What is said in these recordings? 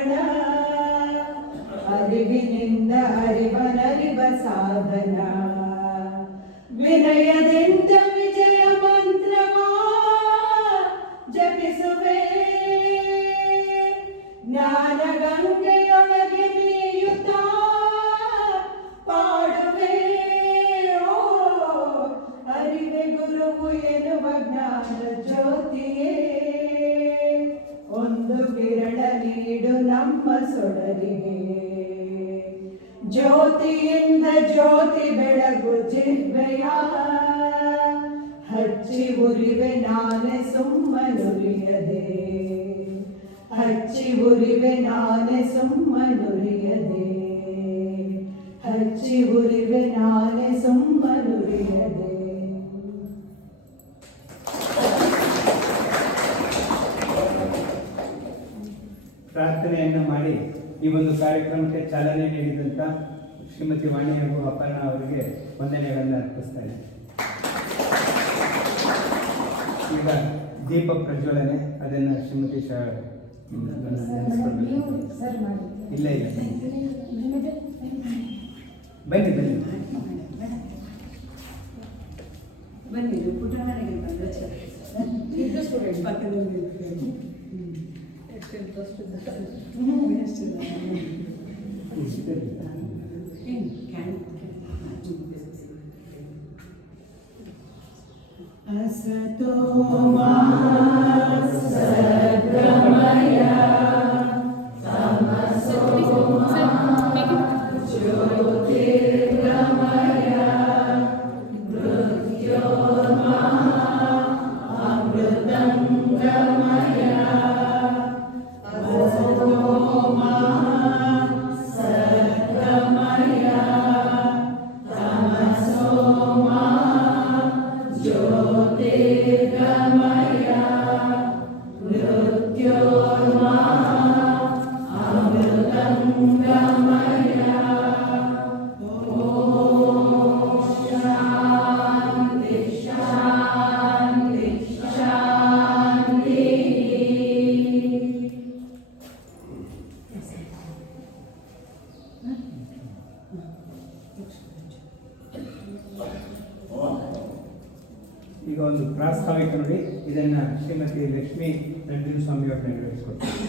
ಕಾರಣ ಅರಿವಿನಿಂದ ಅರಿವನರಿವ ಸಾಧನ ವಿನಯದಿಂದ ವಿಜಯ ಮಂತ್ರವ ಜಪಿಸುವೆ ಜ್ಞಾನ ಗಂಗೆಯೊಳಗೆ ಮೀಯುತ್ತ ಪಾಡುವೆ ಓ ಅರಿವೆ ಗುರುವು ಎನ್ನುವ ಜ್ಞಾನ ಜ್ಯೋತಿಯೇ ಒಂದು ಕಿರಣ ನೀಡು ನಮ್ಮ ಸೊಡರಿಗೆ ಜ್ಯೋತಿಯಿಂದ ಜ್ಯೋತಿ ಬೆಳಗು ಜಿಹ್ವೆಯ ಹಚ್ಚಿ ಉರಿವೆ ನಾನೆ ಸುಮ್ಮನುರಿಯದೆ ಹಚ್ಚಿ ಉರಿವೆ ನಾನೆ ಸುಮ್ಮನುರಿಯದೆ ಹಚ್ಚಿ ಉರಿವೆ ನಾನೆ ಸುಮ್ಮನುರಿಯದೆ. ಪ್ರಾರ್ಥನೆಯನ್ನು ಮಾಡಿ ಈ ಒಂದು ಕಾರ್ಯಕ್ರಮಕ್ಕೆ ಚಾಲನೆ ನೀಡಿದಂಥ ಶ್ರೀಮತಿ ವಾಣಿ ಹಾಗೂ ಅಪರ್ಣ ಅವರಿಗೆ ವಂದನೆಗಳನ್ನು ಅರ್ಪಿಸ್ತಾರೆ. ಈಗ ದೀಪ ಪ್ರಜ್ವಲನೆ ಅದನ್ನು ಶ್ರೀಮತಿ ಇಲ್ಲ ಇಲ್ಲ ಬನ್ನಿ ಬನ್ನಿ ಬನ್ನಿ ಪುಟವರೆಗೆ ಬಂದರೆ ಸ್ಟೂಡೆಂಟ್ ಪಕ್ಕದಲ್ಲಿ असतो मा सद्गमय तमसो मा ज्योतिर्गमय मृत्योर्मा अमृतं गमय असतो मा सद्गमय तमसो मा ज्योतिर्गमय मृत्योर्मा अमृतं गमय. ॐ शान्ति शान्ति शान्ति. ಈಗ ಒಂದು ಪ್ರಾಸ್ತಾವಿಕ ನುಡಿ ಇದನ್ನು ಶ್ರೀಮತಿ ಲಕ್ಷ್ಮೀ ರಂಜನಸ್ವಾಮಿ ಅವರು ನೆರವೇರಿಸಿಕೊಡ್ತಾರೆ.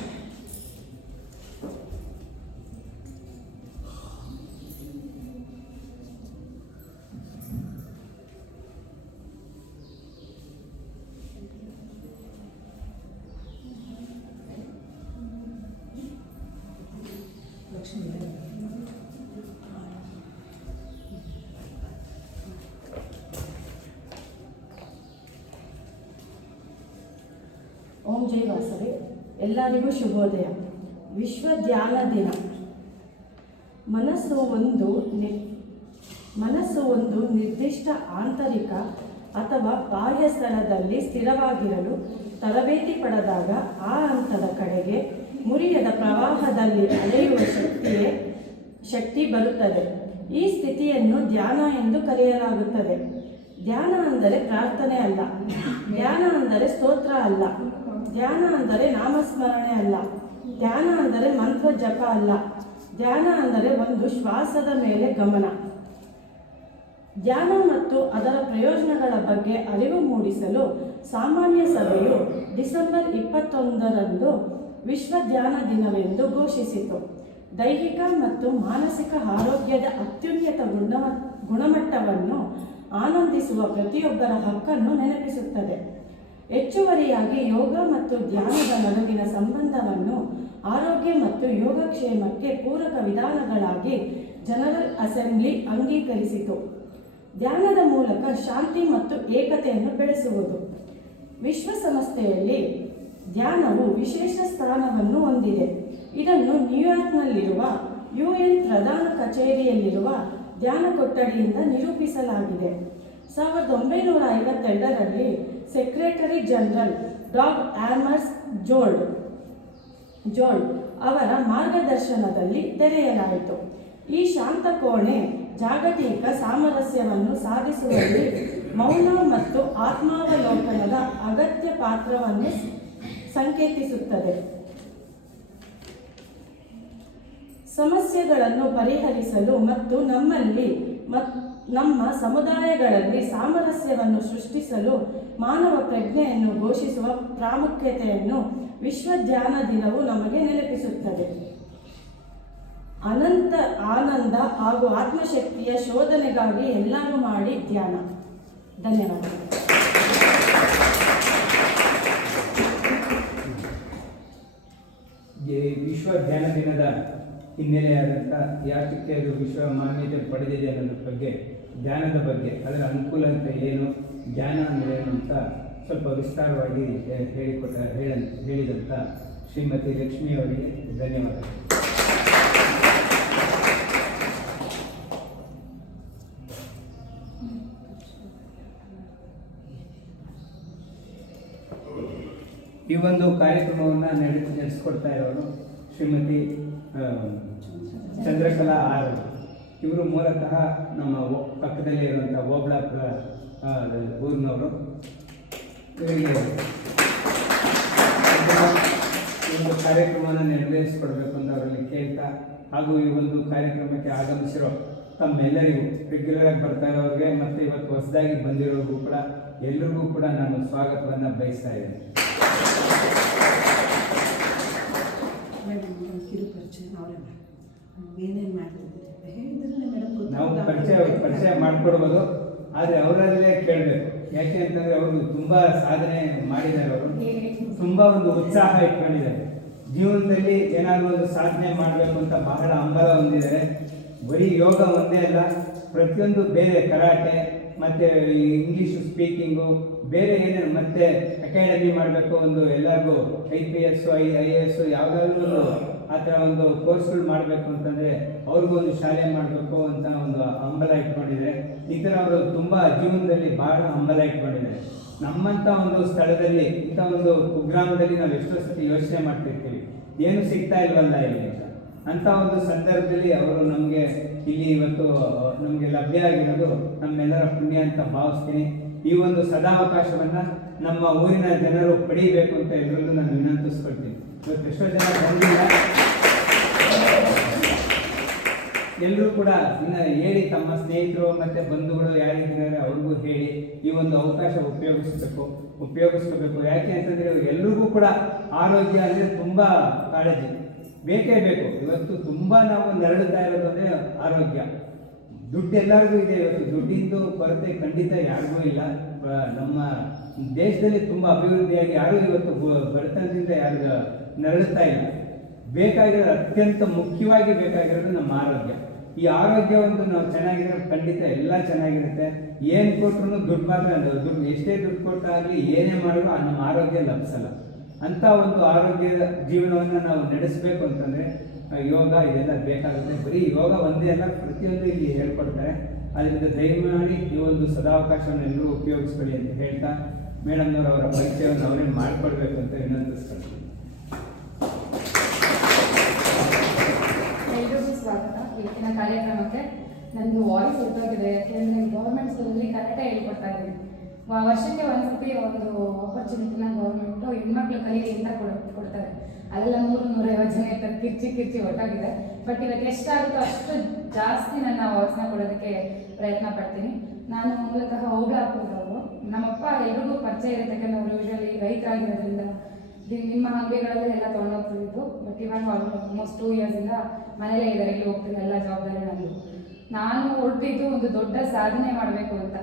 ಓಂ ಜೈ ವಾಸವಿ. ಎಲ್ಲರಿಗೂ ಶುಭೋದಯ. ವಿಶ್ವ ಧ್ಯಾನ ದಿನ. ಮನಸ್ಸು ಒಂದು ನಿರ್ದಿಷ್ಟ ಆಂತರಿಕ ಅಥವಾ ಬಾಹ್ಯ ಸ್ಥಳದಲ್ಲಿ ಸ್ಥಿರವಾಗಿರಲು ತರಬೇತಿ ಪಡೆದಾಗ ಆ ಹಂತದ ಕಡೆಗೆ ಮುರಿಯದ ಪ್ರವಾಹದಲ್ಲಿ ಅಲೆಯುವ ಶಕ್ತಿ ಬರುತ್ತದೆ. ಈ ಸ್ಥಿತಿಯನ್ನು ಧ್ಯಾನ ಎಂದು ಕರೆಯಲಾಗುತ್ತದೆ. ಧ್ಯಾನ ಅಂದರೆ ಪ್ರಾರ್ಥನೆ ಅಲ್ಲ. ಧ್ಯಾನ ಅಂದರೆ ಸ್ತೋತ್ರ ಅಲ್ಲ. ಧ್ಯಾನ ಅಂದರೆ ನಾಮಸ್ಮರಣೆ ಅಲ್ಲ. ಧ್ಯಾನ ಅಂದರೆ ಮಂತ್ರ ಜಪ ಅಲ್ಲ. ಧ್ಯಾನ ಅಂದರೆ ಒಂದು ಶ್ವಾಸದ ಮೇಲೆ ಗಮನ. ಧ್ಯಾನ ಮತ್ತು ಅದರ ಪ್ರಯೋಜನಗಳ ಬಗ್ಗೆ ಅರಿವು ಮೂಡಿಸಲು ಸಾಮಾನ್ಯ ಸಭೆಯು ಡಿಸೆಂಬರ್ 21ರಂದು ವಿಶ್ವ ಧ್ಯಾನ ದಿನವೆಂದು ಘೋಷಿಸಿತು. ದೈಹಿಕ ಮತ್ತು ಮಾನಸಿಕ ಆರೋಗ್ಯದ ಅತ್ಯುನ್ನತ ಗುಣಮಟ್ಟವನ್ನು ಆನಂದಿಸುವ ಪ್ರತಿಯೊಬ್ಬರ ಹಕ್ಕನ್ನು ನೆನಪಿಸುತ್ತದೆ. ಹೆಚ್ಚುವರಿಯಾಗಿ ಯೋಗ ಮತ್ತು ಧ್ಯಾನದ ನಡುವಿನ ಸಂಬಂಧವನ್ನು ಆರೋಗ್ಯ ಮತ್ತು ಯೋಗಕ್ಷೇಮಕ್ಕೆ ಪೂರಕ ವಿಧಾನಗಳಾಗಿ ಜನರಲ್ ಅಸೆಂಬ್ಲಿ ಅಂಗೀಕರಿಸಿತು. ಧ್ಯಾನದ ಮೂಲಕ ಶಾಂತಿ ಮತ್ತು ಏಕತೆಯನ್ನು ಬೆಳೆಸುವುದು. ವಿಶ್ವಸಂಸ್ಥೆಯಲ್ಲಿ ಧ್ಯಾನವು ವಿಶೇಷ ಸ್ಥಾನವನ್ನು ಹೊಂದಿದೆ. ಇದನ್ನು ನ್ಯೂಯಾರ್ಕ್ನಲ್ಲಿರುವ UN ಪ್ರಧಾನ ಕಚೇರಿಯಲ್ಲಿರುವ ಧ್ಯಾನ ಕೊಠಡಿಯಿಂದ ನಿರೂಪಿಸಲಾಗಿದೆ. 1952ರಲ್ಲಿ ಸೆಕ್ರೆಟರಿ ಜನರಲ್ ಡಾಗ್ ಆಮರ್ಸ್ ಜೋಲ್ಡ್ ಅವರ ಮಾರ್ಗದರ್ಶನದಲ್ಲಿ ತೆರೆಯಲಾಯಿತು. ಈ ಶಾಂತ ಕೋಣೆ ಜಾಗತಿಕ ಸಾಮರಸ್ಯವನ್ನು ಸಾಧಿಸುವಲ್ಲಿ ಮೌನ ಮತ್ತು ಆತ್ಮಾವಲೋಕನದ ಅಗತ್ಯ ಪಾತ್ರವನ್ನು ಸಂಕೇತಿಸುತ್ತದೆ. ಸಮಸ್ಯೆಗಳನ್ನು ಪರಿಹರಿಸಲು ಮತ್ತು ನಮ್ಮ ಸಮುದಾಯಗಳಲ್ಲಿ ಸಾಮರಸ್ಯವನ್ನು ಸೃಷ್ಟಿಸಲು ಮಾನವ ಪ್ರಜ್ಞೆಯನ್ನು ಘೋಷಿಸುವ ಪ್ರಾಮುಖ್ಯತೆಯನ್ನು ವಿಶ್ವ ಧ್ಯಾನ ದಿನವು ನಮಗೆ ನೆನಪಿಸುತ್ತದೆ. ಅನಂತ ಆನಂದ ಹಾಗೂ ಆತ್ಮಶಕ್ತಿಯ ಶೋಧನೆಗಾಗಿ ಎಲ್ಲರೂ ಮಾಡಿ ಧ್ಯಾನ. ಧನ್ಯವಾದಗಳು. ವಿಶ್ವ ಧ್ಯಾನ ದಿನದ ಹಿನ್ನೆಲೆಯಾದಂಥ ಯಾತಕ್ಕೆ ಅದು ವಿಶ್ವ ಮಾನ್ಯತೆ ಪಡೆದಿದೆ ಅನ್ನೋದ್ರ ಬಗ್ಗೆ, ಧ್ಯಾನದ ಬಗ್ಗೆ, ಅದರ ಅನುಕೂಲ ಅಂತ ಏನು, ಧ್ಯಾನ ಅಂದರೆ ಏನು ಅಂತ ಸ್ವಲ್ಪ ವಿಸ್ತಾರವಾಗಿ ಹೇಳಿದಂಥ ಶ್ರೀಮತಿ ಲಕ್ಷ್ಮಿ ಅವರಿಗೆ ಧನ್ಯವಾದಗಳು. ಈ ಒಂದು ಕಾರ್ಯಕ್ರಮವನ್ನು ನಡೆಸಿಕೊಡ್ತಾ ಇರೋರು ಶ್ರೀಮತಿ ಚಂದ್ರಕಲಾ ಆರ್. ಇವರು ಮೂಲತಃ ನಮ್ಮ ಪಕ್ಕದಲ್ಲಿ ಇರುವಂಥ ಓಬಳಾಪುರ ಊರಿನವರು. ಇವರಿಗೆ ಈ ಒಂದು ಕಾರ್ಯಕ್ರಮವನ್ನು ನೆರವೇರಿಸಿಕೊಡ್ಬೇಕು ಅಂತ ಅವರಲ್ಲಿ ಕೇಳ್ತಾ, ಹಾಗೂ ಈ ಒಂದು ಕಾರ್ಯಕ್ರಮಕ್ಕೆ ಆಗಮಿಸಿರೋ ತಮ್ಮೆಲ್ಲರಿಗೂ, ರೆಗ್ಯುಲರ್ ಆಗಿ ಬರ್ತಾ ಇರೋರಿಗೆ ಮತ್ತು ಇವತ್ತು ಹೊಸದಾಗಿ ಬಂದಿರೋರಿಗೂ ಕೂಡ ಎಲ್ರಿಗೂ ಕೂಡ ನಾನು ಸ್ವಾಗತವನ್ನು ಬಯಸ್ತಾ ಇದ್ದೇನೆ. ನಾವು ಪರಿಚಯ ಮಾಡಿಕೊಡ್ಬೋದು, ಆದರೆ ಅವರಲ್ಲೇ ಕೇಳಬೇಕು. ಯಾಕೆ ಅಂತಂದರೆ ಅವರು ತುಂಬ ಸಾಧನೆ ಮಾಡಿದ್ದಾರೆ. ಅವರು ತುಂಬ ಒಂದು ಉತ್ಸಾಹ ಇಟ್ಕೊಂಡಿದ್ದಾರೆ. ಜೀವನದಲ್ಲಿ ಏನಾದರೂ ಒಂದು ಸಾಧನೆ ಮಾಡಬೇಕು ಅಂತ ಬಹಳ ಹಂಬಲ ಹೊಂದಿದ್ದಾರೆ. ಬರೀ ಯೋಗ ಒಂದೇ ಅಲ್ಲ, ಪ್ರತಿಯೊಂದು ಬೇರೆ ಕರಾಟೆ ಮತ್ತು ಇಂಗ್ಲೀಷು ಸ್ಪೀಕಿಂಗು, ಬೇರೆ ಏನೇನು ಮತ್ತೆ ಅಕಾಡೆಮಿ ಮಾಡಬೇಕು, ಒಂದು ಎಲ್ಲರಿಗೂ IPS IAS ಯಾವುದಾದ್ರೂ ಒಂದು ಆ ಥರ ಒಂದು ಕೋರ್ಸ್ಗಳು ಮಾಡಬೇಕು ಅಂತಂದರೆ ಅವ್ರಿಗೂ ಒಂದು ಶಾಲೆ ಮಾಡಬೇಕು ಅಂತ ಒಂದು ಹಂಬಲ ಇಟ್ಕೊಂಡಿದ್ದಾರೆ. ಈ ಥರ ಅವರು ತುಂಬ ಜೀವನದಲ್ಲಿ ಬಹಳ ಹಂಬಲ ಇಟ್ಕೊಂಡಿದ್ದಾರೆ. ನಮ್ಮಂಥ ಒಂದು ಸ್ಥಳದಲ್ಲಿ, ಇಂಥ ಒಂದು ಕುಗ್ರಾಮದಲ್ಲಿ ನಾವು ಎಷ್ಟೋ ಸತಿ ಯೋಚನೆ ಮಾಡ್ತಿರ್ತೀವಿ, ಏನು ಸಿಗ್ತಾ ಇಲ್ವಲ್ಲ ಇಲ್ಲಿ ಅಂತ. ಅಂಥ ಒಂದು ಸಂದರ್ಭದಲ್ಲಿ ಅವರು ನಮಗೆ ಇಲ್ಲಿ ಇವತ್ತು ನಮಗೆ ಲಭ್ಯ ಆಗಿರೋದು ನಮ್ಮೆಲ್ಲರ ಪುಣ್ಯ ಅಂತ ಭಾವಿಸ್ತೀನಿ. ಈ ಒಂದು ಸದಾವಕಾಶವನ್ನು ನಮ್ಮ ಊರಿನ ಜನರು ಪಡೀಬೇಕು ಅಂತ ಎಲ್ಲರಿಗೂ ನಾನು ವಿನಂತಿಸ್ಕೊಳ್ತೀನಿ. ಇವತ್ತು ಎಷ್ಟೋ ಜನ ಬಂದಿಲ್ಲ, ಎಲ್ಲರೂ ಕೂಡ ಇನ್ನು ಹೇಳಿ, ತಮ್ಮ ಸ್ನೇಹಿತರು ಮತ್ತು ಬಂಧುಗಳು ಯಾರಿದ್ದಾರೆ ಅವ್ರಿಗೂ ಹೇಳಿ ಈ ಒಂದು ಅವಕಾಶ ಉಪಯೋಗಿಸ್ಕೋಬೇಕು. ಯಾಕೆ ಅಂತಂದರೆ ಎಲ್ರಿಗೂ ಕೂಡ ಆರೋಗ್ಯ ಅಂದರೆ ತುಂಬ ಕಾಳಜಿ ಬೇಕೇ ಬೇಕು. ಇವತ್ತು ತುಂಬ ನಾವು ನರಳುತ್ತಾ ಇರೋದು ಅಂದರೆ ಆರೋಗ್ಯ. ದುಡ್ಡು ಎಲ್ಲರಿಗೂ ಇದೆ, ಇವತ್ತು ದುಡ್ಡಿಂದು ಕೊರತೆ ಖಂಡಿತ ಯಾರಿಗೂ ಇಲ್ಲ. ನಮ್ಮ ದೇಶದಲ್ಲಿ ತುಂಬ ಅಭಿವೃದ್ಧಿಯಾಗಿ ಯಾರೂ ಇವತ್ತು ಬಡತನದಿಂದ ಯಾರು ನರಳುತ್ತಾ ಇಲ್ಲ. ಬೇಕಾಗಿರೋದು, ಅತ್ಯಂತ ಮುಖ್ಯವಾಗಿ ಬೇಕಾಗಿರೋದು ನಮ್ಮ ಆರೋಗ್ಯ. ಈ ಆರೋಗ್ಯ ಒಂದು ನಾವು ಚೆನ್ನಾಗಿರೋ ಖಂಡಿತ ಎಲ್ಲ ಚೆನ್ನಾಗಿರುತ್ತೆ. ಏನು ಕೊಟ್ಟರು ದುಡ್ಡು ಮಾತ್ರ, ದುಡ್ಡು ಎಷ್ಟೇ ದುಡ್ಡು ಕೊಟ್ಟಾಗಲಿ ಏನೇ ಮಾಡಿದ್ರು ನಮ್ಮ ಆರೋಗ್ಯ ಲಭಿಸಲ್ಲ. ಅಂಥ ಒಂದು ಆರೋಗ್ಯದ ಜೀವನವನ್ನು ನಾವು ನಡೆಸಬೇಕು ಅಂತಂದರೆ ಯೋಗ ಇದೆಲ್ಲ ಬೇಕಾಗುತ್ತೆ. ಬರೀ ಯೋಗ ಒಂದೇ ಅಲ್ಲ, ಪ್ರತಿಯೊಂದು ಇಲ್ಲಿ ಹೇಳ್ಕೊಡ್ತಾರೆ. ಅದರಿಂದ ದಯಮಾಡಿ ಈ ಒಂದು ಸದಾವಕಾಶವನ್ನು ಎಲ್ಲರೂ ಉಪಯೋಗಿಸ್ಕೊಳ್ಳಿ ಅಂತ ಹೇಳ್ತಾ, ಮೇಡಮ್ನವರ ಪರಿಚಯವನ್ನು ಅವರೇ ಮಾಡಿಕೊಡ್ಬೇಕು ಅಂತ ವಿನಂತಿಸ್ಕೊಳ್ತೀನಿ. ಎಲ್ರಿಗೂ ಸ್ವಾಗತ ಇವತ್ತಿನ ಕಾರ್ಯಕ್ರಮಕ್ಕೆ. ನಂದು ವಾಯ್ಸ್ ಹೊರಟೋಗಿದೆ, ಯಾಕೆಂದರೆ ಗೌರ್ಮೆಂಟ್ ಸ್ಕೂಲಲ್ಲಿ ಕರಾಟೆ ಹೇಳ್ಕೊಡ್ತಾ ಇದ್ದೀನಿ. ವರ್ಷಕ್ಕೆ ಒಂದ್ಸತಿ ಒಂದು ಆಪರ್ಚುನಿಟಿನ ಗೌರ್ಮೆಂಟು ಹೆಣ್ಮಕ್ಳು ಕಲೀಲಿ ಅಂತ ಕೊಡ್ತಾರೆ. ಅದೆಲ್ಲ 100-150 ಜನ ಇರ್ತಾರೆ, ಕಿರ್ಚಿ ಹೊರಟಾಗಿದೆ. ಬಟ್ ಇವತ್ತು ಎಷ್ಟಾಗುತ್ತೋ ಅಷ್ಟು ಜಾಸ್ತಿ ನನ್ನ ವಾಯ್ಸ್ನ ಕೊಡೋದಕ್ಕೆ ಪ್ರಯತ್ನ ಪಡ್ತೀನಿ. ನಾನು ಮೂಲತಃ ಓಬಳಾಪುರದವರು. ನಮ್ಮಪ್ಪ ಎಲ್ರಿಗೂ ಪರಿಚಯ ಇರುತ್ತೆ, ಯಾಕಂದರೆ ಅವರು ಯೂಶ್ವಲಿ ರೈತರಾಗಿರೋದ್ರಿಂದ ನಿಮ್ಮ ಅಂಗಡಿಗಳಲ್ಲಿ ಎಲ್ಲ ತೊಗೊಂಡೋಗ್ತಿದ್ದು. ಬಟ್ ಇವಾಗ ಆಲ್ಮೋಸ್ಟ್ 2 ಇಯರ್ಸಿಂದ ಮನೇಲೇ ಇದ್ದಾರೆ, ಇಲ್ಲಿ ಹೋಗ್ತಿಲ್ಲ, ಎಲ್ಲ ಜವಾಬ್ದಾರಿಗಳಲ್ಲಿ. ನಾನು ಹೊರಟಿದ್ದು ಒಂದು ದೊಡ್ಡ ಸಾಧನೆ ಮಾಡಬೇಕು ಅಂತ.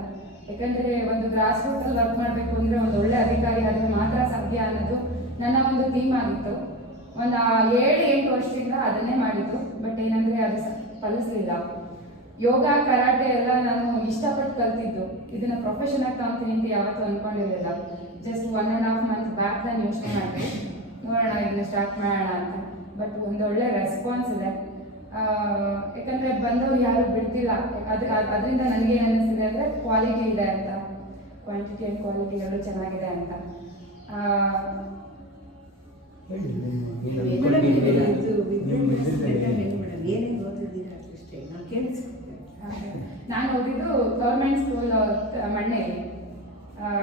ಯಾಕಂದರೆ ಒಂದು ಗ್ರಾಸ್ ರೂಟಲ್ಲಿ ವರ್ಕ್ ಮಾಡಬೇಕು ಅಂದರೆ ಒಂದು ಒಳ್ಳೆ ಅಧಿಕಾರಿ ಆದರೆ ಮಾತ್ರ ಸಾಧ್ಯ ಅನ್ನೋದು ನನ್ನ ಒಂದು ಥೀಮ್ ಆಗಿತ್ತು. ಒಂದು 7-8 ವರ್ಷದಿಂದ ಅದನ್ನೇ ಮಾಡಿದ್ದು. ಬಟ್ ಏನಂದರೆ ಅದು ಫಲಿಸಲಿಲ್ಲ. ಯೋಗ ಕರಾಟೆ ಎಲ್ಲ ನಾನು ಇಷ್ಟಪಟ್ಟು ಕಲ್ತಿದ್ದು. ಇದನ್ನು ಪ್ರೊಫೆಷನ್ ಆಗಿ ತಗೊಳ್ತೀನಿ ಅಂತ ಯಾವತ್ತೂ ಅಂದ್ಕೊಂಡಿರಲಿಲ್ಲ. ಜಸ್ಟ್ 1.5 ಮಂತ್ ಬ್ಯಾಕ್ ನಾನು ಯೋಚನೆ ಮಾಡಿದೆ, ನೋಡೋಣ ಇದನ್ನು ಸ್ಟಾರ್ಟ್ ಮಾಡೋಣ ಅಂತ. ಬಟ್ ಒಂದೊಳ್ಳೆ ರೆಸ್ಪಾನ್ಸ್ ಇದೆ. ಯಾಕಂದರೆ ಬಂದವರು ಯಾರು ಬಿಡ್ತಿಲ್ಲ. ಅದರಿಂದ ನನಗೇನು ಅನ್ನಿಸ್ತಿದೆ ಅಂದರೆ ಕ್ವಾಲಿಟಿ ಇದೆ ಅಂತ, ಕ್ವಾಂಟಿಟಿ ಆ್ಯಂಡ್ ಕ್ವಾಲಿಟಿ ಎರಡೂ ಚೆನ್ನಾಗಿದೆ ಅಂತ. ನಾನು ಓದಿದ್ದು ಗೌರ್ಮೆಂಟ್ ಸ್ಕೂಲ್ ಮಣ್ಣೇಲಿ,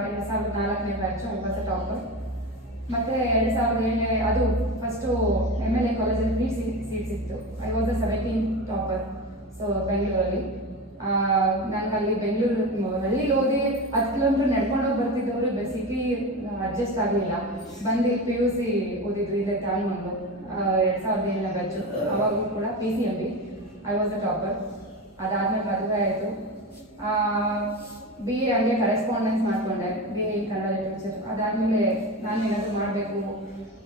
2004ನೇ batch. I was a topper. ಮತ್ತು 2007 ಅದು ಫಸ್ಟು MLA ಕಾಲೇಜಲ್ಲಿ ಫ್ರೀ ಸೀಟ್ ಸಿಕ್ತು. I was a 17th topper. So ಬೆಂಗಳೂರಲ್ಲಿ ನಾನು ಅಲ್ಲಿ ಹಳ್ಳಿಲಿ ಓದಿ 10 ಕಿಲೋಮೀಟರ್ ನಡ್ಕೊಂಡೋಗಿ ಬರ್ತಿದ್ದವರು ಸಿಟಿ ಅಡ್ಜಸ್ಟ್ ಆಗಲಿಲ್ಲ. ಬಂದು PUC ಓದಿದ್ರು ಇದೆ ತಾಳ್ಮಂದು 2007ನೇ ಬ್ಯಾಚು. ಅವಾಗಲೂ ಕೂಡ PCMB I was a topper. ಅದಾದಮೇಲೆ ಮದುವೆ ಆಯಿತು. BA ಹಂಗೆ ಕರೆಸ್ಪಾಂಡೆನ್ಸ್ ಮಾಡಿಕೊಂಡೆ, BA ಇನ್ ಕನ್ನಡ ಲಿಟ್ರೇಚರ್. ಅದಾದಮೇಲೆ ನಾನು ಏನಾದರೂ ಮಾಡಬೇಕು,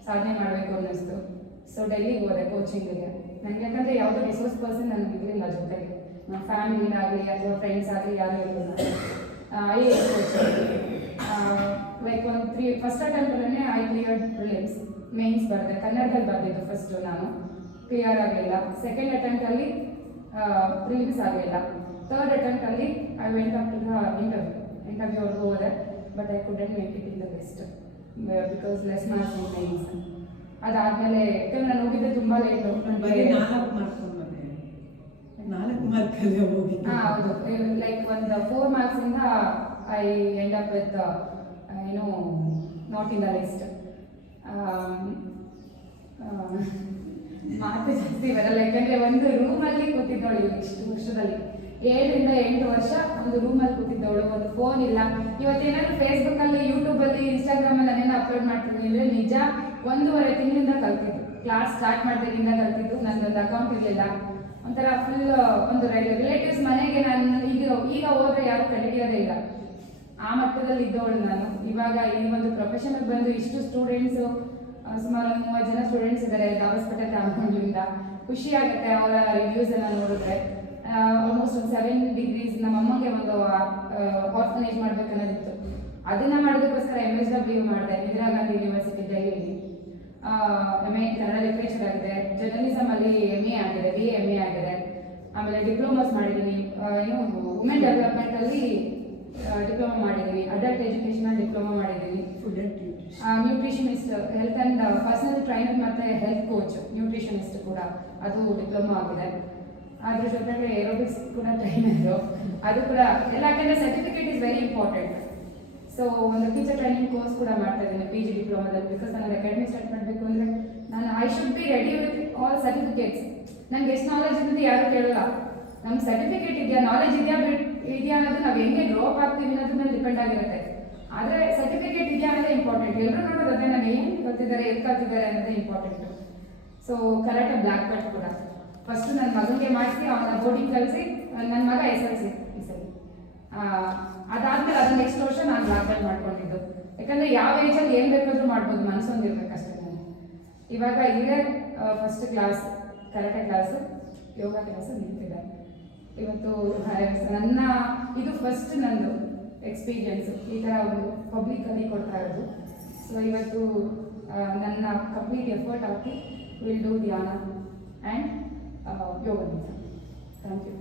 ಸಾಧನೆ ಮಾಡಬೇಕು ಅನ್ನಿಸ್ತು. ಸೊ ಡೆಲ್ಲಿಗೆ ಹೋದೆ ಕೋಚಿಂಗಿಗೆ. ನನಗೆ ಯಾಕಂದರೆ ಯಾವುದೋ ರಿಸೋರ್ಸ್ ಪರ್ಸನ್ ನನಗೆ ಇರಲಿಲ್ಲ ಜೊತೆಗೆ, ನಮ್ಮ ಫ್ಯಾಮಿಲಿನಾಗಲಿ ಅಥವಾ ಫ್ರೆಂಡ್ಸ್ ಆಗಲಿ ಯಾರೂ ಇರಲಿಲ್ಲ. IAS ಕೋಚಿಂಗ್ ಲೈಕ್ ಒಂದು ಫಸ್ಟ್ ಅಟೆಂಪ್ಟಲ್ಲೇ ಐ ಕ್ಲಿಯರ್ಡ್ ಪ್ರಿಲಿಮ್ಸ್, ಮೇನ್ಸ್ ಬರೆದೆ. ಕನ್ನಡದಲ್ಲಿ ಬರೆದಿದ್ದು ಫಸ್ಟು ನಾನು, ಕ್ಲಿಯರ್ ಆಗಲಿಲ್ಲ. ಸೆಕೆಂಡ್ ಅಟೆಂಪ್ಟಲ್ಲಿ ಪ್ರಿಲಿಮ್ಸ್ ಆಗಲಿಲ್ಲ. ಥರ್ಡ್ ಅಟೆಂಪ್ಟಲ್ಲಿ I went up to the ಇಂಟರ್ವ್ಯೂವರೆಗೂ ಹೋದೆ. But I couldn't make it in the best because less marks in mains. ಅದಾದಮೇಲೆ ಯಾಕಂದ್ರೆ ನಾನು ಹೋಗಿದ್ದೆ ತುಂಬ ಲೇಟು. ಬರೀ 4 ಮಾರ್ಕಲ್ಲೇ ಹೋಗಿ. ಹೌದು, ಲೈಕ್ ಒಂದು 4 ಮಾರ್ಕ್ಸಿಂದ I end up with not in the list. ಮಾತು ಜಾಸ್ತಿ ಬರಲ್ಲ, ಯಾಕಂದರೆ ಒಂದು ರೂಮಲ್ಲಿ ಕೂತಿದ್ದವಳು ಇಷ್ಟು ವರ್ಷದಲ್ಲಿ 7 ರಿಂದ 8 ವರ್ಷ ಒಂದು ರೂಮಲ್ಲಿ ಕೂತಿದ್ದವಳು. ಒಂದು ಫೋನ್ ಇಲ್ಲ. ಇವತ್ತೇನಾದ್ರು ಫೇಸ್ಬುಕ್ಕಲ್ಲಿ, ಯೂಟ್ಯೂಬಲ್ಲಿ, ಇನ್ಸ್ಟಾಗ್ರಾಮಲ್ಲಿ ನಾನೇನು ಅಪ್ಲೋಡ್ ಮಾಡ್ತೀನಿ ಅಂದರೆ ನಿಜ 1.5 ತಿಂಗಳಿಂದ ಕಲ್ತಿದ್ದು. ಕ್ಲಾಸ್ ಸ್ಟಾರ್ಟ್ ಮಾಡಿದಾಗಿಂದ ಕಲ್ತಿದ್ದು. ನನ್ನೊಂದು ಅಕೌಂಟ್ ಇರಲಿಲ್ಲ. ಒಂಥರ ಫುಲ್ ಒಂದು ರಿಲೇಟಿವ್ಸ್ ಮನೆಗೆ ನಾನು ಈಗ ಹೋದ್ರೆ ಯಾರು ಕಂಡುಹಿಡಿಯೋದೇ ಇಲ್ಲ, ಆ ಮಟ್ಟದಲ್ಲಿ ಇದ್ದವಳು ನಾನು. ಇವಾಗ ಈ ಒಂದು ಪ್ರೊಫೆಷನ್ಗೆ ಬಂದು ಇಷ್ಟು ಸ್ಟೂಡೆಂಟ್ಸು, ಸುಮಾರು 30 ಜನ ಸ್ಟೂಡೆಂಟ್ಸ್ ಇದ್ದಾರೆ ದಾಬಸ್ಪೇಟೆ ತಾಲೂಕಿನಿಂದ. ಖುಷಿ ಆಗುತ್ತೆ ಅವರ ರಿವ್ಯೂಸ್ ಎಲ್ಲ ನೋಡಿದ್ರೆ. ಆಲ್ಮೋಸ್ಟ್ ಒಂದು 7 ಡಿಗ್ರೀಸ್ ನಮ್ಮ ಅಮ್ಮಗೆ ಒಂದು ಆರ್ಫನೇಜ್ ಮಾಡ್ಬೇಕನ್ನೋದಿತ್ತು. ಅದನ್ನ ಮಾಡೋದಕ್ಕೋಸ್ಕರ MSW ಮಾಡಿದೆ ಇಂದಿರಾ ಗಾಂಧಿ ಯೂನಿವರ್ಸಿಟಿ ಡೆಲ್ಲಿಯಲ್ಲಿ. MA ಕನ್ನಡ ಲಿಟ್ರೇಚರ್ ಆಗಿದೆ, ಜರ್ನಲಿಸಮ್ ಅಲ್ಲಿ MA ಆಗಿದೆ, BA MA ಆಗಿದೆ. ಆಮೇಲೆ ಡಿಪ್ಲೊಮಾಸ್ ಮಾಡಿದ್ದೀನಿ, ವುಮೆನ್ ಡೆವಲಪ್ಮೆಂಟ್ ಅಲ್ಲಿ ಡಿಪ್ಲೊಮಾ ಮಾಡಿದ್ದೀನಿ, ಅಡಲ್ಟ್ ಎಜುಕೇಶನ್ ಡಿಪ್ಲೊಮಾ ಮಾಡಿದ್ದೀನಿ, nutritionist, health and personal trainer ಮತ್ತು ಹೆಲ್ತ್ ಕೋಚ್, ನ್ಯೂಟ್ರಿಷನಿಸ್ಟ್ ಕೂಡ ಅದು ಡಿಪ್ಲೊಮಾ ಆಗಿದೆ. ಅದ್ರ ಜೊತೆಗೆ ಏರೋಬಿಕ್ಸ್ ಕೂಡ ಟ್ರೈನರು, ಅದು ಕೂಡ ಎಲ್ಲ. ಯಾಕಂದರೆ certificate is very important. So ಒಂದು ಟೀಚರ್ ಟ್ರೈನಿಂಗ್ ಕೋರ್ಸ್ ಕೂಡ ಮಾಡ್ತಾ ಇದ್ದೀನಿ PG ಡಿಪ್ಲೊಮಾದಲ್ಲಿ. ಬಿಕಾಸ್ ನಾನು ಅಕಾಡೆಮಿ ಸ್ಟಾರ್ಟ್ ಮಾಡಬೇಕು ಅಂದರೆ ನಾನು I should be ready with all certificates. ನನಗೆ ಎಷ್ಟು ನಾಲೆಜ್ ಇದೆ ಯಾರು ಕೇಳಲ್ಲ. ನಮ್ಗೆ ಸರ್ಟಿಫಿಕೇಟ್ ಇದೆಯಾ, ನಾಲೆಜ್ ಇದೆಯಾ ಅನ್ನೋದು ನಾವು ಹೆಂಗೆ ಗ್ರೋ ಅಪ್ ಆಗ್ತೀವಿ ಅನ್ನೋದ್ರ ಮೇಲೆ ಡಿಪೆಂಡ್ ಆಗಿರುತ್ತೆ. ಆದರೆ ಸರ್ಟಿಫಿಕೇಟ್ ಇದೆಯಾ ಅನ್ನೋದೇ ಇಂಪಾರ್ಟೆಂಟ್. ಎಲ್ಲರೂ ನೋಡೋದು ಅದೇ, ನಾನು ಏನು ಕಲ್ತಿದ್ದಾರೆ, ಎಲ್ಲಿ ಕಲ್ತಿದ್ದಾರೆ ಅನ್ನೋದೇ important. So correct black belt ಕೂಡ ಫಸ್ಟು ನನ್ನ ಮಗನಿಗೆ ಮಾಡಿಸಿ ಅವನ ಬೋರ್ಡಿಂಗ್ ಕಲಿಸಿ, ನನ್ನ ಮಗ SLC ಈ ಸರಿ. ಅದಾದಮೇಲೆ ಅದನ್ನ ನೆಕ್ಸ್ಟ್ ವರ್ಷ ನಾನು ಬ್ಲ್ಯಾಕ್ ಬೆಲ್ಟ್ ಮಾಡ್ಕೊಂಡಿದ್ದು. ಯಾಕಂದರೆ ಯಾವ ಏಜಲ್ಲಿ ಏನು ಬೇಕಾದರೂ ಮಾಡ್ಬೋದು, ಮನಸ್ಸೊಂದಿರ್ಬೇಕಷ್ಟೇ. ನಾನು ಇವಾಗ ಇಲ್ಲೇ ಫಸ್ಟ್ ಕ್ಲಾಸ್ ಕರಾಟೆ ಕ್ಲಾಸು, ಯೋಗ ಕ್ಲಾಸು ನಿಂತಿದೆ ಇವತ್ತು. ನನ್ನ ಇದು ಫಸ್ಟ್ ನಂದು ಎಕ್ಸ್ಪೀರಿಯನ್ಸು ಈ ಥರ ಒಂದು ಪಬ್ಲಿಕಲ್ಲಿ ಕೊಡ್ತಾ ಇರೋದು. ಸೊ ಇವತ್ತು ನನ್ನ ಕಂಪ್ಲೀಟ್ ಎಫರ್ಟ್ ಹಾಕಿ will do dhyana and yoga. Thank you.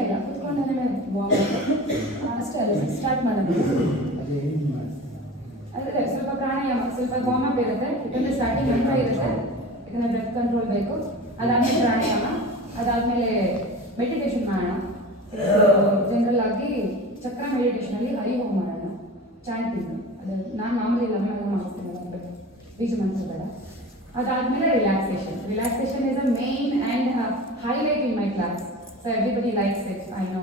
ಇಲ್ಲ ಕುತ್ಕೊಂಡಾಗಲೇ ಅಷ್ಟೇ ಅಲ್ಲ, ಸ್ಟಾರ್ಟ್ ಮಾಡೋದು. ಅದೇ ಸ್ವಲ್ಪ ಪ್ರಾಣಾಯಾಮ, ಸ್ವಲ್ಪ ವಾರ್ಮ್ ಇರುತ್ತೆ. ಯಾಕಂದರೆ ಸ್ಟಾರ್ಟಿಂಗ್ ಮಂತ್ರ ಇರುತ್ತೆ, ಯಾಕಂದರೆ ಬ್ರೆತ್ ಕಂಟ್ರೋಲ್ ಬೇಕು. ಅದಾದಮೇಲೆ ಪ್ರಾಣಾಯಾಮ, ಅದಾದಮೇಲೆ ಮೆಡಿಟೇಷನ್ ಮಾಡೋಣ. ಜನರಲ್ ಆಗಿ ಚಕ್ರ ಮೆಡಿಟೇಷನಲ್ಲಿ ಹರಿ ಹೋಮ್ ಮಾಡೋಣ, ಚಾಂಟಿಂಗ್. ಅದು ನಾನು ಮಾಮೂಲಿ ಲಮ್ಮೆ ಮಾಡಿಸ್ತೀನಿ, ಬೀಜ ಮಂತ್ರ ಬೇಡ. ಅದಾದಮೇಲೆ relaxation is a main and highlight in my class. So everybody likes it, I know.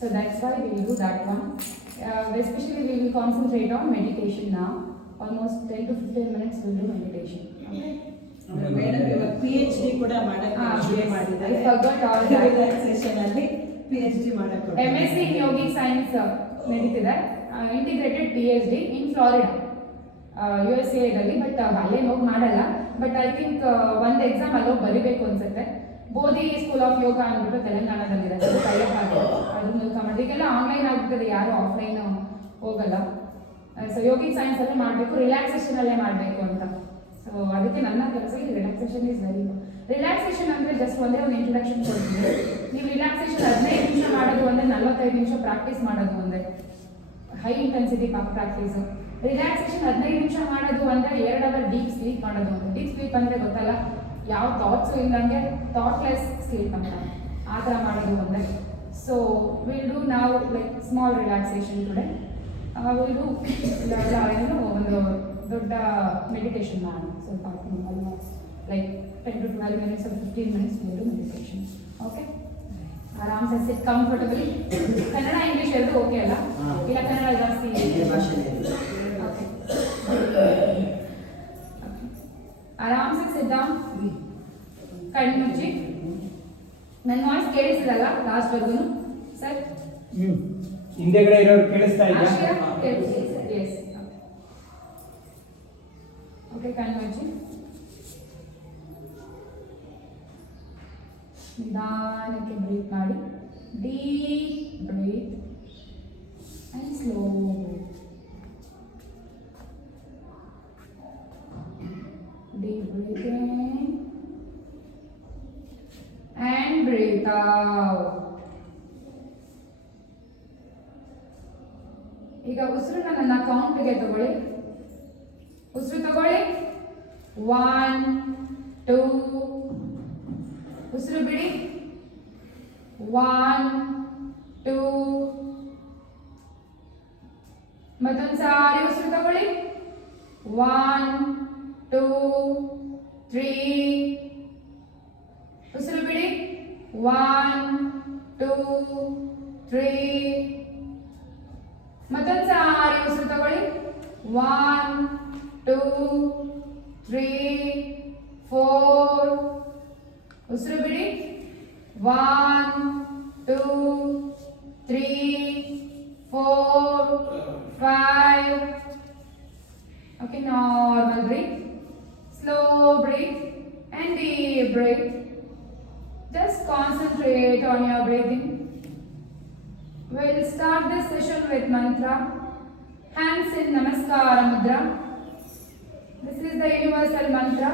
So that's why we will do that one. Especially we will concentrate on meditation now. Almost 10 to 15 minutes we'll do meditation. Okay? Madam ಇವಾಗ PhD ಕೂಡ ಮಾಡಕ್ಕೆ ಮಾಡಿದ್ದಾರೆ. I forgot all that. Relaxation ಅಲ್ಲಿ PhD ಮಾಡಕ್ಕೆ MSc in Yogic Science ನಡೀತಿದೆ. Integrated PhD ಇನ್ Florida, USA ದಲ್ಲಿ. But ಅಲ್ಲೇ ಹೋಗಿ ಮಾಡಲ್ಲ. ಬಟ್ ಐ ಥಿಂಕ್ ಒಂದು ಎಕ್ಸಾಮ್ ಅಲ್ಲೋಗಿ ಬರೀಬೇಕು ಅನ್ಸುತ್ತೆ. ಬೋಧಿ ಸ್ಕೂಲ್ ಆಫ್ ಯೋಗ ಅಂದ್ಬಿಟ್ಟು ತೆಲಂಗಾಣದಲ್ಲಿದೆ, ಟೈಅಪ್ ಆಗಿದೆ. ಅದ್ರ ಮೂಲಕ ಮಾಡಿ ಈಗೆಲ್ಲ ಆನ್ಲೈನ್ ಆಗ್ಬಿಟ್ಟಿದೆ, ಯಾರು ಆಫ್ಲೈನ್ ಹೋಗಲ್ಲ. ಸೊ ಯೋಗಿಕ್ ಸೈನ್ಸ್ ಅಲ್ಲೇ ಮಾಡಬೇಕು, ರಿಲ್ಯಾಕ್ಸೇಷನ್ ಅಲ್ಲೇ ಮಾಡಬೇಕು ಅಂತ. ಸೊ ಅದಕ್ಕೆ ನನ್ನ ಕೆಲಸ ಈ ರಿಲ್ಯಾಕ್ಸೇಷನ್ ಈಸ್ ವೆರಿ ರಿಲ್ಯಾಕ್ಸೇಷನ್ ಅಂದರೆ ಜಸ್ಟ್ ಒಂದೇ ಒಂದು ಇಂಟ್ರೊಡಕ್ಷನ್ ಕೊಡ್ತೀನಿ. ನೀವು ರಿಲ್ಯಾಕ್ಸೇಷನ್ 15 ನಿಮಿಷ ಮಾಡೋದು ಒಂದೇ, 45 ನಿಮಿಷ ಪ್ರಾಕ್ಟೀಸ್ ಮಾಡೋದು ಒಂದೇ, ಹೈ ಇಂಟೆನ್ಸಿಟಿ ಪ್ರಾಕ್ಟೀಸು. ರಿಲ್ಯಾಕ್ಸೇಷನ್ 15 ನಿಮಿಷ ಮಾಡೋದು ಅಂದರೆ 2 ಅವರ್ ಡೀಪ್ ಸ್ಲೀಪ್ ಮಾಡೋದು. ಡೀಪ್ ಸ್ಲೀಪ್ ಅಂದರೆ ಗೊತ್ತಲ್ಲ, ಯಾವ ಥಾಟ್ಸು ಇಲ್ಲಂಗೆ ಥಾಟ್ಲೆಸ್ ಸ್ಲೀಪ್ ಅಂತ. ಆ ಥರ ಮಾಡೋದು ಒಂದೇ. ಸೊ ವಿಲ್ ಡೂ ನಾವು like small relaxation today. Will do ಏನು ಒಂದು ದೊಡ್ಡ ಮೆಡಿಟೇಷನ್ ಮಾಡೋಣ ಸ್ವಲ್ಪ almost like 10 to 12 minutes or 15 minutes will do meditation. Okay, ಆರಾಮ್ ಸೆ ಸಿಟ್ ಕಂಫರ್ಟಬಲಿ. ಕನ್ನಡ ಇಂಗ್ಲೀಷ್ ಎರಡು ಓಕೆ ಅಲ್ಲ? ಇಲ್ಲ ಕನ್ನಡ ಜಾಸ್ತಿ ಓಕೆ. ಆರಾಮ್ ಸೆ ಸಿಟ್ ಡೌನ್, ಕಣ್ಣು ಮುಚ್ಚಿ. ನನ್ನ ವಾಯ್ಸ್ ಕೇಳಿಸಿದಲ್ಲ ಲಾಸ್ಟ್ ವರ್ಗು ಸರ್? ಹಿಂದೆಗಡೆ ಇರೋರು ಕೇಳಿಸ್ತಾ ಇದೆಯಾ? ಎಸ್. ಓಕೆ, ಕಣ್ಣು ಮುಚ್ಚಿ ನಿಧಾನಕ್ಕೆ ಬ್ರೀತ್ ಮಾಡಿ. Deep breath and slow breath. Deep breathing and breathe out. ಈಗ ಉಸಿರನ್ನ ನನ್ನ ಕೌಂಟ್ಗೆ ತಗೊಳ್ಳಿ. ಉಸಿರು ತಗೊಳ್ಳಿ. 1 2. ಉಸಿರು ಬಿಡಿ. 1 2. ಮತ್ತೊಂದು ಸಾರಿ ಉಸಿರು ತಗೊಳ್ಳಿ. 1 2 3. ಉಸಿರು ಬಿಡಿ. 1 2 3. ಮತ್ತೊಂದು ಸಾರಿ ಉಸಿರು ತಗೊಳ್ಳಿ. 1 2 3 4. ಉಸಿರು ಬಿಡಿ. 1 2 3 4 5. Okay, normal breathe, slow breathe and deep breathe. Just concentrate on your breathing. We'll start this session with mantra. Hands in Namaskara Mudra. This is the universal mantra.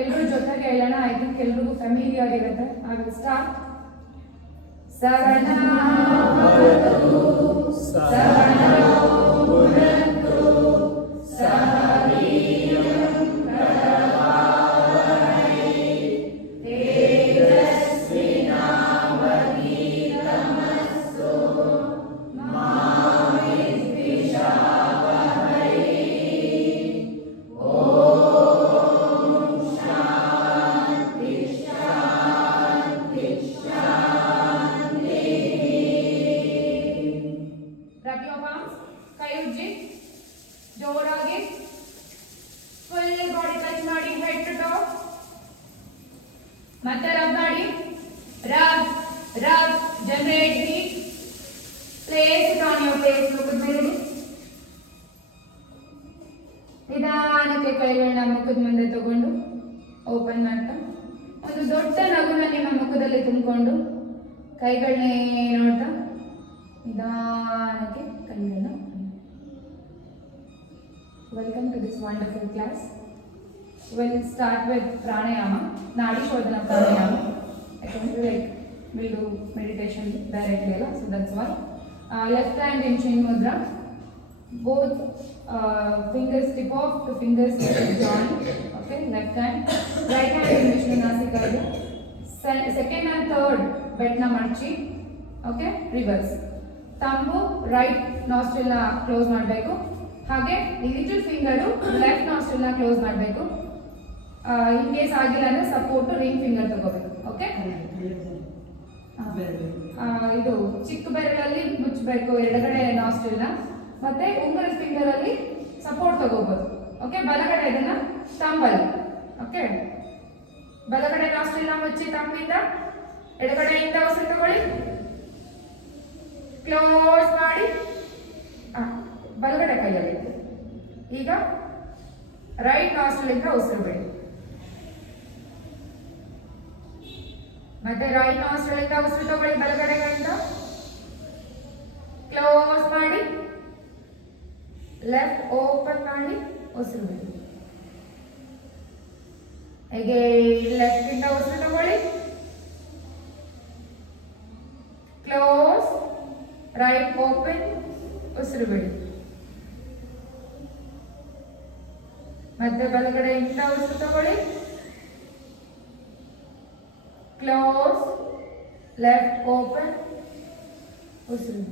ಎಲ್ಲರೂ ಜೊತೆಗೆ ಹೇಳೋಣ. ಐ ಥಿಂಕ್ ಎಲ್ರಿಗೂ ಫ್ಯಾಮಿಲಿಯರ್ ಇರುತ್ತೆ. I will start. ಶರಣಾಗತೋ ಶರಣೋ ಪುನಂತು ಸಹ ವೀರ್ಯಂ ಕರವಾವಹೈ ತೇಜಸ್ವಿನಾವಧೀತಮಸ್ತು ಮಾ ವಿದ್ವಿಷಾವಹೈ. ಜೋರಾಗಿ ಫುಲ್ ಬಾಡಿ ಟಚ್ ಮಾಡಿ, ಹೆಡ್ ಟು ಟೋ. ಮತ್ತೆ ರಬ್ ಮಾಡಿ. Rub rub generate heat. Place it on your face. ಮುಖದ ಮೇಲೆ ನಿಧಾನಕ್ಕೆ ಕೈಗಳನ್ನ ಮುಖದ ಮುಂದೆ ತಗೊಂಡು ಓಪನ್ ಮಾಡ್ತಾ ಒಂದು ದೊಡ್ಡ ನಗುನ ನಿಮ್ಮ ಮುಖದಲ್ಲಿ ತುಂಬಿಕೊಂಡು ಕೈಗಳನ್ನೇ ನೋಡ್ತಾ ನಿಧಾನಕ್ಕೆ ಕೈಗಳನ್ನ. Welcome to this wonderful class. We'll start with pranayama, Nadi Shodhana pranayama. I don't feel like we'll do meditation directly, so that's why. Left hand in Chin Mudra. Both fingers tip off to fingers join. Okay, left hand. Right hand in Vishnu Nasikaya. Second and third betna marchi. Okay, reverse. Thumb right nostril na close ಮಾಡಬೇಕು. ಹಾಗೆ ಈ little finger left nostril ನ close ಮಾಡಬೇಕು. In case ಆಗಿಲ್ಲ ಅಂದ್ರೆ support ring finger ತಗೋಬೇಕು. Okay, ಇದು ಚಿಕ್ಕ ಬೆರಳಲ್ಲಿ ಮುಚ್ಚಬೇಕು ಎಡಗಡೆ ನಾಸ್ಟ್ರಿಲ್ ನ, ಮತ್ತೆ ಉಂಗುರದ ಫಿಂಗರ್ ಅಲ್ಲಿ ಸಪೋರ್ಟ್ ತಗೋಬಹುದು. ಓಕೆ, ಬಲಗಡೆ ಇದನ್ನ ತಂಬಲ್ಲಿ. ಓಕೆ, ಬಲಗಡೆ ನಾಸ್ಟ್ರಿಲ್ ನ ಮುಚ್ಚಿ ತಂಬಿಂದ ಎಡಗಡೆಯಿಂದ ಉಸಿರು ತಗೊಳ್ಳಿ, ಕ್ಲೋಸ್ ಮಾಡಿ ಬಲಗಡೆ ಕೈಯಲ್ಲಿ. ಈಗ ರೈಟ್ ನಾಸ್ಟ್ರಿಲಿಂದ ಉಸಿರು ಬಿಡಿ. ಮತ್ತೆ ರೈಟ್ ನಾಸ್ಟ್ರಿಲಿಂದ ಉಸಿರು ತಗೊಳ್ಳಿ ಬಲಗಡೆ ಕೈಯಿಂದ, ಕ್ಲೋಸ್ ಮಾಡಿ ಲೆಫ್ಟ್ ಓಪನ್ ಮಾಡಿ ಉಸಿರು ಬಿಡಿ. ಹೇಗೆ ಲೆಫ್ಟ್ ಇಂದ ಉಸಿರು ತಗೊಳ್ಳಿ, ಕ್ಲೋಸ್, ರೈಟ್ ಓಪನ್, ಉಸಿರು ಬಿಡಿ. ಮತ್ತೆ ಬಲಗಡೆಯಿಂದ ಉಸಿರು ತಗೊಳ್ಳಿ, ಕ್ಲೋಸ್, ಲೆಫ್ಟ್ ಓಪನ್, ಉಸಿರು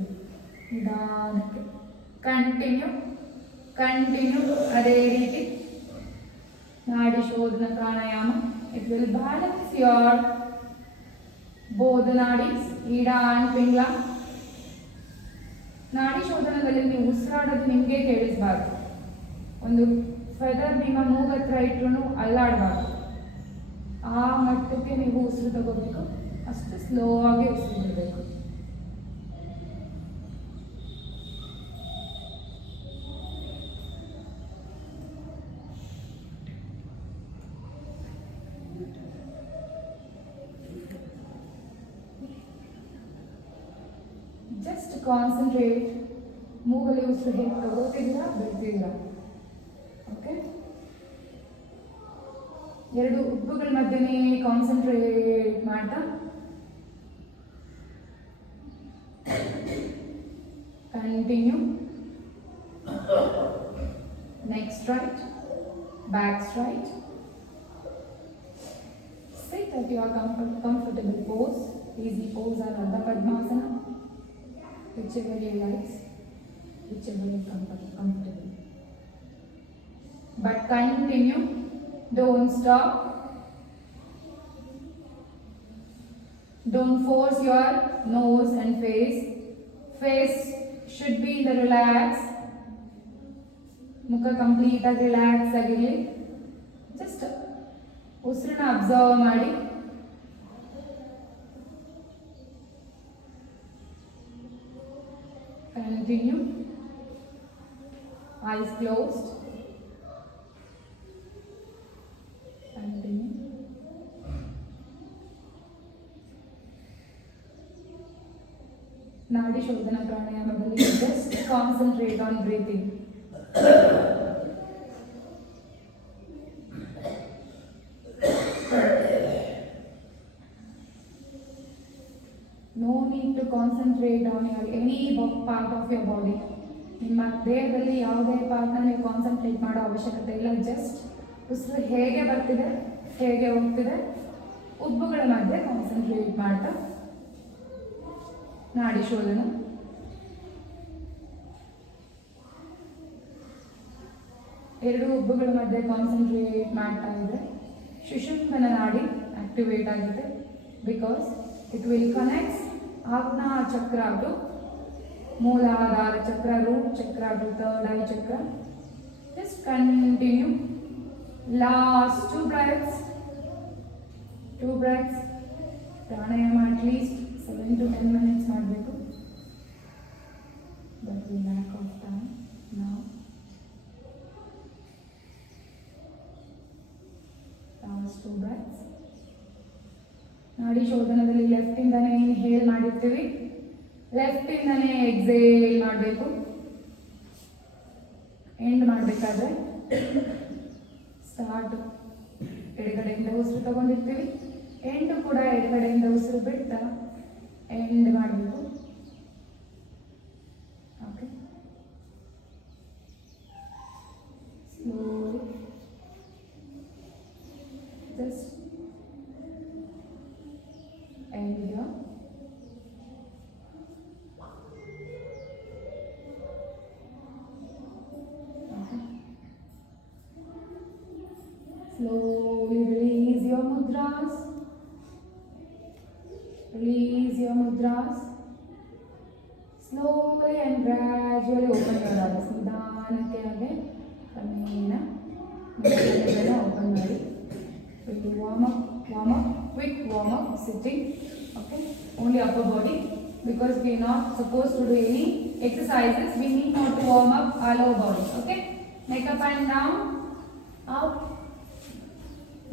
ನಿಧಾನಕ್ಕೆ ಕಂಟಿನ್ಯೂ ಕಂಟಿನ್ಯೂ. ಅದೇ ರೀತಿ ನಾಡಿ ಶೋಧನ ಪ್ರಾಣಾಯಾಮ. It will balance your both nadis, Ida and Pingala. ನಾಡಿ ಶೋಧನದಲ್ಲಿ ನೀವು ಉಸಿರಾಡೋದು ನಿಮಗೆ ಕೇಳಿಸಬಾರ್ದು. ಒಂದು ಫೆದರ್ ನಿಮ್ಮ ಮೂಗ್ ಹತ್ರ ಇಟ್ರು ಅಲ್ಲಾಡಬಾರ್ದು. ಆ ಮಟ್ಟಕ್ಕೆ ನೀವು ಉಸಿರು ತಗೋಬೇಕು. ಅಷ್ಟು ಸ್ಲೋ ಆಗಿ ಉಸಿರು ಬಿಡಬೇಕು. Just concentrate. ಮೂಗಲ್ಲಿ ಉಸಿರು ಹೇಗೆ ತಗೋತಿದ್ದೀರಾ ಬಿಡ್ತಿದ್ದೀರಾ. ಓಕೆ, ಎರಡು ಉಬ್ಬುಗಳ ಮಧ್ಯೆನೇ ಕಾನ್ಸಂಟ್ರೇಟ್ ಮಾಡ್ತಾ continue. Neck straight, back straight. Sit at your comfortable pose. Easy pose or Ardha Padmasana, whichever you like, whichever you comfortable. But continue, don't stop. Don't force your nose and face. Face should be in the relax. Mukha complete ಆಗಿ relax ಆಗಿರಲಿ. Just ಉಸಿರನ್ನ observe ಮಾಡಿ. Continue. Eyes closed. Continue. ನಾಡಿ ಶೋಧನ ಪ್ರಾಣಾಯಾಮದಲ್ಲಿ just concentrate on breathing. No need to concentrate on your any part of your body. ನಿಮ್ಮ ದೇಹದಲ್ಲಿ ಯಾವುದೇ ಪಾರ್ಟ್ನ ನೀವು ಕಾನ್ಸಂಟ್ರೇಟ್ ಮಾಡೋ ಅವಶ್ಯಕತೆ ಇಲ್ಲ. ಜಸ್ಟ್ ಉಸಿರು ಹೇಗೆ ಬರ್ತಿದೆ ಹೇಗೆ ಹೋಗ್ತಿದೆ ಉಬ್ಬುಗಳ ಮಧ್ಯೆ ಕಾನ್ಸಂಟ್ರೇಟ್ ಮಾಡ್ತಾ ನಾಡಿ ಶೋಧನ. ಎರಡು ಉಬ್ಬುಗಳ ಮಧ್ಯೆ ಕಾನ್ಸಂಟ್ರೇಟ್ ಮಾಡ್ತಾ ಇದ್ರೆ ಸುಷುಮ್ನ ನಾಡಿ ಆಕ್ಟಿವೇಟ್ ಆಗುತ್ತೆ. Because it will connect Agna chakra to Mooladhara chakra, root chakra to third eye chakra. Just continue. Last two breaths. Pranayama at least 7 to 10 minutes ಮಾಡಬೇಕು. But we lack of time now. Last two breaths. ನಾಡಿ ಶೋಧನದಲ್ಲಿ left ಇಂದಾನೆ inhale ಮಾಡಿರ್ತೀವಿ, left ಇಂದಾನೆ exhale ಮಾಡಬೇಕು. End ಮಾಡಬೇಕಾದ್ರೆ start ಎಡಗಡೆಯಿಂದ ಉಸಿರು ತಗೊಂಡಿರ್ತೀವಿ, end ಕೂಡ ಎಡಗಡೆಯಿಂದ ಉಸಿರು ಬಿಡ್ತಾ ಎಂಡ್ ಮಾಡಬೇಕು. Okay, slowly just end here. Okay. Slowly release your mudras. Release your mudras. Slowly and gradually open your eyes. ನಿಧಾನಕ್ಕೆ ಹಾಗೆ ಕ್ರಮೇಣ ಓಪನ್ ಮಾಡಿ. warm up, quick warm up, sitting. Okay, only upper body, because we are not supposed to do any exercises. We need not to warm up our lower body. Okay, neck up and down, up,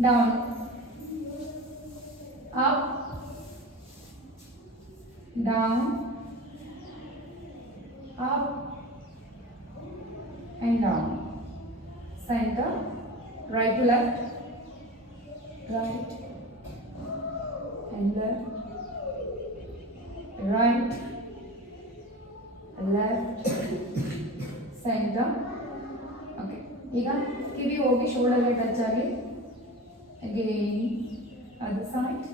down, up, down, up and down. Center, right to left, right and left, right, left, center. Okay, ಈಗ ಕಿವಿ ಹೋಗಿ ಶೋಲ್ಡರ್ಗೆ touch ಆಗಲಿ. Again other side,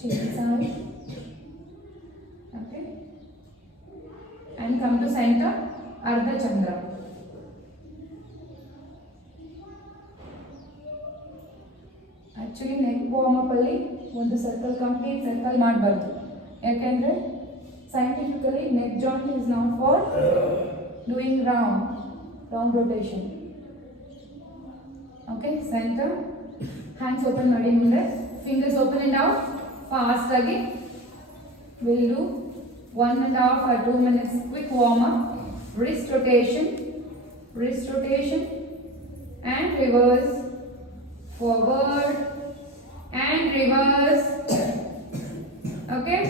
change side. Okay. And come to center, Ardha Chandra. Actually neck warm up ಅಲ್ಲಿ ಒಂದು circle complete circle ಮಾಡಬಾರ್ದು, ಯಾಕೆಂದ್ರೆ scientifically neck joint is not for doing round rotation. Okay, center, hands open ಮಾಡಿ ಮುಂದೆ, fingers open and out, fast agi. We'll do 1.5 or 2 minutes quick warm up, wrist rotation and reverse, forward and reverse. Okay,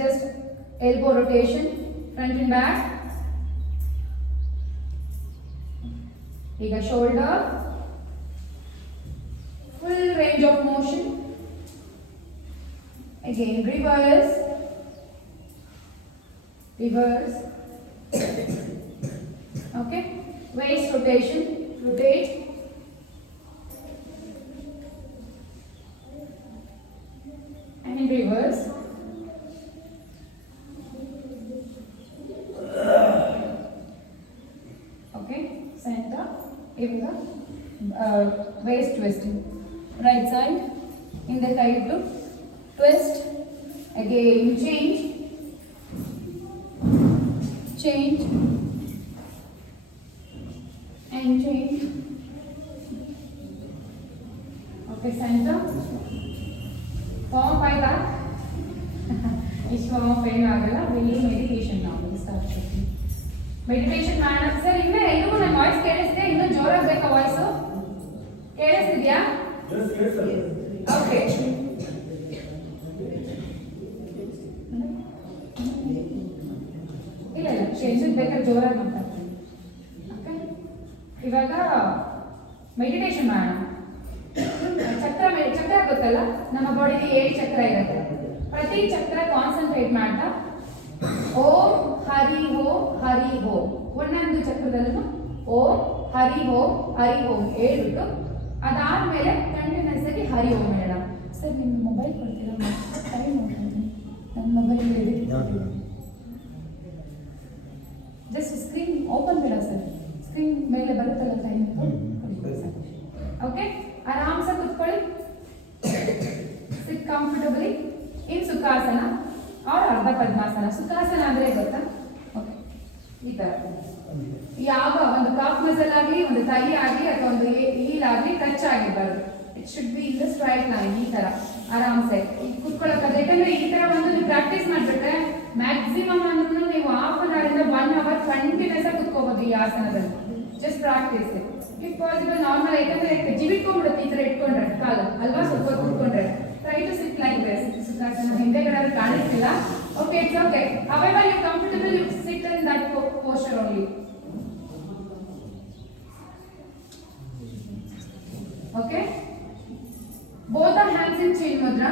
just elbow rotation, front and back. Take a shoulder, full range of motion. Again reverse. Okay, waist rotation, rotate. And reverse. Okay, center. Ivaga waist twisting. Right side in the side to twist. Again change and change. Okay, center. Form ಆಯ್ತಾ? ಇಷ್ಟು form of ಏನು ಆಗಲ್ಲ. ಇಲ್ಲಿ meditation ನಾವು start ಮಾಡ್ತೀವಿ. Meditation ಮಾಡೋಣ sir. ಇನ್ನೂ ಎಲ್ರಿಗೂ ನನ್ನ ವಾಯ್ಸ್ ಕೇಳಿಸ್ತೆ? ಇನ್ನೂ ಜೋರಾಗಿ ಬೇಕಾ ವಾಯ್ಸು? ಕೇಳಿಸ್ತಿದ್ಯಾ? ಓಕೆ. ಇಲ್ಲ ಟೆನ್ಷನ್ ಬೇಕಾದ್ರೆ ಜೋರಾಗಿ ಮಾತಾಡ್ತೀನಿ. ಓಕೆ, ಇವಾಗ ಮೆಡಿಟೇಷನ್ ಮಾಡೋಣ. ಚಕ್ರ ಗೊತ್ತಲ್ಲ, ನಮ್ಮ ಬಾಡಿಗೆ 7 ಚಕ್ರ ಇರುತ್ತೆ. ಪ್ರತಿ ಚಕ್ರ ಕಾನ್ಸಂಟ್ರೇಟ್ ಮಾಡ್ತಾ ಓಂ ಹರಿ ಹೋ ಒಂದೊಂದು ಚಕ್ರದಲ್ಲೂ ಓಂ ಹರಿ ಹೋ ಹೇಳ್ಬಿಟ್ಟು ಅದಾದ್ಮೇಲೆ ಕಂಟಿನ್ಯೂಸ್ ಆಗಿ ಹರಿ ಓಂ ಹೇಳೋಣ. ಸರ್ ನಿಮ್ಮ ಮೊಬೈಲ್ ಕೊಡ್ತೀರಾ? ಟೈಮ್ ನೋಡ್ತೀನಿ, ನನ್ನ ಮೊಬೈಲ್ ಇದೆ. ಜಸ್ಟ್ ಸ್ಕ್ರೀನ್ ಓಪನ್ ಬೇಡ ಸರ್, ಸ್ಕ್ರೀನ್ ಮೇಲೆ ಬರುತ್ತಲ್ಲ ಟೈಮ್. ಓಕೆ, ಆರಾಮ್ಸ ಕೂತ್ಕೊಳ್ಳಿ. ಸಿಟ್ ಕಂಫರ್ಟಬಲಿ ಇನ್ ಸುಖಾಸನ ಆರ್ ಅರ್ಧ ಪದ್ಮಾಸನ. ಸುಖಾಸನ ಅಂದ್ರೆ ಗೊತ್ತಾ? ಓಕೆ, ಈ ತರ ಯಾವ ಒಂದು ಕಾಫ್ ಮಸಲ್ ಆಗಲಿ, ಒಂದು ತೈ ಆಗಲಿ ಅಥವಾ ಒಂದು ಹೀಲ್ ಆಗಲಿ ಟಚ್ ಆಗಿರ್ಬಾರ್ದು. It should be in the straight line. ಈ ತರ ಆರಾಮ್ಸೆ ಕೂತ್ಕೊಳ್ಳೋಕ್ಕಾದ್ರೆ, ಯಾಕಂದ್ರೆ ಈ ತರ ಒಂದು ನೀವು ಪ್ರಾಕ್ಟೀಸ್ ಮಾಡ್ಬಿಟ್ರೆ ಮ್ಯಾಕ್ಸಿಮಮ್ ಅಂದ್ರೂ ನೀವು ಹಾಫ್ ಅನ್ ಅವರ್ ಇಂದ 1 ಅವರ್ ಕಂಟಿನ್ಯೂಸ್ ಆಗಿ ಕುತ್ಕೋಬಹುದು ಈ ಆಸನದಲ್ಲಿ. Just practice if possible. Normal ಯಾಕಂದ್ರೆ ಜಿವಿಟ್ಕೊಂಡ್ಬಿಡುತ್ತೆ ಈ ತರ ಇಟ್ಕೊಂಡ್ರೆ ಕಾಲ ಅಲ್ವಾ, ಸ್ವಲ್ಪ ಕೂತ್ಕೊಂಡ್ರೆ. Try to sit like this. ಸುಖಾಸನ ಹಿಂದೆಗಡೆ ಕಾಣಿಸ್ತಿಲ್ಲ. Okay, it's okay. However you comfortable, you sit in that posture only. Okay, both the hands in chin mudra.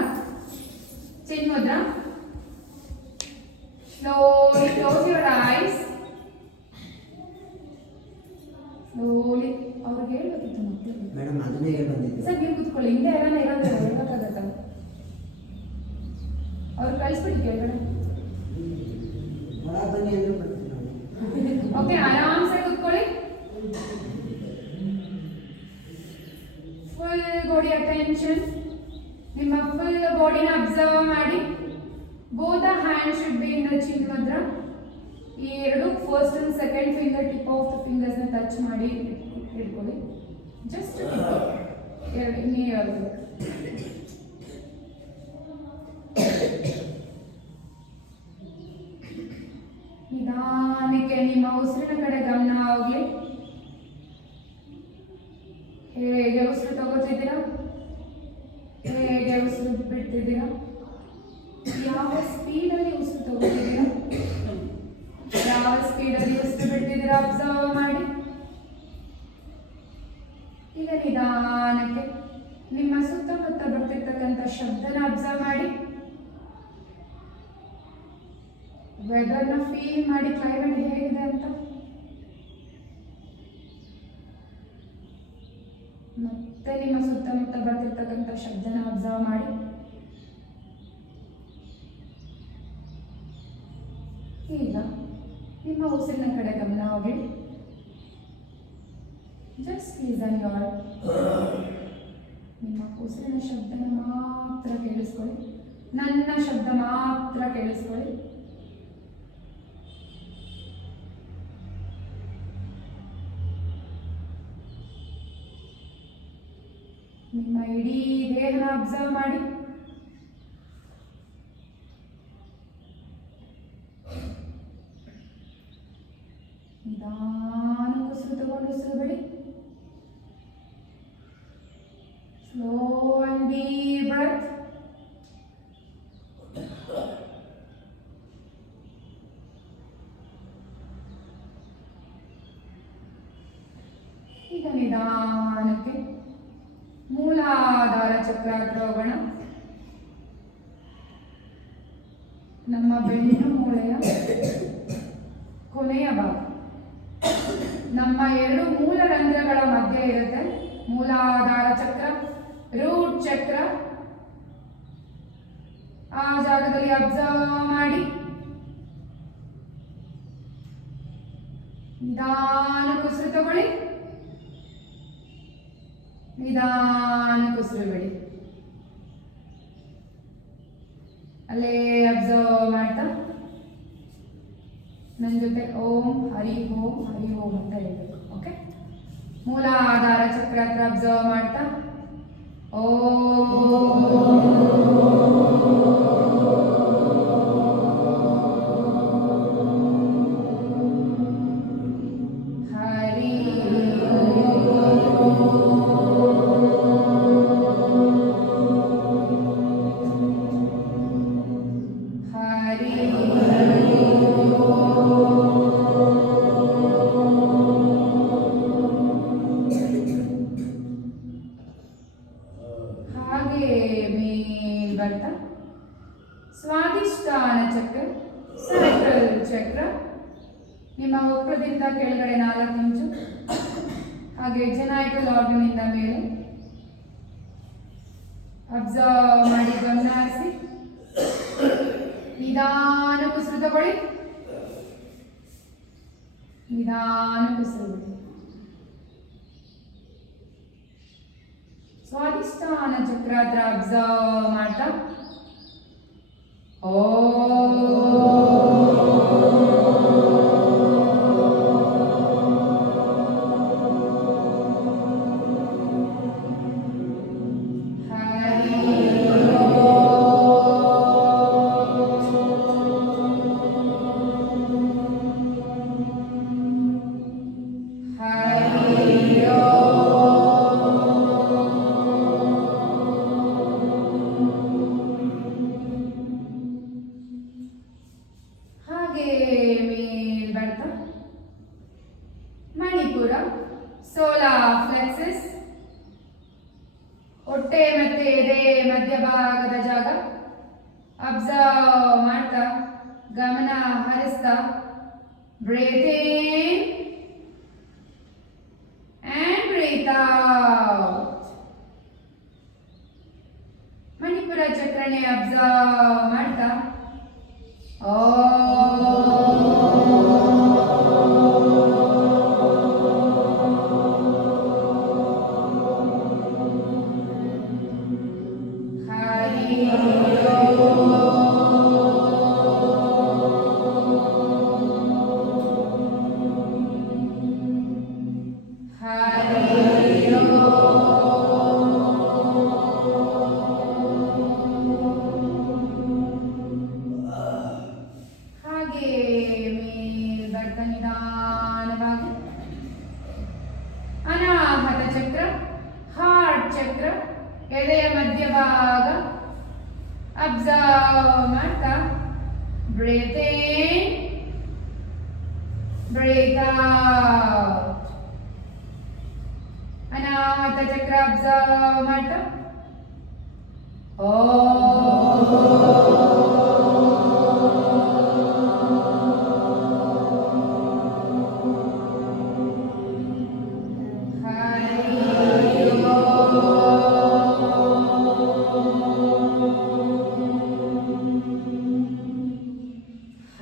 Slowly close your eyes. Slowly. ಅವ್ರಿಗೆ ಹೇಳ್ಬೇಕಿತ್ತು ಮಕ್ಕಳು. ಮೇಡಮ್ ಅದನ್ನೇ ಹೇಳ್ಬಂದಿದ್ದೆ ಸರ್. ನೀವು ಕೂತ್ಕೊಳ್ಳಿ, ಹಿಂದೆ ಯಾರನ್ನ ಇರೋದು ಹೇಳ್ಬೇಕಾಗತ್ತ. ಅವ್ರು ಕಳಿಸ್ಬಿಟ್ಟು ಕೇಳ್ಬೇಡ. ಒಳಗೆ ಬನ್ನಿ ಅಂದ್ರೆ ಬರ್ತೀನಿ ನಾವು. ಓಕೆ, ಆರಾಮ್ಸೆ ಕೂತ್ಕೊಳ್ಳಿ. Full body attention. ನಿಮ್ಮ ಫುಲ್ ಬಾಡಿನ ಅಬ್ಸರ್ವ್ ಮಾಡಿ. Both the hand should be in the chin mudra. ಈ ಎರಡು first and second finger tip of the fingers ನ ಟಚ್ ಮಾಡಿ ಹಿಡ್ಕೊಳ್ಳಿ. ಜಸ್ಟ್ ಎರಡು ಇನ್ನೇ ಯಾವುದು ನಿಧಾನಕ್ಕೆ ನಿಮ್ಮ ಉಸಿರಿನ ಕಡೆ ಗಮನ ಹೋಗ್ಲಿ. ಹೇಗೆ ಉಸಿರು ತಗೋತಿದ್ದೀರಾ, ಹೇಗೆ ಉಸಿರು ಬಿಡ್ತಿದ್ದೀರಾ, ಯಾವ ಸ್ಪೀಡಲ್ಲಿ ಉಸಿರು ತಗೋತಿದ್ದೀರಾ, ಯಾವ ಸ್ಪೀಡಲ್ಲಿ ಉಸಿರು ಬಿಡ್ತಿದ್ದೀರಾ ಅಬ್ಸರ್ವ್ ಮಾಡಿ. ಈಗ ನಿಧಾನಕ್ಕೆ ನಿಮ್ಮ ಸುತ್ತಮುತ್ತ ಬರ್ತಿರ್ತಕ್ಕಂಥ ಶಬ್ದನ ಅಬ್ಸರ್ವ್ ಮಾಡಿ. ವೆದರ್ನ ಫೀಲ್ ಮಾಡಿ, ಕ್ಲೈಮೇಟ್ ಹೇಗಿದೆ ಅಂತ. ಮತ್ತೆ ನಿಮ್ಮ ಸುತ್ತಮುತ್ತ ಬರ್ತಿರ್ತಕ್ಕಂಥ ಶಬ್ದನ ಅಬ್ಸರ್ವ್ ಮಾಡಿ. ಈಗ ನಿಮ್ಮ ಉಸಿರಿನ ಕಡೆ ಗಮನ ಬಿಡಿ. ಜಸ್ಟ್ ಲಿಸನ್ ಯೋರ್ ನಿಮ್ಮ ಉಸಿರಿನ ಶಬ್ದನ ಮಾತ್ರ ಕೇಳಿಸ್ಕೊಳ್ಳಿ, ನನ್ನ ಶಬ್ದ ಮಾತ್ರ ಕೇಳಿಸ್ಕೊಳ್ಳಿ. ನಿಮ್ಮ ಇಡೀ ದೇಹನ ಅಬ್ಸರ್ವ್ ಮಾಡಿ. ನಿಧಾನ ಉಸಿರು ತಗೊಂಡು ಉಸಿರು ಬಿಡಿ. Slow and deep breath. ಈಗ ನಿಧಾನಕ್ಕೆ ಮೂಲಾಧಾರ ಚಕ್ರ ಹತ್ರ ಹೋಗೋಣ. ನಮ್ಮ ಬೆನ್ನಿನ ಮೂಳೆಯ ಕೊನೆಯ ಭಾಗ ನಮ್ಮ ಎರಡು ಮೂಲ ರಂಧ್ರಗಳ ಮಧ್ಯೆ ಇರುತ್ತೆ. ಮೂಲಾಧಾರ ಚಕ್ರ, ರೂಟ್ ಚಕ್ರ. ಆ ಜಾಗದಲ್ಲಿ ಅಬ್ಸರ್ವ್ ಮಾಡಿ. ನಿಧಾನಕ್ಕೆ ಉಸಿರು ತಗೊಳ್ಳಿ, ನಿಧಾನಕ್ಕೆ ಉಸಿರು ಬಿಡಿ. ಅಲ್ಲೇ ಅಬ್ಸರ್ವ್ ಮಾಡ್ತಾ ನನ್ನ ಜೊತೆ ಓಂ ಹರಿ ಓಂ ಹರಿ ಓಂ ಅಂತ ಹೇಳ್ಬೇಕು. ಓಕೆ, ಮೂಲಾಧಾರ ಚಕ್ರ ಹತ್ರ ಅಬ್ಸರ್ವ್ ಮಾಡ್ತಾ ಸ್ವಾದಿಷ್ಠಾನ ಚಕ್ರ, ಸ್ಯಾಕ್ರಲ್ ಚಕ್ರ. ನಿಮ್ಮ ಹೊಕ್ಕದಿಂದ ಕೆಳಗಡೆ 4 ಇಂಚು, ಹಾಗೆ ಜೆನೈಟಲ್ ಆರ್ಗನ್ ಇಂದ ಮೇಲೆ ಅಬ್ಸರ್ವ್ ಮಾಡಿ, ಗಮನ ಹರಿಸಿ. ನಿಧಾನ ಉಸಿರು ತಗೊಳ್ಳಿ, ನಿಧಾನ ಉಸಿರು ಬಿಡಿ. ಸ್ವಾದಿಷ್ಠಾನ ಚಕ್ರ ಹತ್ರ ಅಬ್ಸರ್ವ್ ಮಾಡ್ತಾ ಮಣಿಪುರ, ಸೋಲಾರ್ ಫ್ಲೆಕ್ಸಸ್, ಹೊಟ್ಟೆ ಮತ್ತೆ ಎದೆ ಮಧ್ಯಭಾಗದ ಜಾಗ ಅಬ್ಸರ್ವ್ ಮಾಡ್ತಾ, ಗಮನ ಹರಿಸ್ತಾ, breathe in and breathe out. ಮಣಿಪುರ ಚಕ್ರನೆ ಅಬ್ಸರ್ವ್ ಮಾಡ್ತಾ ನಿಧಾನವಾಗಿ ಅನಾಹತ ಚಕ್ರ, ಹಾರ್ಟ್ ಚಕ್ರ, ಎದೆಯ ಮಧ್ಯಭಾಗ ಅಬ್ಸರ್ವ್ ಮಾಡ್ತಾ, ಬ್ರೀತ್ ಇನ್, ಬ್ರೀತ್ ಔಟ್. ಅನಾಹತ ಚಕ್ರ ಅಬ್ಸರ್ವ್ ಮಾಡ್ತಾ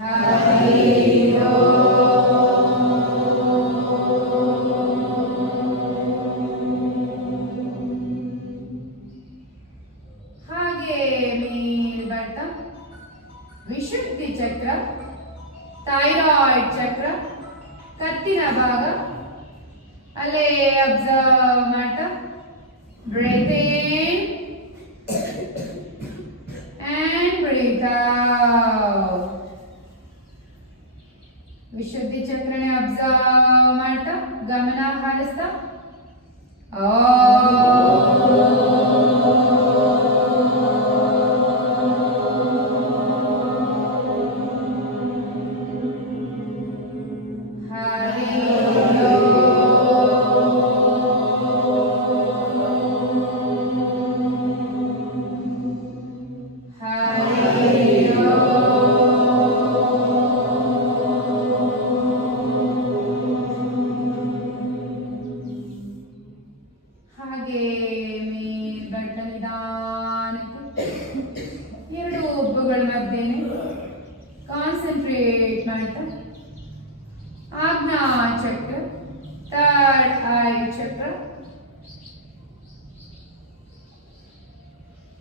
Hare ಹಾಗೆ ಮೇಲ್ಬರ್ತಾ ವಿಶುದ್ಧಿ ಚಕ್ರ, ಥೈರಾಯ್ಡ್ ಚಕ್ರ, ಕತ್ತಿನ ಭಾಗ ಅಲ್ಲೇ ಅಬ್ಸರ್ವ್ ಮಾಡ್ತಾ breathe in and breathe out. ವಿಶುದ್ಧಿ ಚಕ್ರನೆ ಅಬ್ಸರ್ವ್ ಮಾಡ್ತಾ ಗಮನ ಹರಿಸ್ತಾ ಹಾಗೆ ಮೇಲ್ಗಡ್ಡ ನಿಧಾನಕ್ಕೆ ಎರಡು ಹುಬ್ಬುಗಳ ಮಧ್ಯೆನೆ ಕಾನ್ಸಂಟ್ರೇಟ್ ಮಾಡ್ತಾ ಆಜ್ಞಾ ಚಕ್ರ, ಥರ್ಡ್ ಐ ಚಕ್ರ,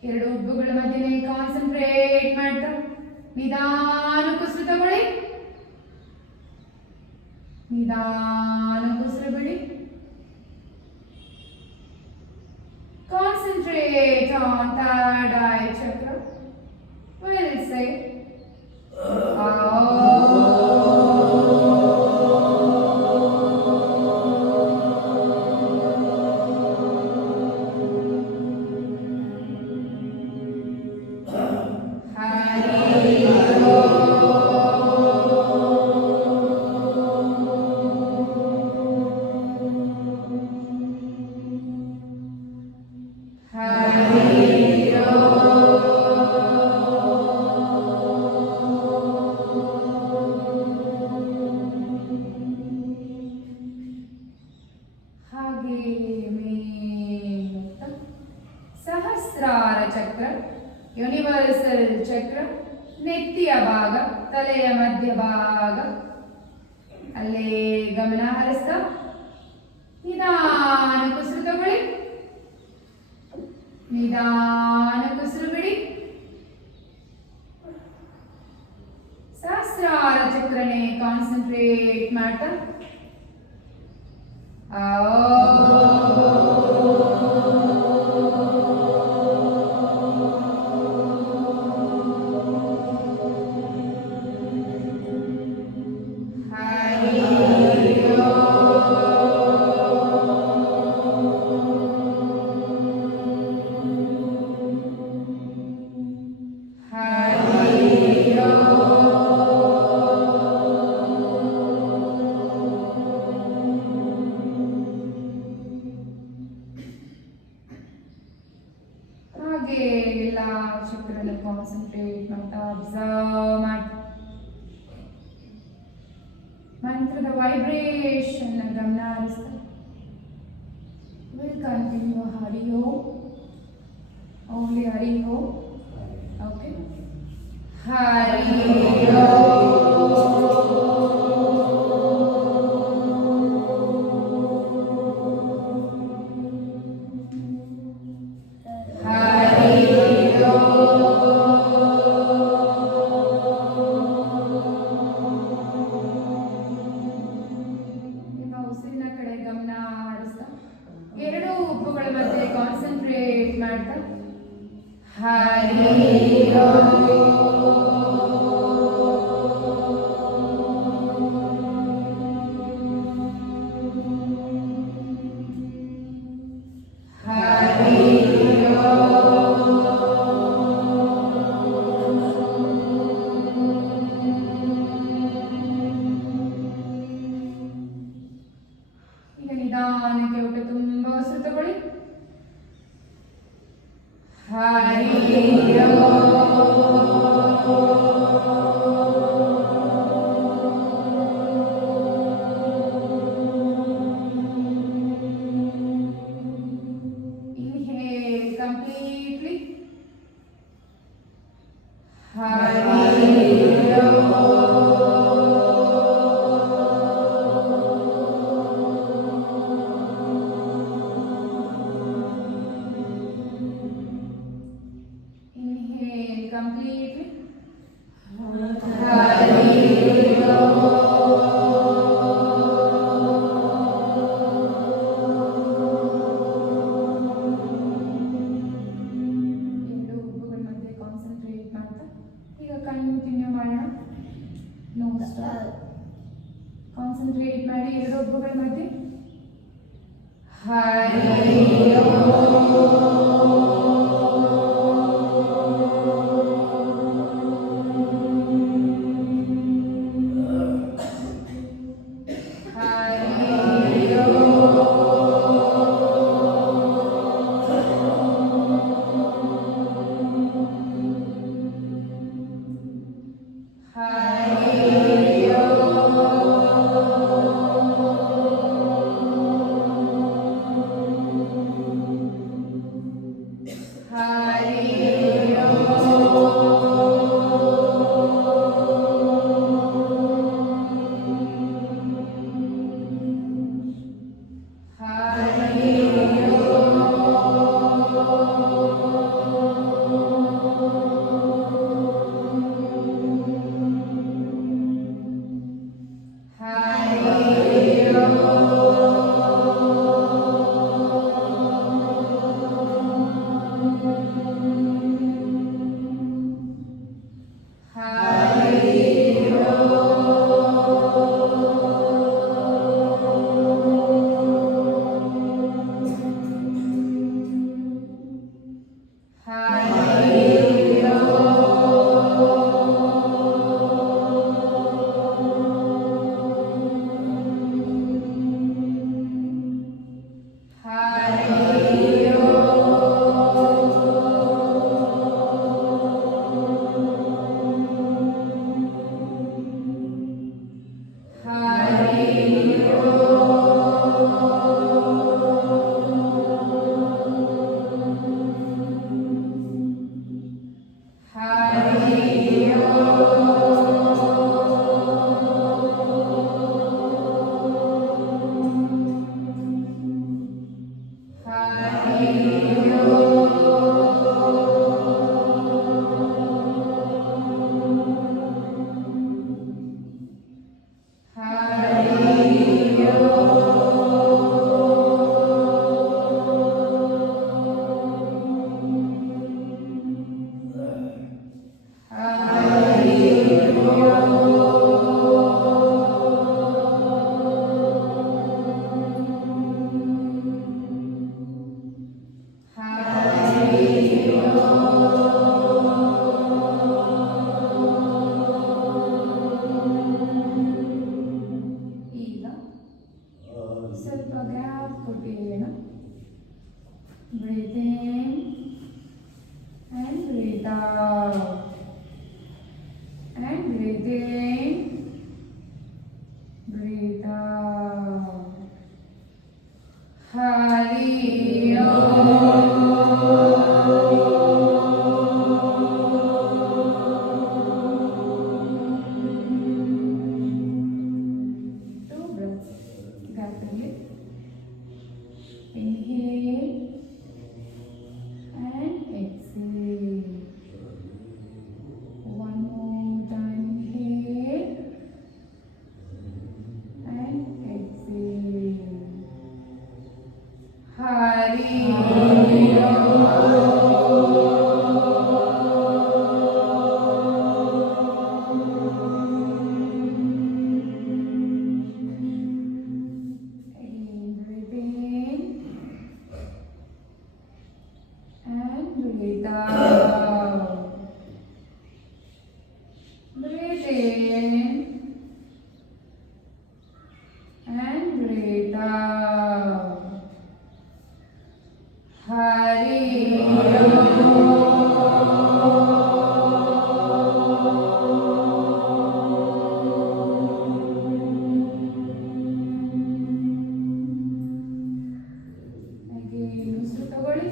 ಎರಡು ಹುಬ್ಬುಗಳ ಮಧ್ಯೆನೆ ಕಾನ್ಸಂಟ್ರೇಟ್ ಮಾಡ್ತಾ ನಿಧಾನಕ್ಕೆ ಉಸಿರು ತಗೊಳ್ಳಿ, ನಿಧಾನಕ್ಕೆ ಉಸಿರು ಬಿಡಿ. Concentrate on third eye chakra. We'll say ಸಹಸ್ರಾರ ಚಕ್ರ, ಯೂನಿವರ್ಸಲ್ ಚಕ್ರ, ನೆತ್ತಿಯ ಭಾಗ, ತಲೆಯ ಮಧ್ಯಭಾಗ ಅಲ್ಲೇ ಗಮನ ಹರಿಸ್ತಾ ನಿಧಾನಕ್ಕೆ ಉಸಿರು ತಗೊಳ್ಳಿ, ನಿಧಾನಕ್ಕೆ ಉಸಿರು ಬಿಡಿ. ಸಹಸ್ರಾರ ಚಕ್ರನೆ ಕಾನ್ಸಂಟ್ರೇಟ್ ಮಾಡ್ತಾ ಹಾಗೆ ಎಲ್ಲ ಚಕ್ರದಲ್ಲಿ ಕಾನ್ಸಂಟ್ರೇಟ್ ಮಾಡ್ತಾ ಅಬ್ಸರ್ವ್ ಮಾಡ್ತಾ ಮಂತ್ರದ ವೈಬ್ರೇಷನ್ ಗಮನ ಹರಿಸ್ತಾ will continue Hari Om, only Hari Om. Okay, ಹರಿ ಎರಡು ಉಬ್ಬುಗಳ ಮಧ್ಯೆ ಕಾನ್ಸಂಟ್ರೇಟ್ ಮಾಡ್ತಾ ಹರಿ ಈಗ ನಿಧಾನಕ್ಕೆ ಹೊಟ್ಟೆ ತುಂಬ ಉಸಿರು ತಗೊಳ್ಳಿ. Inhale completely. ಕಂಪ್ಲೀಟ್ಲಿ. ಎರಡು ಹುಬ್ಬುಗಳ ಮಧ್ಯೆ ಕಾನ್ಸಂಟ್ರೇಟ್ ಮಾಡ್ತಾ ಈಗ ಕಂಟಿನ್ಯೂ ಮಾಡೋಣ. No stop. ಕಾನ್ಸಂಟ್ರೇಟ್ ಮಾಡಿ ಎರಡು ಹುಬ್ಬುಗಳ ಮಧ್ಯೆ. ಸ್ವಲ್ಪ ಗ್ಯಾಪ್ ಕೊಟ್ಟಿದ್ದೇನೆ. Breathe in and breathe out. And breathe in, breathe out. Hari Om. Two breaths. Gayatri. Inhale and exhale. One more time. Inhale and exhale. Hari Again, breathe in and breathe out. Breathe in and breathe out. Hari Again, ಉಸಿರು ತಗೊಳ್ಳಿ,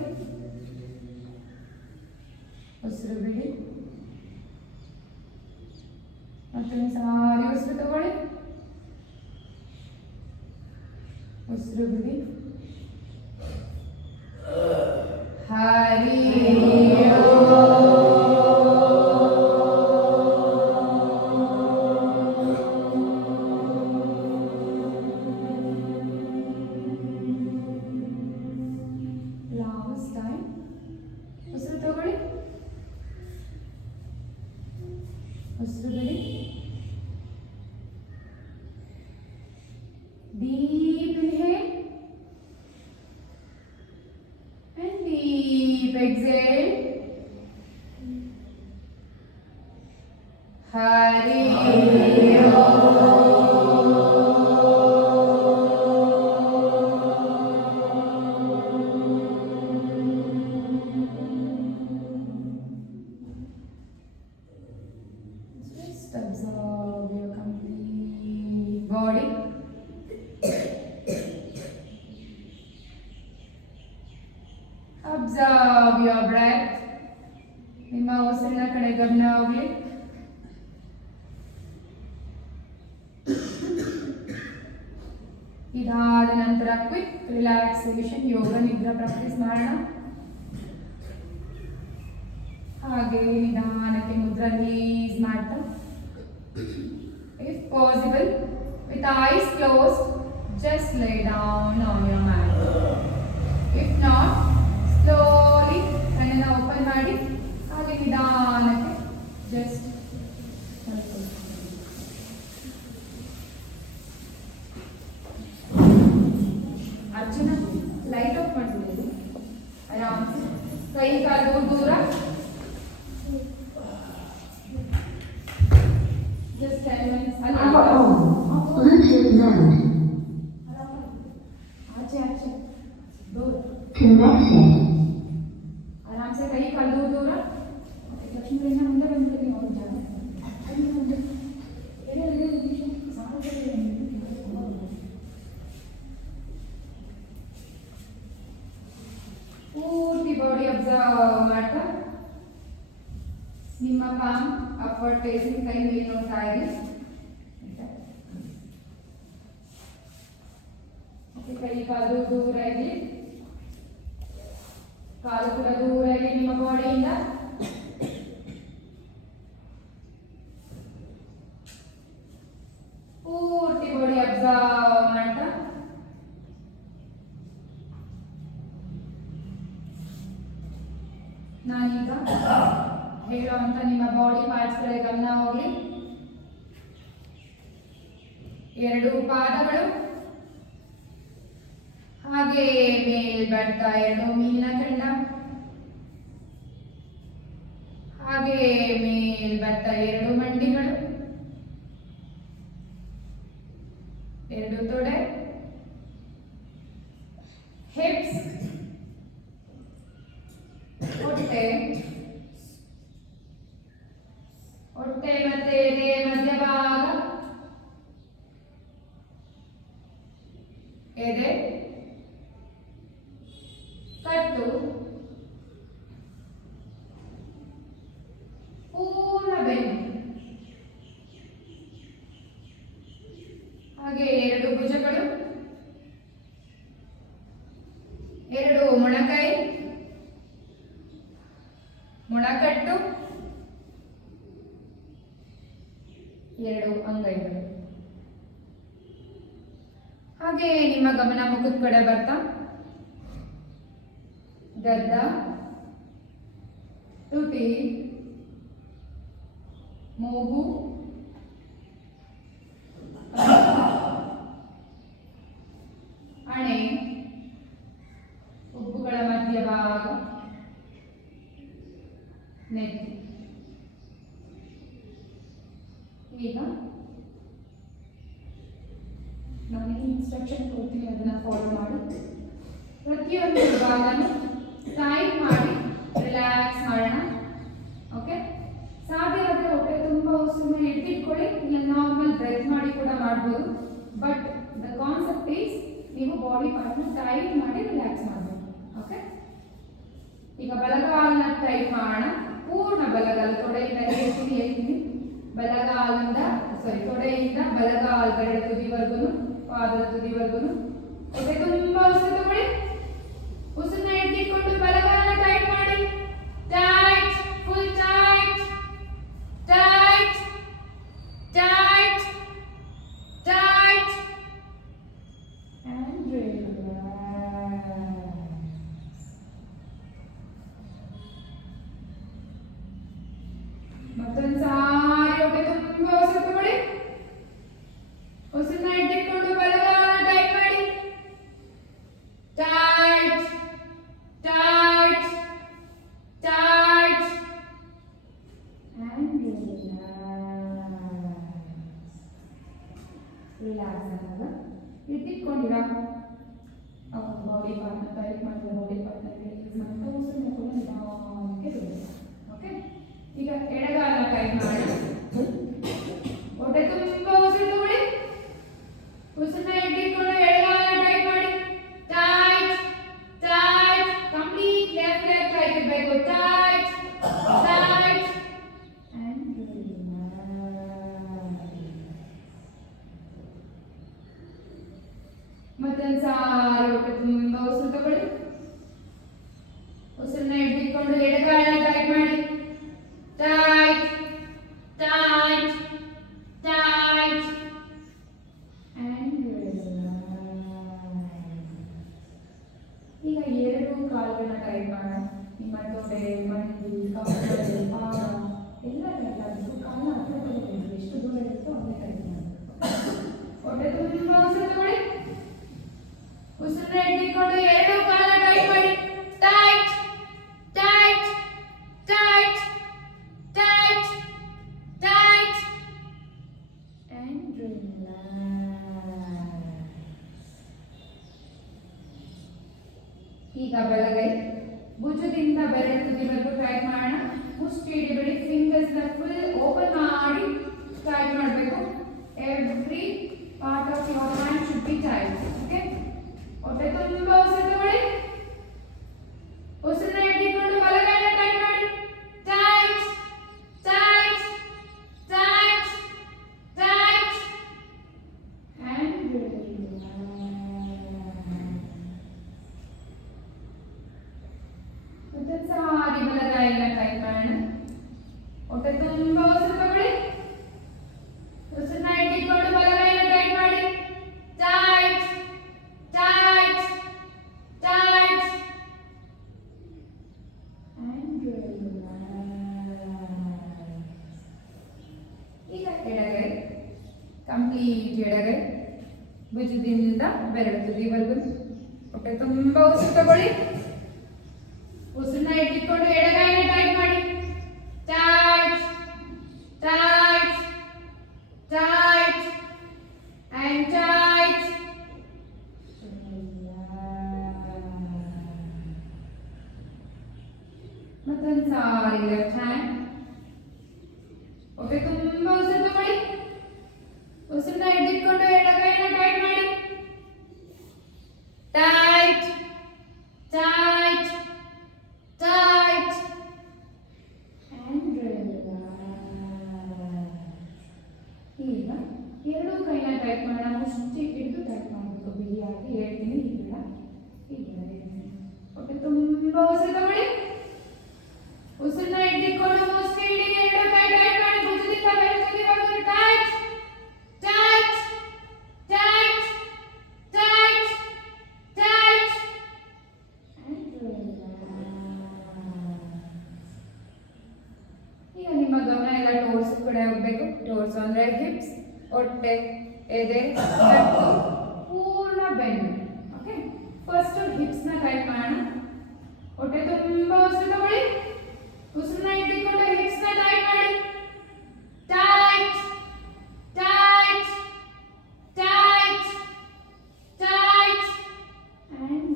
ಉಸಿರು ಬಿಡಿ. ಮತ್ತೊಂದು ಸಾರಿ ಉಸಿರು ತಗೊಳ್ಳಿ, ಉಸಿರು ಬಿಡಿ. Hari Om. ಉಸಿರು ಬಿಡಿ. Deep inhale and deep exhale. Hari Just observe your complete body. Observe your breath. ನಿಮ್ಮ ಉಸಿರಿನ ಕಡೆ ಗಮನ ಹೋಗಲಿ. ಇದಾದ ನಂತರ ಕ್ವಿಕ್ ರಿಲ್ಯಾಕ್ಸೇಷನ್ ಯೋಗ ನಿದ್ರಾ ಪ್ರಾಕ್ಟೀಸ್ ಮಾಡೋಣ. ಹಾಗೆ ನಿಧಾನಕ್ಕೆ ಮುದ್ರಾ ರಿಲೀಸ್ ಮಾಡ್ತಾ, if possible with eyes closed just lay down on your mat. If not, slowly ಕಣ್ಣನ್ನ ಓಪನ್ ಮಾಡಿ ಹಾಗೆ ನಿಧಾನಕ್ಕೆ just ಅರ್ಜುನ ಲೈಟ್ ಆಫ್ ಮಾಡ್ತಿದ್ದೀವಿ. ಆರಾಮ್ಸೆ ಕೈ ಕಾಲು ದೂರ just 10 minutes ಅಲ್ಲಿ आचे आचे दूर आराम से कहीं कर दूर दूर लक्ष्मी रेना मुंडे बंद करके और जाना पूरी बॉडी ऑब्जर्व ಮಾಡ್ತಾ ನಿಮ್ಮ ಪಾಮ್ ಅಪ್ವರ್ಡ್ ಫೇಸಿಂಗ್ ಕೈ ಮೇಲೆ ನೋಡ್ತಾ ಇರಿ. ಕೈ ಕಾಲು ದೂರ ಇರಲಿ, ಕಾಲು ಕೂಡ ದೂರ ಇರಲಿ ನಿಮ್ಮ ಬಾಡಿಯಿಂದ. ಪೂರ್ತಿ ಬಾಡಿ ಅಬ್ಸರ್ವ್ ಮಾಡ್ತಾ ನಾನೀಗ ಹೇಳುವಂತ ನಿಮ್ಮ ಬಾಡಿ ಪಾರ್ಟ್ಸ್ ಗಳಿಗೆ ಗಮನ ಹೋಗ್ಲಿ. ಎರಡು ಪಾದಗಳು ಹಾಗೆ ಮೇಲ್ ಬರ್ತಾ ಎರಡು ಮೀನಿನ ಕೆಂಡ, ಹಾಗೆ ಮೇಲ್ ಬರ್ತಾ ಎರಡು ಮಂಡಿಗಳು, ಎರಡು ತೊಡೆ, ಹಿಪ್ಸ್, ಹೊಟ್ಟೆ, ಹೊಟ್ಟೆ ಮತ್ತೆ ಎದೆ ಮಧ್ಯಭಾಗ, ಎದೆ, ಕಟ್ಟು, ಪೂರ್ಣ ಬೆನ್ನು, ಹಾಗೆ ಎರಡು ಭುಜಗಳು, ಎರಡು ಮೊಣಕೈ, ಮೊಣಕಟ್ಟು, ಎರಡು ಅಂಗೈಗಳು. ಹಾಗೆ ನಿಮ್ಮ ಗಮನ ಮುಖದ ಕಡೆ ಬರ್ತಾ ಗದ್ದ, ತುಟಿ, ಮೂಗು, ಹಣೆ, ಹುಬ್ಬುಗಳ ಮಧ್ಯಭಾಗ, ನೆತ್ತಿ. ಈಗ ನಾನು ಇನ್ಸ್ಟ್ರಕ್ಷನ್ ಕೊಡ್ತೀನಿ, ಅದನ್ನ ಫಾಲೋ ಮಾಡಿ. ಪ್ರತಿಯೊಂದು ಭಾಗನೂ ಟೈಟ್ ಮಾಡಿ ರಿಲ್ಯಾಕ್ಸ್ ಮಾಡೋಣ. ಓಕೆ, ಸಾಧ್ಯವಾದರೆ ಹೊಟ್ಟೆ ತುಂಬ ಉಸಿರನ್ನ ಹಿಡಿದಿಟ್ಕೊಳ್ಳಿ, ಇಲ್ಲ ನಾರ್ಮಲ್ ಬ್ರೆತ್ ಮಾಡಿ ಕೂಡ ಮಾಡ್ಬೋದು. ಬಟ್ ದ ಕಾನ್ಸೆಪ್ಟ್ ಈಸ್ ನೀವು ಬಾಡಿ ಪಾರ್ಟ್ನ ಟೈಟ್ ಮಾಡಿ ರಿಲ್ಯಾಕ್ಸ್ ಮಾಡಬೇಕು. ಓಕೆ, ಈಗ ಬಲಗಾಲನ್ನ ಟೈಟ್ ಮಾಡೋಣ. ಪೂರ್ಣ ಬಲಗಾಲ, ತೊಡೆಯಿಂದ ಹೇಳ್ತೀನಿ ಬಲಗಾಲಿಂದ ತೊಡೆಯಿಂದ ಬಲಗಾಲ ಬೆರಳ ತುದಿವರೆಗೂ, ಪಾದದ ತುದಿವರೆಗೂ. ಹೊಟ್ಟೆ ತುಂಬಾ ಉಸಿರು ತಗೊಳ್ಳಿ. ಉಸಿರನ್ನ ಹಿಡಿದಿಟ್ಕೊಂಡು ಬಲಗಾಲನ ಟೈಟ್ ಮಾಡಿ. Tight, full tight, tight, tight, tight and relax. ಮತ್ತೊಂದು ಸಾರಿ ಈಗ ಎಡಗಾಲ ಟೈಟ್ ಮಾಡೋಣ. ಹೊಟ್ಟೆ ತುಂಬ ಉಸಿರು ತಗೊಳ್ಳಿ. ಉಸಿರನ್ನ ಇಟ್ಕೊಂಡು ಎಡಗಾಲ ಟೈಟ್ ಮಾಡಿ. Tight tight complete left leg tight ಇರಬೇಕು. ಟೈಟ್ ಟೈಟ್ ಅಂಡ್ ಮತ್ತೊಂದು ಸಾರಿ ಹೊಟ್ಟೆ ತುಂಬ ಉಸಿರು ತಗೊಳ್ಳಿ. ಉಸಿರನ್ನ ಇಟ್ಕೊಂಡು ಎಡಗಾಲನ ಟೈಟ್ ಮಾಡಿ. ಟೈಟ್ ಟೈಟ್ ಟೈಟ್ ಅಂಡ್ ಈಗ ಎರಡು ಕಾಲುಗಳನ್ನ ಟೈಟ್ ಮಾಡೋಣ. ನಿಮ್ಮ ತೊಡೆ, ಮಂಡಿ, ಕಪ್ಪು, ಪಾದ ಎಲ್ಲ ಟೈಟ್ ಆಗಬೇಕು. ಕಾಲ ಹತ್ರ ಬರಬೇಕು. ಎಷ್ಟು ದೂರ ಇರುತ್ತೋ ಅಲ್ಲೇ ಟೈಟ್ ಮಾಡಬೇಕು. ಹೊಟ್ಟೆ ತುಂಬ ಉಸಿರು ತಗೊಳ್ಳಿ. ಉಸಿರನ್ನ ಇಟ್ಕೊಂಡು ಎರಡು ಕಾಲ ಟೈಟ್ ಮಾಡಿ. Tight tight tight tight tight and ಈಗ ಬಲಗೈ ಭುಜದಿಂದ ಬೆರಳು ತುದಿವರೆಗೂ ಟೈಟ್ ಮಾಡೋಣ. ಮುಷ್ಟಿ ಹಿಡಿಬೇಡಿ. ಫಿಂಗರ್ಸ್ ನ ಫುಲ್ ಓಪನ್ ಮಾಡಿ ಟೈಟ್ ಮಾಡಬೇಕು. Every part of your hand should B tight. Okay. ಹೊಟ್ಟೆ ತುಂಬ ಉಸಿರು ತಗೊಳ್ಳಿ. ಉಸಿರನ್ನ ಇಟ್ಕೊಂಡು ಬಲಗೈನ ಟೈಟ್ ಮಾಡಿ. Tight tight tight tight and ಮತ್ತೆ ಸಾರಿ ಬಲಗೈನ ಟೈಟ್ ಮಾಡೋಣ. ಹೊಟ್ಟೆ ತುಂಬ ಉಸಿರು ತಗೊಳ್ಳಿ. ಉಸಿರನ್ನ ಇಟ್ಕೊಂಡು ಬಲಗೈನ ಟೈಟ್ ಮಾಡಿ. ಟೈಟ್ ಟೈಟ್ ಟೈಟ್ ಅಂಡ್ ಈಗ ಎಡಗೈ ಕಂಪ್ಲೀಟ್ ಎಡಗೈ ಭುಜದಿಂದ ಬೆರಳು ತುದಿವರೆಗೂ ಹೊಟ್ಟೆ ತುಂಬ ಉಸಿರು ತಗೊಳ್ಳಿ. ಉಸಿರನ್ನ ಇಟ್ಕೊಂಡು ಎಡಗೈನ ಟೈಟ್ ಮಾಡಿ. Tight tight tight and tight ಮತ್ತೊಂದು ಸಾರಿ ಲೆಫ್ಟ್ ಹ್ಯಾಂಡ್. ಹೊಟ್ಟೆ ತುಂಬ ಉಸಿರು ತಗೊಳ್ಳಿ. ಉಸಿರನ್ನ ಇಟ್ಕೊಂಡು ಎಡಗೈನ ಟೈಟ್ ಮಾಡಿ. ಟೈಟ್ ಟೈಟ್ ಟೈಟ್ ಅಂಡ್ ಈಗ ಎರಡೂ ಕೈನ ಟೈಟ್ ಮಾಡೋಣ. ಮುಷ್ಟಿ ಹಿಡಿದು ಟೈಟ್ ಮಾಡಬೇಕು. ಬಿಗಿಯಾಗಿ ಹೇಳ್ತೀನಿ. ಈಗ ಹೊಟ್ಟೆ ತುಂಬ ಉಸಿರು ತಗೊಳ್ಳಿ. ಉಸಿರನ್ನ ಇಟ್ಕೊಂಡು ಮುಷ್ಟಿ ಹಿಡಿದು ಎರಡು ಕೈ ಟೈಟ್ ಮಾಡಿ. ಭುಜದಿಂದ ಬೆರಳು ತುದಿವರೆಗೂ tight tight tight tight tight ಈಗ ನಿಮ್ಮ ಗಮನ ಎಲ್ಲ ಟೋರ್ಸ್ ಕಡೆ ಹೋಗ್ಬೇಕು. ಟೋರ್ಸ್ ಅಂದ್ರೆ ಹಿಪ್ಸ್, ಹೊಟ್ಟೆ, ಎದೆ, ಕತ್ತು, ಪೂರ್ಣ ಬೆನ್ನು. ಓಕೆ. ಫಸ್ಟ್ ಹಿಪ್ಸ್ ನ ಟೈಟ್ ಮಾಡೋಣ. ಹೊಟ್ಟೆ ತುಂಬ ಉಸಿರು ತಗೊಳ್ಳಿ. ಉಸಿರನ್ನ ಇಟ್ಕೊಂಡು ಹಿಪ್ಸ್ ನ ಟೈಟ್ ಮಾಡಿ. Tight tight tight tight and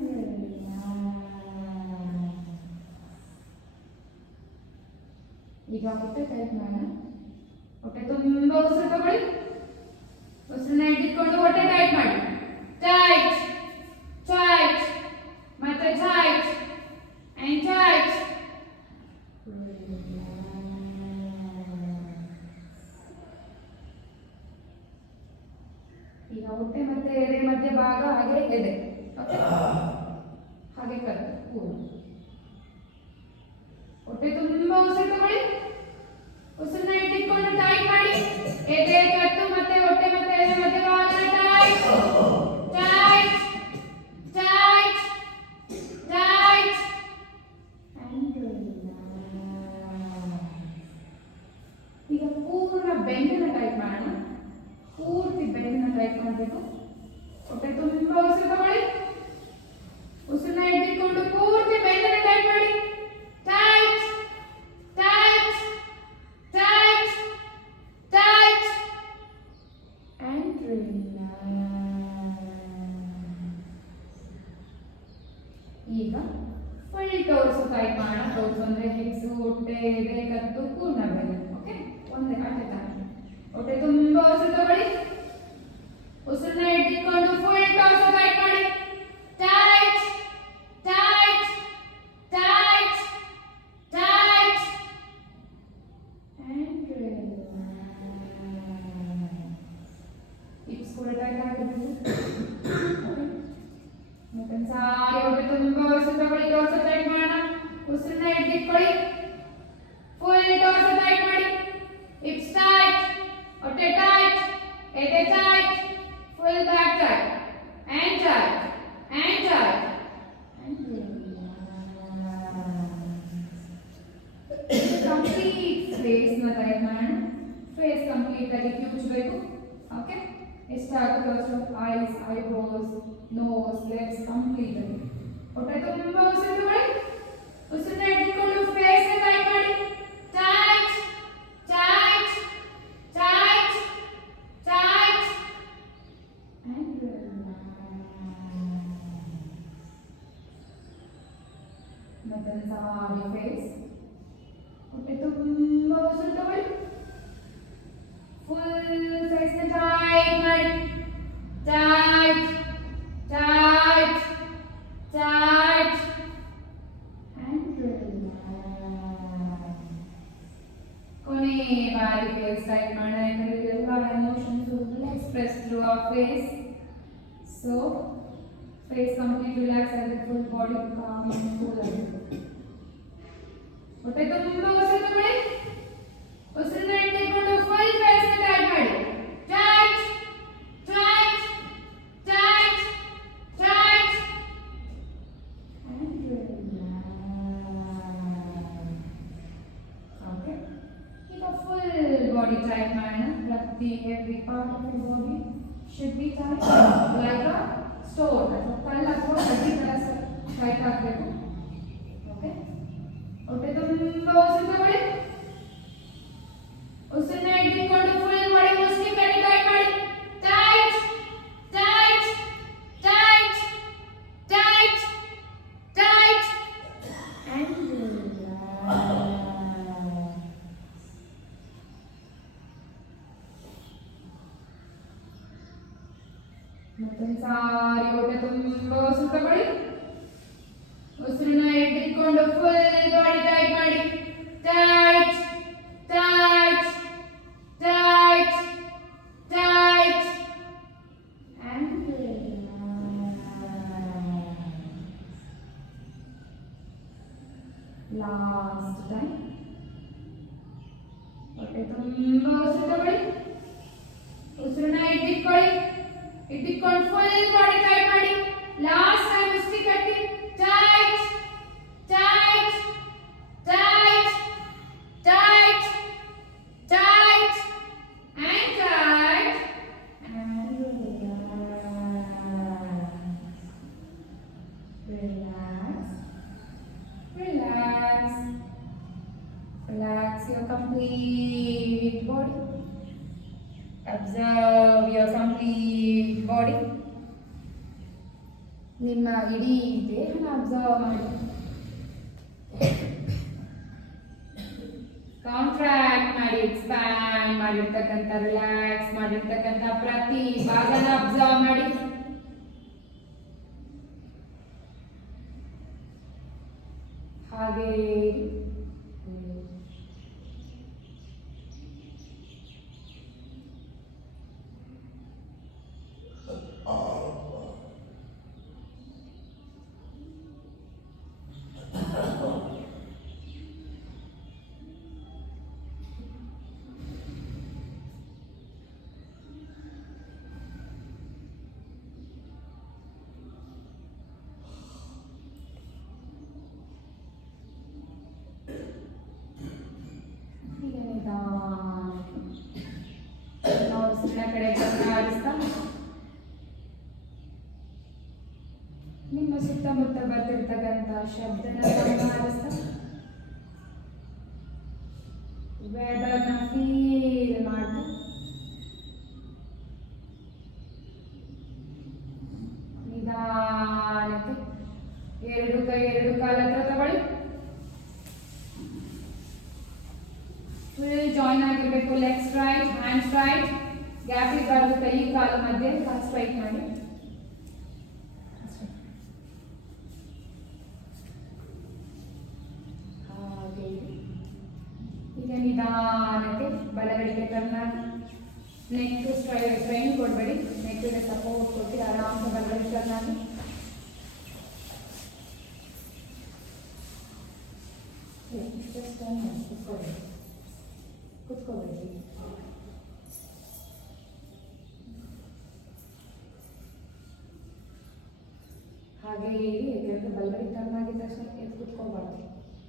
ಈಗ ಹೊಟ್ಟೆ ಟೈಟ್ ಮಾಡೋಣ. ಹೊಟ್ಟೆ ತುಂಬ ಉಸಿರು ತಗೊಳ್ಳಿ. ಉಸಿರನ್ನ ಇಟ್ಕೊಂಡು ಹೊಟ್ಟೆ ಟೈಟ್ ಮಾಡಿ. ಟೈಟ್ ಟೈಟ್ ಮತ್ತೆ ಟೈಟ್ ಅಂಡ್ ಟೈಟ್. ಈಗ ಹೊಟ್ಟೆ ಮತ್ತೆ ಎದೆ ಮಧ್ಯ ಭಾಗ ಹಾಗೆ ಎದೆ. ಓಕೆ. ಹಾಗೆ ಕತ್ತು ಪೂರ್ಣ. ಹೊಟ್ಟೆ ತುಂಬ ಉಸಿರು ತಗೊಳ್ಳಿ. ಉಸಿರನ್ನ ಇಟ್ಕೊಂಡು ಟೈಟ್ ಮಾಡಿ. ಎದೆ, ಕತ್ತು ಮತ್ತೆ ಹೊಟ್ಟೆ ಮತ್ತೆ ಎದೆ ಮಧ್ಯ ಭಾಗ tight tight tight tight and ಈಗ ಪೂರ್ಣ ಬೆನ್ನನ್ನ ಟೈಟ್ ಮಾಡೋಣ. ಪೂರ್ತಿ ಬೆನ್ನನ್ನ ಟೈಟ್ ಮಾಡಬೇಕು. ಹೊಟ್ಟೆ ತುಂಬ ಉಸಿರು ತಗೊಳ್ಳಿ. ಉಸಿರನ್ನ ಇಟ್ಕೊಂಡು ಪೂರ್ತಿ ಬೆನ್ನನ್ನ ಟೈಟ್ ಮಾಡಿ. Tight tight tight tight and ಈಗ ಫುಲ್ ಟೋರ್ಸ್ ಟೈಟ್ ಮಾಡೋಣ. ಟೋರ್ಸ್ ಅಂದ್ರೆ ಹಿಪ್ಸ್, ಹೊಟ್ಟೆ, ಎದೆ, ಕತ್ತು, ಪೂರ್ಣ ಹೊಟ್ಟೆ ತುಂಬಾ ಉಸಿರು ತಗೊಳ್ಳಿ. ಉಸಿರನ್ನ ಇಟ್ಕೊಂಡು ಫುಲ್ ಟಾರ್ಸೋ ಟೈಟ್ ಮಾಡಿ. Tight tight tight tight and hips ಕೂಡ ಟೈಟ್ ಆಗಬೇಕು. ಮತ್ತೆ ಸಾರಿ ಹೊಟ್ಟೆ ತುಂಬಾ ಉಸಿರು ತಗೊಳ್ಳಿ. ಟಾರ್ಸೋ ಟೈಟ್ ಮಾಡೋಣ. ಉಸಿರನ್ನ ಇಟ್ಕೊಳ್ಳಿ. ಫುಲ್ ಟಾರ್ಸೋ ಟೈಟ್ ಮಾಡಿ. hips tight, ಹೊಟ್ಟೆ tight, ಎದೆ tight, full back tight, and tight, and tight, and complete face ನ tight ಮಾಡೋಣ. face complete ಆಗಿ ಕಿವುಚಬೇಕು. ಓಕೆ, ಎಷ್ಟಾಗುತ್ತೋ ಅಷ್ಟು eyes, eyebrows, nose, lips complete ಆಗಿ. ಹೊಟ್ಟೆ ತುಂಬಾ ಉಸಿರು ತಗೊಳ್ಳಿ. ಉಸಿರನ್ನ ಇಟ್ಕೊಂಡು face ನ tight ಮಾಡಿ. tight tight tight tight and ಮತ್ತೆ ಸಾರಿ ಫೇಸ್. ಹೊಟ್ಟೆ ತುಂಬಾ ಉಸಿರು ತಗೊಳ್ಳಿ. ಫುಲ್ ಫೇಸ್ ನ ಟೈಟ್ ಮಾಡಿ. ಟೈಟ್ ಟೈಟ್ ಟೈಟ್ and ಕೊನೆ ಬಾರಿ ಫೇಸ್ ಟೈಟ್ ಮಾಡೋಣ. ಯಾಕಂದ್ರೆ ಎಲ್ಲ emotions express through our face. So face complete relax ಆಗಿದೆ. Full body calm and cool ಆಗಿದೆ. ಹೊಟ್ಟೆ ತುಂಬಾ ಉಸಿರು ತಗೊಳ್ಳಿ. ಉಸಿರನ್ನ ಇಟ್ಕೊಂಡು ಫುಲ್ ಫೇಸ್ ನ ಟೈಟ್ ಮಾಡಿ. Tight tight tight tight okay. ಈಗ ಫುಲ್ ಬಾಡಿ ಟೈಟ್ ಮಾಡೋಣ. every part of your body should be tight like a stone ಅಥವಾ ಕಲ್ಲು ಅಥವಾ ಕಡ್ಡಿ ತರ ಟೈಟ್ ಆಗಬೇಕು. ಓಕೆ, ಹೊಟ್ಟೆ ತುಂಬಾ ಉಸಿರು ತಗೊಳ್ಳಿ. ಉಸಿರನ್ನ ಇಟ್ಕೊಂಡು ಫುಲ್ ಬಾಡಿ ಮುಷ್ಟಿ ಕಟ್ಟಿ ಟೈಟ್ ಮಾಡಿ. Tight tight tight tight tight and ಮತ್ತೆ ಸಾರಿ ಹೊಟ್ಟೆ ತುಂಬಾ ಉಸಿರು ತಗೊಳ್ಳಿ. ಉಸಿರನ್ನ ಇಟ್ಕೊಂಡು ಫುಲ್ ಬಾಡಿ ಟೈಟ್ ಮಾಡಿ. Tight tight tight tight and last time. ಹೊಟ್ಟೆ ತುಂಬಾ ಉಸಿರು ತಗೊಳ್ಳಿ. ಉಸಿರನ್ನ ಇಟ್ಕೊಂಡು ಫುಲ್ ಬಾಡಿ ಟೈಟ್ ಮಾಡಿ. ಲಾಸ್ಟ್ ಟೈಮ್ ಮುಷ್ಟಿ ಕಟ್ಟಿ. Tight tight tight tight tight and tight and relax relax relax your complete body. Observe your complete body. ನಿಮ್ಮ ಇಡೀ ದೇಹನ ಅಬ್ಸರ್ವ್ ಮಾಡಿ. ಕಾಂಟ್ರಾಕ್ಟ್ ಮಾಡಿ, ಎಕ್ಸ್ಪ್ಯಾಂಡ್ ಮಾಡಿರ್ತಕ್ಕಂಥ, ರಿಲ್ಯಾಕ್ಸ್ ಮಾಡಿರ್ತಕ್ಕಂಥ ಪ್ರತಿ ಭಾಗನ ಅಬ್ಸರ್ವ್ ಮಾಡಿ. ಹಾಗೆ ಕಡೆ ಗಮನ ನಿಮ್ಮ ಸುತ್ತಮುತ್ತ ಬರ್ತಿರ್ತಕ್ಕಂಥ ಶಬ್ದನ ಗಮನಿಸ್ತಾ ವೆದರ್ನ ಫೀಲ್ ಮಾಡ್ತಾ ನಿಧಾನಕ್ಕೆ ಎರಡು ಕೈ ಎರಡು ಕಾಲ ಹತ್ರ ತಗೊಳ್ಳಿ. ಫುಲ್ ಜಾಯಿನ್ ಆಗಿರಬೇಕು. Left right, hands right, gap ಇರಬಾರ್ದು. ಕೈ ಕಾಲು ಮಧ್ಯೆ ಕಾಲು ಸ್ಟ್ರೈಟ್ ಮಾಡಿ. ಹಾಗೆ ಈಗ ನಿಧಾನಕ್ಕೆ ಬಲಗಡೆಗೆ ಟರ್ನ್ ಆಗಿ ನೆಕ್ ಸ್ಟ್ರೈನ್ ಕೊಡಬೇಡಿ. ನೆಕ್ಗೆ ಸಪೋರ್ಟ್ ಕೊಟ್ಟು ಆರಾಮ್ಸೆ ಬಲಗಡೆ ಟರ್ನ್ ಆಗಿ. ಕುತ್ಕೋಬೇಡಿ. ಹಾಗೆ ಯಾಕಂದ್ರೆ ಬಲಗಡೆ ಟರ್ನ್ ಆಗಿದ ತಕ್ಷಣ ಎದ್ದು ಕುತ್ಕೋಬಾರ್ದು.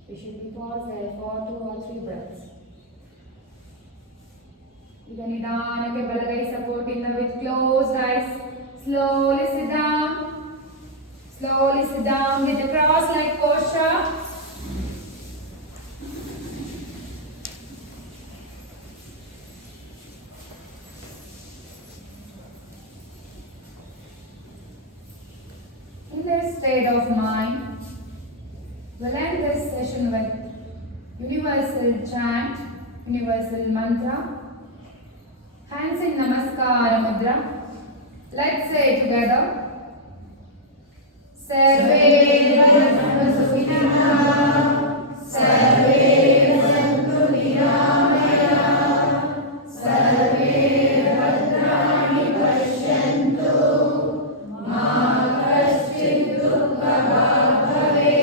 You should be paused there for 2 or 3 breaths. ಈಗ ನಿಧಾನಕ್ಕೆ ಬಲಗೈ ಸಪೋರ್ಟ್ ಇಂದ with closed eyes. Slowly sit down. Slowly sit down with the cross-leg posture. In this state of mind, we'll end this session with universal chant, universal mantra. Hands in Namaskara Mudra. Let's say together. Sarve Bhadranthu Sukhinah. Sarve Santu Niramaya. Sarve Bhadrani Pashyantu. Ma Kaschid Dukkhah Bhavet.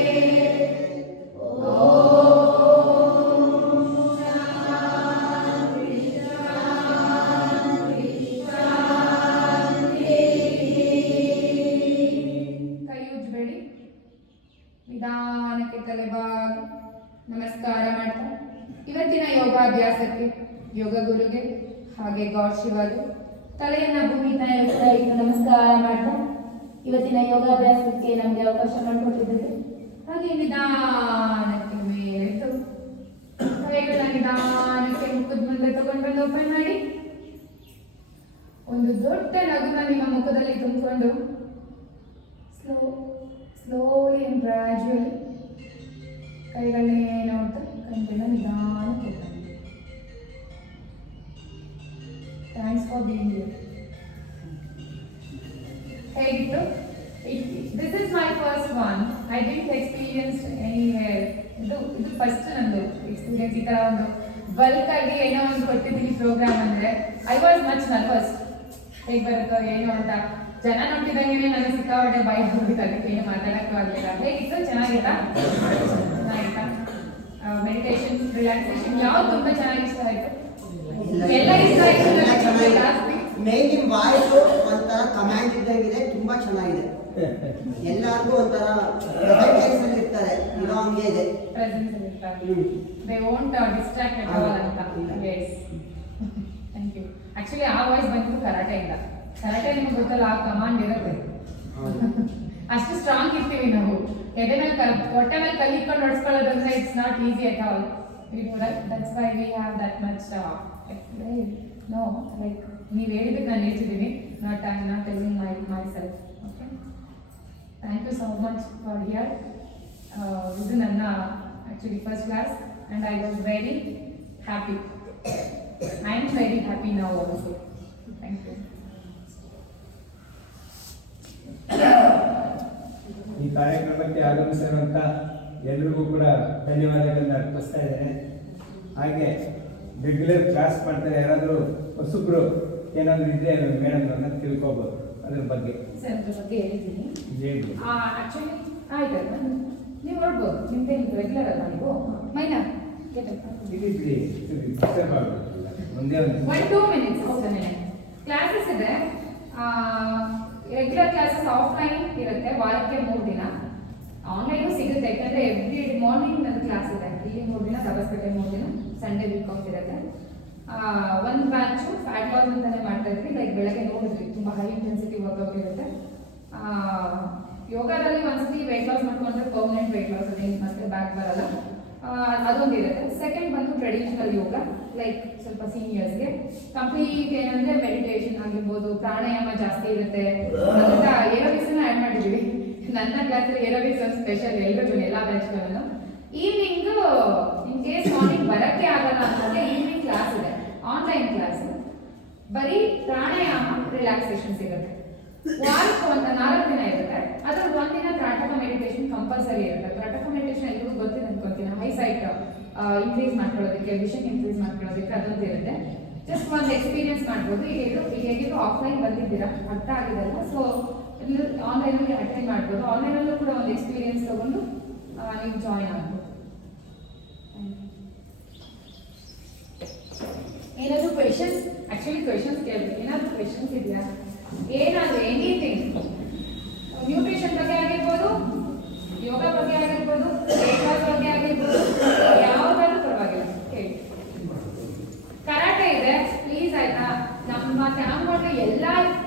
ನಿಧಾನಕ್ಕೆ ತಲೆಬಾಗಿ ನಮಸ್ಕಾರ ಮಾಡ್ತಾ ಇವತ್ತಿನ ಯೋಗಾಭ್ಯಾಸಕ್ಕೆ ಯೋಗ ಗುರುಗೆ ಹಾಗೆ god ಶಿವಗೆ ತಲೆಯನ್ನ ಭೂಮಿ ತಾಯಿಗೆ ನಮಸ್ಕಾರ ಮಾಡ್ತಾ ಇವತ್ತಿನ ಯೋಗಾಭ್ಯಾಸಕ್ಕೆ ನಮಗೆ ಅವಕಾಶ ಮಾಡಿಕೊಟ್ಟಿದ್ದೇವೆ. ಹಾಗೆ ನಿಧಾನಕ್ಕೆ ಮೇಲೆದ್ದು ಕೈಗಳನ್ನ ನಿಧಾನಕ್ಕೆ ಮುಖದ ಮುಂದೆ ತಗೊಂಡು ಬಂದು ಓಪನ್ ಮಾಡಿ ಒಂದು ದೊಡ್ಡ ನಗುನ ನಿಮ್ಮ ಮುಖದಲ್ಲಿ ತುಂಬಿಕೊಂಡು slowly and gradually ಕೈಗಳನ್ನೇ ನೋಡ್ತಾ ಕಣ್ಗಳನ್ನ ನಿಧಾನಕ್ಕೆ ಓಪನ್ ಮಾಡಿ. Thanks for being here. ಹೇಗಿತ್ತು? This is my first one. I didn't experience anywhere. ಇದು ಫಸ್ಟ್ ನಂದು ಎಕ್ಸ್ಪೀರಿಯನ್ಸ್. ಈ ಥರ ಒಂದು ಬಲ್ಕ್ ಆಗಿ ಏನೋ ಒಂದು ಕೊಟ್ಟಿದ್ದೀನಿ ಪ್ರೋಗ್ರಾಮ್ ಅಂದರೆ ಐ ವಾಸ್ ಮಚ್ ನರ್ವಸ್. ಹೇಗೆ ಬರುತ್ತೋ ಏನೋ ಅಂತ ಜನ ನೋಡ್ತಿದ್ದಂಗೆ ನನಗೆ ಸಿಕ್ಕಾಪಟ್ಟೆ ಭಯ ಹೋಗಿತ್ತು. ಅದಕ್ಕೆ ಏನು ಮಾತಾಡೋಕ್ಕೂ ಆಗಲಿಲ್ಲ. ಹೇಗಿತ್ತು? ಚೆನ್ನಾಗಿತ್ತಾ? ಚೆನ್ನಾಗಿತ್ತಾ? ಮೆಡಿಟೇಷನ್, ರಿಲ್ಯಾಕ್ಸೇಷನ್ ಯಾವ್ದು ತುಂಬ ಚೆನ್ನಾಗಿ ಇಷ್ಟ ಆಯಿತು? ಎಲ್ಲ ಇಷ್ಟ ಆಯಿತು ಜಾಸ್ತಿ. ಮೇನ್ ನಿಮ್ಮ ವಾಯ್ಸ್ ಒಂಥರ ಕಮಾಂಡ್ ಇದ್ದಂಗಿದೆ, ತುಂಬಾ ಚೆನ್ನಾಗಿದೆ. ಎಲ್ಲರಿಗೂ ಒಂಥರ ಪ್ರೆಸೆನ್ಸ್ ಇರ್ತಾರೆ, ಇರೋ ಹಂಗೆ ಇದೆ. ಪ್ರೆಸೆನ್ಸ್ ಇರ್ತಾರೆ. They won't distract at all ಅಂತ. Yes, thank you. ಆಕ್ಚುಲಿ ಆ ವಾಯ್ಸ್ ಬಂದಿದ್ದು ಕರಾಟೆಯಿಂದ. ಕರಾಟೆ ನಿಮ್ಗೆ ಗೊತ್ತಲ್ಲ, ಆ ಕಮಾಂಡ್ ಇರುತ್ತೆ. ಅಷ್ಟು ಸ್ಟ್ರಾಂಗ್ ಇರ್ತೀವಿ ನಾವು. ಎದೆ ಮೇಲೆ ಹೊಟ್ಟೆ ಮೇಲೆ ಕೈ ಇಟ್ಕೊಂಡು ಹೊಡ್ಸ್ಕೊಳ್ಳೋದಂದ್ರೆ it's not easy at all. That's why we have that much no like ನೀವು ಹೇಳಿದ್ದಕ್ಕೆ ನಾನು ಹೇಳ್ತಿದ್ದೀನಿ. Not I am not telling myself. Okay, thank you so much for here. ಇದು ನನ್ನ actually first class and I was very happy. I am very happy now also. Thank you. ಈ ಕಾರ್ಯಕ್ರಮಕ್ಕೆ ಆಗಮಿಸಿರುವಂಥ ಎಲ್ರಿಗೂ ಕೂಡ ಧನ್ಯವಾದಗಳನ್ನ ಅರ್ಪಿಸ್ತಾ ಇದ್ದೇನೆ. ಹಾಗೆ ರೆಗ್ಯುಲರ್ ಕ್ಲಾಸ್ ಮಾಡ್ತಾರೆ ಯಾರಾದರೂ ಹೊಸಬ್ರು ಏನಾದರೂ ಇದ್ರೆ ಮೇಡಮ್ನ ತಿಳ್ಕೊಬೋದು ಅದ್ರ ಬಗ್ಗೆ. ಸರ್ ಅದ್ರ ಬಗ್ಗೆ ಹೇಳಿದ್ದೀನಿ. ಹೇಳ್ಬೋದು. ಆ್ಯಕ್ಚುಲಿ ಆಯ್ತಲ್ಲ, ನೀವು ಹೊರಡ್ಬೋದು. ನಿಮ್ದೇನು ರೆಗ್ಯುಲರ್ ಅಲ್ಲ ನೀವು? ಮೈನಾ ಇಲ್ಲಿ ಡಿಸ್ಟರ್ಬ್ ಆಗೋದಿಲ್ಲ. ಒಂದೇ ಒಂದು 1-2 minutes ಅಷ್ಟೇ ಕ್ಲಾಸಸ್ ಇದೆ. ರೆಗ್ಯುಲರ್ ಕ್ಲಾಸಸ್ ಆಫ್ಲೈನ್ ಇರುತ್ತೆ, ವಾರಕ್ಕೆ 3 ದಿನ. ಆನ್ಲೈನು ಸಿಗುತ್ತೆ, ಯಾಕಂದರೆ ಎವ್ರಿ ಮಾರ್ನಿಂಗ್ ನನ್ನ ಕ್ಲಾಸ್ ಇದೆ. ಇಲ್ಲಿ 3 ದಿನ, ದಬಸ್ಪೇಟೆ 3 ದಿನ, ಸಂಡೇ ವೀಕ್ ಆಫ್ ಇರುತ್ತೆ. ಒಂದು ಬ್ಯಾಚು ಫ್ಯಾಟ್ ಲಾಸ್ ಅಂತಲೇ ಮಾಡ್ತಾ ಇದ್ವಿ. ಲೈಕ್ ಬೆಳಗ್ಗೆ ನೋಡಿದ್ವಿ ತುಂಬ ಹೈ ಇಂಟೆನ್ಸಿಟಿ ವರ್ಕೌಟ್ ಇರುತ್ತೆ. ಯೋಗದಲ್ಲಿ ಒಂದ್ಸತಿ ವೆಯ್ಟ್ ಲಾಸ್ ಮಾಡ್ಕೊಂಡ್ರೆ ಪರ್ಮನೆಂಟ್ ವೆಯ್ಟ್ ಲಾಸ್, ಅದೇನು ಮತ್ತೆ ಬ್ಯಾಕ್ ಬರಲ್ಲ. ಅದೊಂದು ಇರುತ್ತೆ. ಸೆಕೆಂಡ್ ಬಂದು ಟ್ರೆಡಿಷನಲ್ ಯೋಗ, ಲೈಕ್ ಸ್ವಲ್ಪ ಸೀನಿಯರ್ಸ್ಗೆ. ಕಂಪ್ಲೀಟ್ ಏನಂದರೆ ಮೆಡಿಟೇಷನ್ ಆಗಿರ್ಬೋದು, ಪ್ರಾಣಾಯಾಮ ಜಾಸ್ತಿ ಇರುತ್ತೆ. ಅದರಿಂದ ಏರೋಬಿಕ್ಸನ್ನು ಆ್ಯಡ್ ಮಾಡಿದ್ದೀವಿ. ನನ್ನ ಕ್ಲಾಸಲ್ಲಿ ಏರೋಬಿಕ್ಸ್ ಒಂದು ಸ್ಪೆಷಲ್, ಎಲ್ರಿಗೂ ಎಲ್ಲ ಬ್ಯಾಚ್ಗಳನ್ನು. ಈವ್ನಿಂಗು ಇನ್ ಕೇಸ್ ಮಾರ್ನಿಂಗ್ ಬರೋಕ್ಕೆ ಆಗಲ್ಲ ಅಂತಂದರೆ ಈವ್ನಿಂಗ್ ಆಫ್ಲೈನ್ ಕ್ಲಾಸ್, ಬರೀ ಪ್ರಾಣಾಯಾಮ ರಿಲ್ಯಾಕ್ಸೇಷನ್ ಸಿಗುತ್ತೆ. ವಾರಕ್ಕೆ 4 ದಿನ ಇರುತ್ತೆ. ಅದ್ರಲ್ಲಿ 1 ದಿನ ತ್ರಾಟಕ ಮೆಡಿಟೇಷನ್ ಕಂಪಲ್ಸರಿ ಇರುತ್ತೆ. ತ್ರಾಟಕ ಮೆಡಿಟೇಷನ್ ಎಲ್ರಿಗೂ ಗೊತ್ತಿದೆ ಅನ್ಕೊಂತೀನಿ. ಹೈ ಸೈಟ್ ಇನ್ಕ್ರೀಸ್ ಮಾಡ್ಕೊಳ್ಳೋದಕ್ಕೆ, ವಿಷನ್ ಇನ್ಕ್ರೀಸ್ ಮಾಡ್ಕೊಳ್ಳೋದಕ್ಕೆ ಅದೊಂದು ಇರುತ್ತೆ. ಜಸ್ಟ್ ಒಂದು ಎಕ್ಸ್ಪೀರಿಯನ್ಸ್ ಮಾಡ್ಬೋದು. ಈಗ ಹೇಗಿದ್ರು ಆಫ್ಲೈನ್ ಬಂದಿದ್ದೀರಾ, ಅರ್ಥ ಆಗಿದೆಲ್ಲ, ಸೊ ಆನ್ಲೈನಲ್ಲಿ ಅಟೆಂಡ್ ಮಾಡ್ಬೋದು. ಆನ್ಲೈನಲ್ಲೂ ಕೂಡ ಒಂದು ಎಕ್ಸ್ಪೀರಿಯನ್ಸ್ ತಗೊಂಡು ನೀವು ಜಾಯಿನ್ ಆಗ್ಬೋದು. ಏನಾದರೂ ಕ್ವೆಶನ್ಸ್, ಆಕ್ಚುಲಿ ಕ್ವೆಶನ್ಸ್ ಕೇಳಬೇಕು. ಏನಾದರೂ ಕ್ವೆಶನ್ಸ್ ಇದೆಯಾ? ಏನಾದರೂ ಎನಿಥಿಂಗ್, ನ್ಯೂಟ್ರಿಷನ್ ಬಗ್ಗೆ ಆಗಿರ್ಬೋದು, ಯೋಗ ಬಗ್ಗೆ ಆಗಿರ್ಬೋದು, ವೇಟ್ ಲಾಸ್ ಬಗ್ಗೆ ಆಗಿರ್ಬೋದು, ಯಾವುದಾದ್ರೂ ಪರವಾಗಿಲ್ಲ ಹೇಳಿ. ಕರಾಟೆ ಇದೆ ಪ್ಲೀಸ್, ಆಯ್ತಾ? ನಮ್ಮ ಕ್ಯಾಂಪ್ಗೆ ಎಲ್ಲ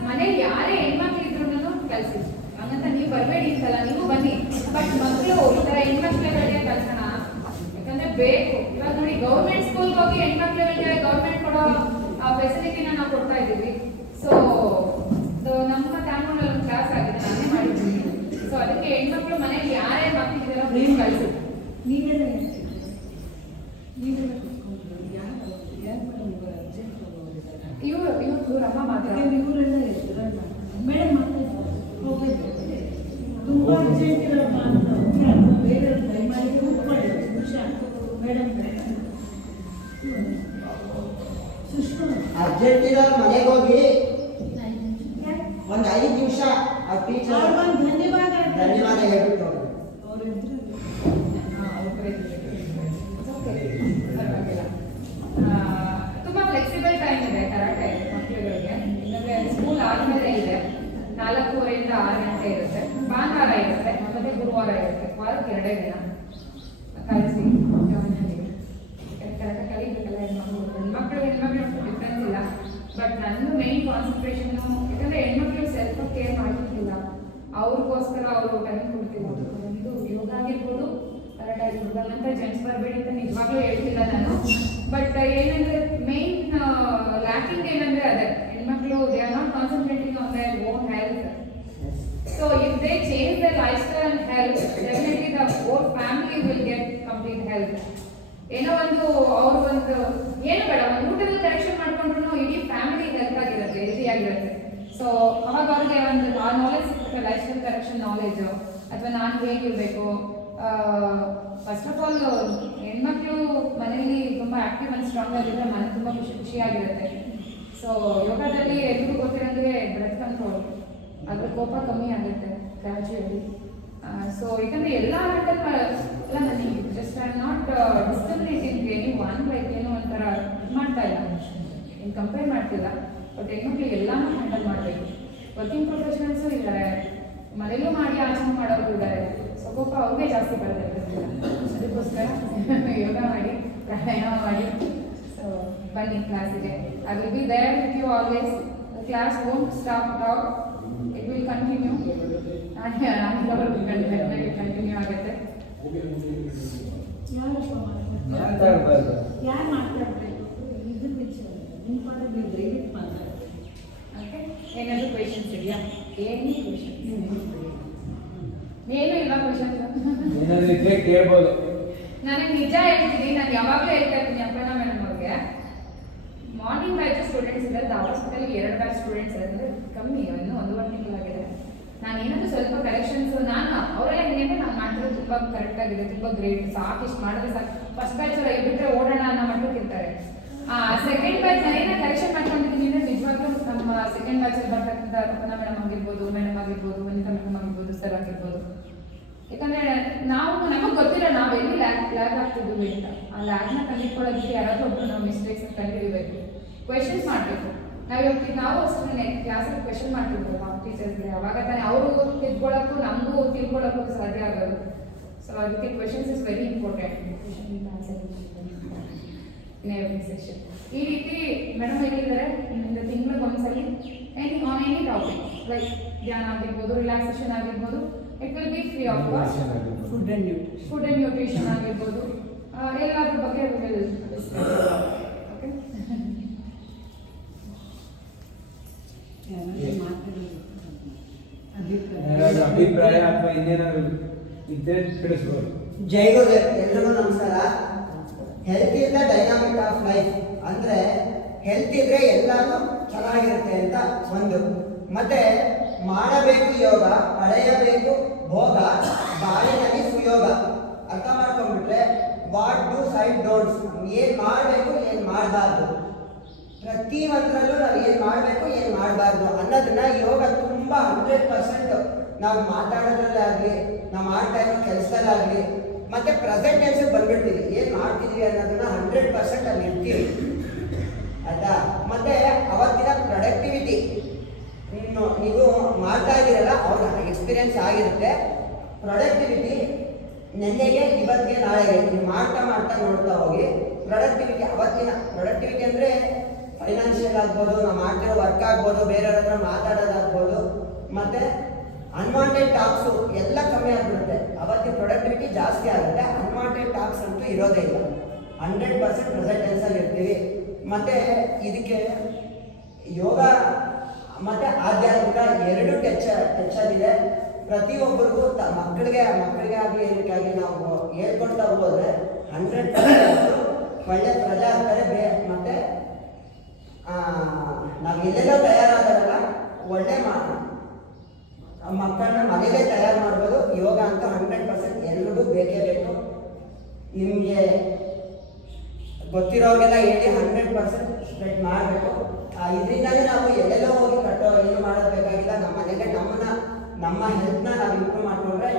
ಮನೇಲಿ ಯಾರೇ ಹೆಣ್ಮಕ್ಳು ಇದ್ರು ಕಲಿಸಿ. ಹಂಗಂತ ನೀವು ಬರಬೇಡಿ ಅಂತಲ್ಲ, ನೀವು ಬನ್ನಿ. ಬಟ್ ಮಕ್ಕಳು ಈ ಥರ ಹೆಣ್ಮಕ್ಳುಗಳಿಗೆ ಕಲ್ಸೋಣ, ಯಾಕಂದ್ರೆ ಬೇಕು. ಇವಾಗ ನೋಡಿ, ಗೌರ್ಮೆಂಟ್ ಸ್ಕೂಲ್ಗೆ ಹೋಗಿ ಹೆಣ್ಮಕ್ಳುಗಳಿಗೆ ಗೌರ್ಮೆಂಟ್ ಕೊಡೋ ಫೆಸಿಲಿಟಿನ ನಾವು ಕೊಡ್ತಾ ಇದ್ದೀವಿ. ಸೊ ನಮ್ಮ ಟ್ಯಾಮ್ನಲ್ಲಿ ಒಂದು ಕ್ಲಾಸ್ ಆಗಿದೆ, ನಾನೇ ಮಾಡಿದ್ದೀನಿ. ಸೊ ಅದಕ್ಕೆ ಹೆಣ್ಮಕ್ಳು ಮನೇಲಿ ಯಾರೇ ಮಕ್ಕಳಿದ್ದಾರೋ ಪ್ಲೀಸ್ ಕಳಿಸಿ. ಇವರು ಅಮ್ಮ ಮಾತ್ರ ಮೇಡಮ್ ತುಂಬ ಅರ್ಜೆಂಟ್ ಇರಮ್ಮ ಅಂತ ಬೇರೆ ದಯಮಾಡಿ ಕೂತ್ಕೊಳ್ಳಿ ನಿಮಿಷ. ಮೇಡಮ್ ಸುಷ್ಮಾ ಅರ್ಜೆಂಟ್ ಇರೋರು ಮನೆಗೆ ಹೋಗಿ ಒಂದು 5 ನಿಮಿಷ ಆ ಟೀಚರ್ ಧನ್ಯವಾದ ಹೇಳ್ಬಿಟ್ಟು ತುಂಬಾ ಫ್ಲೆಕ್ಸಿಬಲ್ ಟೈಮ್ ಇದೆ ಕರಾಟೆ ಮಕ್ಕಳುಗಳಿಗೆ. ಇಲ್ಲಂದ್ರೆ ಸ್ಕೂಲ್ ಆದ್ಮೇಲೆ ಇದೆ, 4:30 ಇಂದ 6 ಗಂಟೆ ಇರುತ್ತೆ. ಭಾನುವಾರ ಇರುತ್ತೆ ಮತ್ತೆ ಗುರುವಾರ ಇರುತ್ತೆ. ವಾರಕ್ಕೆ 2 ದಿನ ಕಲಿಸಿ ಕರಾಟೆ ಕಲಿಬೇಕಲ್ಲ ಹೆಣ್ಮಕ್ಳು. ಹೆಣ್ಮಕ್ಳು ಡಿಫ್ರೆನ್ಸ್ ಇಲ್ಲ. ಬಟ್ ನಂದು ಮೇನ್ ಕಾನ್ಸಂಟ್ರೇಷನ್, ಯಾಕಂದ್ರೆ ಹೆಣ್ಮಕ್ಳು ಸೆಲ್ಫ್ ಕೇರ್ ಮಾಡ್ತಿಲ್ಲ, ಅವ್ರಿಗೋಸ್ಕರ ಅವರು ಟೈಮ್ ಕೊಡ್ತಿಲ್ಲ. ಒಂದು ಯೋಗ ಆಗಿರ್ಬೋದು, ಕರಾಟೆ ಆಗಿರ್ಬೋದು. ಅಂತ ಜೆಂಟ್ಸ್ ಬರಬೇಡಿ ಅಂತ ನಿಜವಾಗ್ಲೂ ಹೇಳ್ತಿಲ್ಲ ನಾನು. ಬಟ್ ಏನಂದ್ರೆ ಮೇನ್ ಲ್ಯಾಕಿಂಗ್ ಏನಂದ್ರೆ ಅದೇ, ಹೆಣ್ಮಕ್ಳು they are not concentrating on their own health. So if they change their lifestyle and health, definitely the whole family will get complete health. ಏನೋ ಒಂದು ಅವ್ರ ಒಂದು ಏನು ಬೇಡ, ಒಂದು ಊಟದಲ್ಲಿ ಕರೆಕ್ಷನ್ ಮಾಡ್ಕೊಂಡ್ರು ಇಡೀ ಫ್ಯಾಮಿಲಿ ಹೆಲ್ತ್ ಆಗಿರುತ್ತೆ, ಹೆಲ್ದಿ ಆಗಿರುತ್ತೆ. ಸೊ ಅವಾಗ ಅವ್ರಿಗೆ ಒಂದು ನಾಲೆಜ್ ಸಿಗುತ್ತೆ, ಲೈಫ್ ಸ್ಟೈಲ್ ಕರೆಕ್ಷನ್ ನಾಲೆಜು, ಅಥವಾ ನಾನು ಹೇಗಿರಬೇಕು. ಫಸ್ಟ್ ಆಫ್ ಆಲ್ ಹೆಣ್ಮಕ್ಳು ಮನೆಯಲ್ಲಿ ತುಂಬ ಆಕ್ಟಿವ್ ಆ್ಯಂಡ್ ಸ್ಟ್ರಾಂಗ್ ಆಗಿದ್ರೆ ಮನೆ ತುಂಬ ಖುಷಿಯಾಗಿರುತ್ತೆ. ಸೊ ಯೋಗದಲ್ಲಿ ಎಲ್ರಿಗೂ ಗೊತ್ತಿರೋಂಗೆ ಬ್ರೆತ್ ಕಂಟ್ರೋಲ್, ಅದ್ರ ಕೋಪ ಕಮ್ಮಿ ಆಗುತ್ತೆ ಗ್ರ್ಯಾಜುಯಲಿ. ಸೊ ಯಾಕಂದರೆ ಎಲ್ಲ ಹ್ಯಾಂಡಲ್ ಎಲ್ಲ ನನಗೆ just I am not discriminating any one, like ಏನೋ ಒಂಥರ ಮಾಡ್ತಾ ಇಲ್ಲ, ಏನು ಕಂಪೇರ್ ಮಾಡ್ತಿಲ್ಲ. ಬಟ್ ಹೆಣ್ಮಕ್ಳಿಗೆ ಎಲ್ಲನೂ ಹ್ಯಾಂಡಲ್ ಮಾಡಬೇಕು. ವರ್ಕಿಂಗ್ ಪ್ರೊಫೆಷನಲ್ಸು ಇದ್ದಾರೆ, ಮನೆಯಲ್ಲೂ ಮಾಡಿ ಆಚರಣೆ ಮಾಡೋರು ಇದ್ದಾರೆ. ಸೊ ಕೋಪ ಅವ್ರಿಗೆ ಜಾಸ್ತಿ ಬರುತ್ತೆ. ಅದಕ್ಕೋಸ್ಕರ ಯೋಗ ಮಾಡಿ, ಪ್ರಾಣಾಯಾಮ ಮಾಡಿ. ಸೊ ಬನ್ನಿ ಕ್ಲಾಸಿಗೆ. I will be there with you always. The class won't stop at all, it will continue. Continue ಆಗುತ್ತೆ. ಯಾರು ಮಾತಾಡಬೇಕು ಇದ್ರ ವಿಚಾರ ಓಕೆ, ಏನಾದರೂ ಕ್ವೆಶನ್ಸ್ ಇದೆಯಾ? ಏನು ಕ್ವೆಶನ್? ಏನು ಇಲ್ಲ ಕ್ವೆಶನ್ಸ್. ಏನಾದರೂ ಇದ್ರೆ ಕೇಳ್ಬೋದು. ನನಗೆ ನಿಜ ಹೇಳ್ತೀನಿ, ನಾನು ಯಾವಾಗಲೂ ಹೇಳ್ತಾ ಇರ್ತೀನಿ ಅಪ್ಪಣ್ಣ ಮೇಡಮ್ ಅವ್ರಿಗೆ. ಮಾರ್ನಿಂಗ್ ಬ್ಯಾಚ್ ಸ್ಟೂಡೆಂಟ್ಸ್ ಇದ್ದಾರೆ, ಹಾಸ್ಪಿಟಲ್ಗೆ 2 ಬ್ಯಾಚ್ ಸ್ಟೂಡೆಂಟ್ಸ್ ಅಂದರೆ ಕಮ್ಮಿ, ಇನ್ನೂ 1.5 ತಿಂಗಳಾಗಿದೆ. ನಾನು ಏನಾದರೂ ಸ್ವಲ್ಪ ಕರೆಕ್ಷನ್ಸ್ ನಾನು ಅವರೆಲ್ಲ ಹೆಂಗೆ ನಾನು ಮಾಡ್ತಿರೋದು ತುಂಬ ಕರೆಕ್ಟಾಗಿದೆ, ತುಂಬ ಗ್ರೇಟ್, ಸಾಕು ಇಷ್ಟು ಮಾಡಿದ್ರೆ ಸಾಕು. ಫಸ್ಟ್ ಬ್ಯಾಚ್ ಅವ್ರು ಬಿಟ್ಟರೆ ಓಡೋಣ ಅನ್ನೋ ಮಟ್ಟಕ್ಕೆ ಇರ್ತಾರೆ. ಸೆಕೆಂಡ್ ಬ್ಯಾಚ್ ನಾನು ಏನೋ ಕರೆಕ್ಷನ್ ಮಾಡ್ಕೊಂಡಿದ್ದೀನಿ ಅಂದರೆ ನಿಜವಾಗ್ಲೂ ನಮ್ಮ ಸೆಕೆಂಡ್ ಬ್ಯಾಚಲ್ಲಿ ಬರ್ತಕ್ಕಂಥ ಅಪ್ಪಣ್ಣ ಮೇಡಮ್ ಆಗಿರ್ಬೋದು, ಮೇಡಮ್ ಆಗಿರ್ಬೋದು, ವನಿತಾ ಮೇಡಮ್ ಆಗಿರ್ಬೋದು, ಸರ್ ಆಗಿರ್ಬೋದು. ಯಾಕಂದರೆ ನಮಗೆ ಗೊತ್ತಿಲ್ಲ ನಾವು ಎಲ್ಲಿ ಲ್ಯಾಗ್ ಆಗ್ತಿದ್ದೀವಿ ಅಂತ. ಆ ಲ್ಯಾಗ್ನ ಕಂಡುಕೊಳ್ಳೋದಕ್ಕೆ ಯಾರಾದರೂ ಒಬ್ಬರು ನಾವು ಮಿಸ್ಟೇಕ್ಸ್ ಕಂಡುಹಿಡಿಬೇಕು, ಕ್ವೆಶನ್ಸ್ ಮಾಡಬೇಕು. ನಾವು ಅಷ್ಟೇ ಕ್ಲಾಸಲ್ಲಿ ಕ್ವೆಶನ್ ಮಾಡ್ತಿರ್ಬೋದು ನಾವು ಟೀಚರ್ಸ್ಗೆ. ಅವಾಗ ತಾನೇ ಅವರು ತಿಳ್ಕೊಳ್ಳೋಕ್ಕೂ ನಮಗೂ ತಿಳ್ಕೊಳ್ಳೋಕ್ಕೂ ಸಾಧ್ಯ ಆಗೋದು. ಸೊ ಅದಕ್ಕೆ questions is very important. Section ಈ ರೀತಿ ಮೇಡಮ್ ಹೇಳಿದ್ದಾರೆ, ಇನ್ನೊಂದು ತಿಂಗಳಿಗೆ ಒಂದ್ಸಲಿ ಎನಿ ಟಾಪಿಕ್ ಲೈಕ್ ಧ್ಯಾನ ಆಗಿರ್ಬೋದು, ರಿಲ್ಯಾಕ್ಸೇಷನ್ ಆಗಿರ್ಬೋದು, it will be free of cost. Food and nutrition ಆಗಿರ್ಬೋದು, ಎಲ್ಲದ್ರ ಬಗ್ಗೆ ಓಕೆ. ಅಭಿಪ್ರಾಯ ಅಥವಾ ಇನ್ನೇನಾದ್ರು ಇದ್ದರೆ ತಿಳಿಸ್ಬೋದು. ಜೈ ಗುರುದೇವ್, ಎಲ್ರಿಗೂ ನಮಸ್ಕಾರ. Health is the dynamic of life. ಅಂದರೆ ಹೆಲ್ತ್ ಇದ್ರೆ ಎಲ್ಲಾನು ಚೆನ್ನಾಗಿರುತ್ತೆ ಅಂತ ಒಂದು. ಮತ್ತೆ ಮಾಡಬೇಕು ಯೋಗ, ಪಡೆಯಬೇಕು ಭೋಗ, ಬಾಳಿನಲ್ಲಿ ಸುಯೋಗ. ಅರ್ಥ ಮಾಡ್ಕೊಂಡ್ಬಿಟ್ರೆ ವಾಟ್ ಡೂಸ್ ಐ ಡೋಂಟ್ಸ್, ಏನ್ ಮಾಡಬೇಕು ಏನ್ ಮಾಡಬಾರ್ದು, ಪ್ರತಿ ಒಂದರಲ್ಲೂ ನಾವು ಏನ್ ಮಾಡಬೇಕು ಏನ್ ಮಾಡಬಾರ್ದು ಅನ್ನೋದನ್ನ ಯೋಗ ತುಂಬಾ 100% ನಾವು ಮಾತಾಡೋದ್ರಲ್ಲಾಗ್ಲಿ, ನಾವು ಮಾಡ್ತಾ ಇರೋ ಕೆಲಸದಲ್ಲಾಗ್ಲಿ, ಮತ್ತೆ ಪ್ರೆಸೆಂಟ್ ಟೆನ್ಸ್ ಬಂದ್ಬಿಡ್ತೀವಿ, ಏನ್ ಮಾಡ್ತಿದೀವಿ ಅನ್ನೋದನ್ನ 100% ಅಲ್ಲಿ ಇರ್ತೀವಿ ಆಯ್ತಾ. ಮತ್ತೆ ಅವತ್ತಿನ ಪ್ರೊಡಕ್ಟಿವಿಟಿ ನೀವು ಮಾಡ್ತಾ ಇದ್ದೀರಲ್ಲ, ಅವ್ರ ಎಕ್ಸ್ಪೀರಿಯನ್ಸ್ ಆಗಿರುತ್ತೆ. ಪ್ರೊಡಕ್ಟಿವಿಟಿ ನೆನ್ನೆಗೆ ಇವತ್ತಿಗೆ ನಾಳೆಗೆ ನೀವು ಮಾಡ್ತಾ ಮಾಡ್ತಾ ನೋಡ್ತಾ ಹೋಗಿ ಪ್ರೊಡಕ್ಟಿವಿಟಿ ಅವತ್ತಿನ ಪ್ರೊಡಕ್ಟಿವಿಟಿ ಅಂದರೆ ಫೈನಾನ್ಷಿಯಲ್ ಆಗ್ಬೋದು, ನಾವು ಮಾಡ್ತಿರೋ ವರ್ಕ್ ಆಗ್ಬೋದು, ಬೇರೆಯವ್ರ ಹತ್ರ ಮಾತಾಡೋದಾಗ್ಬೋದು, ಮತ್ತೆ ಅನ್ವಾಂಟೆಡ್ ಟಾಕ್ಸು ಎಲ್ಲ ಕಮ್ಮಿ ಆಗಿಬಿಡುತ್ತೆ. ಅವತ್ತಿನ ಪ್ರೊಡಕ್ಟಿವಿಟಿ ಜಾಸ್ತಿ ಆಗುತ್ತೆ. ಅನ್ವಾಂಟೆಡ್ ಟಾಕ್ಸ್ ಅಂತೂ ಇರೋದೇ ಇಲ್ಲ. 100% ಪ್ರೆಸೆಂಟ್ ಟೆನ್ಸಲ್ಲಿ ಇರ್ತೀವಿ. ಮತ್ತು ಇದಕ್ಕೆ ಯೋಗ ಮತ್ತು ಆಧ್ಯಾತ್ಮಿಕ ಎರಡು ಟಚ್ಚಲ್ಲಿದೆ. ಪ್ರತಿಯೊಬ್ಬರಿಗೂ ಮಕ್ಕಳಿಗೆ ಆಗಲಿ ಏನಕ್ಕಾಗಿ ನಾವು ಹೇಳ್ಕೊಡ್ತಾ ಹೋದರೆ 100% ಒಳ್ಳೆ ಪ್ರಜೆ ಆಗ್ತಾರೆ. ಮತ್ತು ನಾವು ಎಲ್ಲೆಲ್ಲೋ ತಯಾರಾದಾಗಲ್ಲ ಒಳ್ಳೆ ಮಕ್ಕಳನ್ನ ಮನೇಲೇ ತಯಾರು ಮಾಡ್ಬೋದು. ಯೋಗ ಅಂತ 100% ಎಲ್ರಿಗೂ ಬೇಕೇ ಬೇಕು. ನಿಮಗೆ ಗೊತ್ತಿರೋರಿಗೆಲ್ಲ ಹೇಳಿ 100% ಸ್ಪ್ರೆಡ್ ಮಾಡಬೇಕು. ಇದರಿಂದಾನೇ ನಾವು ಎಲ್ಲೆಲ್ಲೋ ಹೋಗಿ ಏನು ಮಾಡೋದು ಬೇಕಾಗಿಲ್ಲ. ನಮ್ಮ ಮನೆಯಲ್ಲೇ ನಮ್ಮ ಹೆಲ್ತ್ನ ನಾವು ಇಂಪ್ರೂವ್ ಮಾಡಿಕೊಂಡ್ರೆ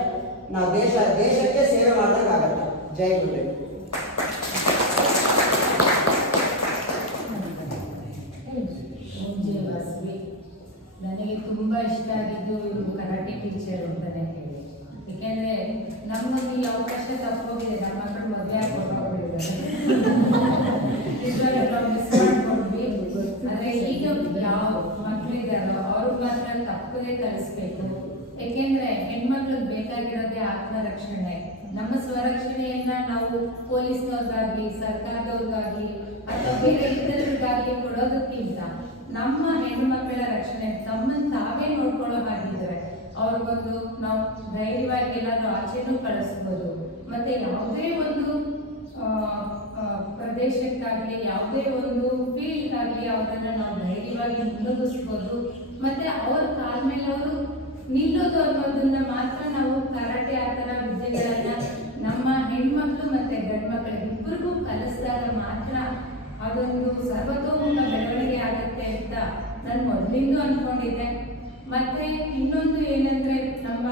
ನಾವು ದೇಶಕ್ಕೆ ಸೇವೆ ಮಾಡ್ದಂಗೆ ಆಗುತ್ತೆ. ಜೈ ಗುರುದೇವ್. ನನಗೆ ತುಂಬಾ ಇಷ್ಟ ಆಗಿದ್ದು ಇವರು ಕರಾಟೆ ಟೀಚರ್ ಅಂತಾನೆ ಹೇಳಿ. ಏಕೆಂದ್ರೆ ನಮ್ಮಲ್ಲಿ ಈ ಅವಕಾಶ ತಪ್ಪೋಗಿದೆ, ನಮ್ಮ ಮಕ್ಕಳು ಮದುವೆ ಮಿಸ್ ಮಾಡ್ಕೊಂಡ್ವಿ. ಆದ್ರೆ ಈಗ ಯಾವ ಮಕ್ಕಳಿದಾರೋ ಅವ್ರು ಮಾತ್ರ ತಪ್ಪದೇ ಕಲಿಸ್ಬೇಕು. ಏಕೆಂದ್ರೆ ಹೆಣ್ಮಕ್ಳಿಗೆ ಬೇಕಾಗಿರೋದೇ ಆತ್ಮರಕ್ಷಣೆ. ನಮ್ಮ ಸ್ವರಕ್ಷಣೆಯನ್ನ ನಾವು ಪೊಲೀಸ್ನವ್ರಿಗಾಗ್ಲಿ, ಸರ್ಕಾರದವ್ರಿಗಾಗ್ಲಿ ಅಥವಾ ಬೇರೆ ಇತರರಿಗಾಗ್ಲಿ ಕೊಡೋದಕ್ಕಿಂತ ನಮ್ಮ ಹೆಣ್ಣು ಮಕ್ಕಳ ರಕ್ಷಣೆ ತಮ್ಮನ್ನು ತಾವೇ ನೋಡ್ಕೊಳ್ಳೋ ಹಾಗಿದ್ದಾರೆ. ಅವ್ರಿಗೊಂದು ನಾವು ಧೈರ್ಯವಾಗಿ ಎಲ್ಲಾದ್ರೂ ಆಚೆನೂ ಕಳಿಸ್ಬೋದು. ಮತ್ತೆ ಯಾವುದೇ ಒಂದು ಪ್ರದೇಶಕ್ಕಾಗಲಿ, ಯಾವುದೇ ಒಂದು ಫೀಲ್ಡ್ಗಾಗಲಿ ಅವ್ರನ್ನ ನಾವು ಧೈರ್ಯವಾಗಿ ಮುನ್ನಡೆಸ್ಬೋದು. ಮತ್ತೆ ಅವ್ರ ಕಾಲ ಮೇಲೆ ಅವರು ನಿಲ್ಲೋದು ಅನ್ನೋದನ್ನ ಮಾತ್ರ ನಾವು ಕರಾಟೆ ಆ ಥರ ವಿದ್ಯೆಗಳನ್ನ ನಮ್ಮ ಹೆಣ್ಮಕ್ಳು ಮತ್ತೆ ಗಂಡು ಮಕ್ಕಳಿಗೆ ಇಬ್ಬರಿಗೂ ಕಲಿಸಿದಾಗ ಮಾತ್ರ ಅದೊಂದು ಸರ್ವತೋಮುಖ ಬೆಳವಣಿಗೆ ಆಗುತ್ತೆ ಅಂತ ನಾನು ಮೊದಲಿಂದ ಅನ್ಕೊಂಡಿದ್ದೆ. ಮತ್ತೆ ಇನ್ನೊಂದು ಏನಂದ್ರೆ, ನಮ್ಮ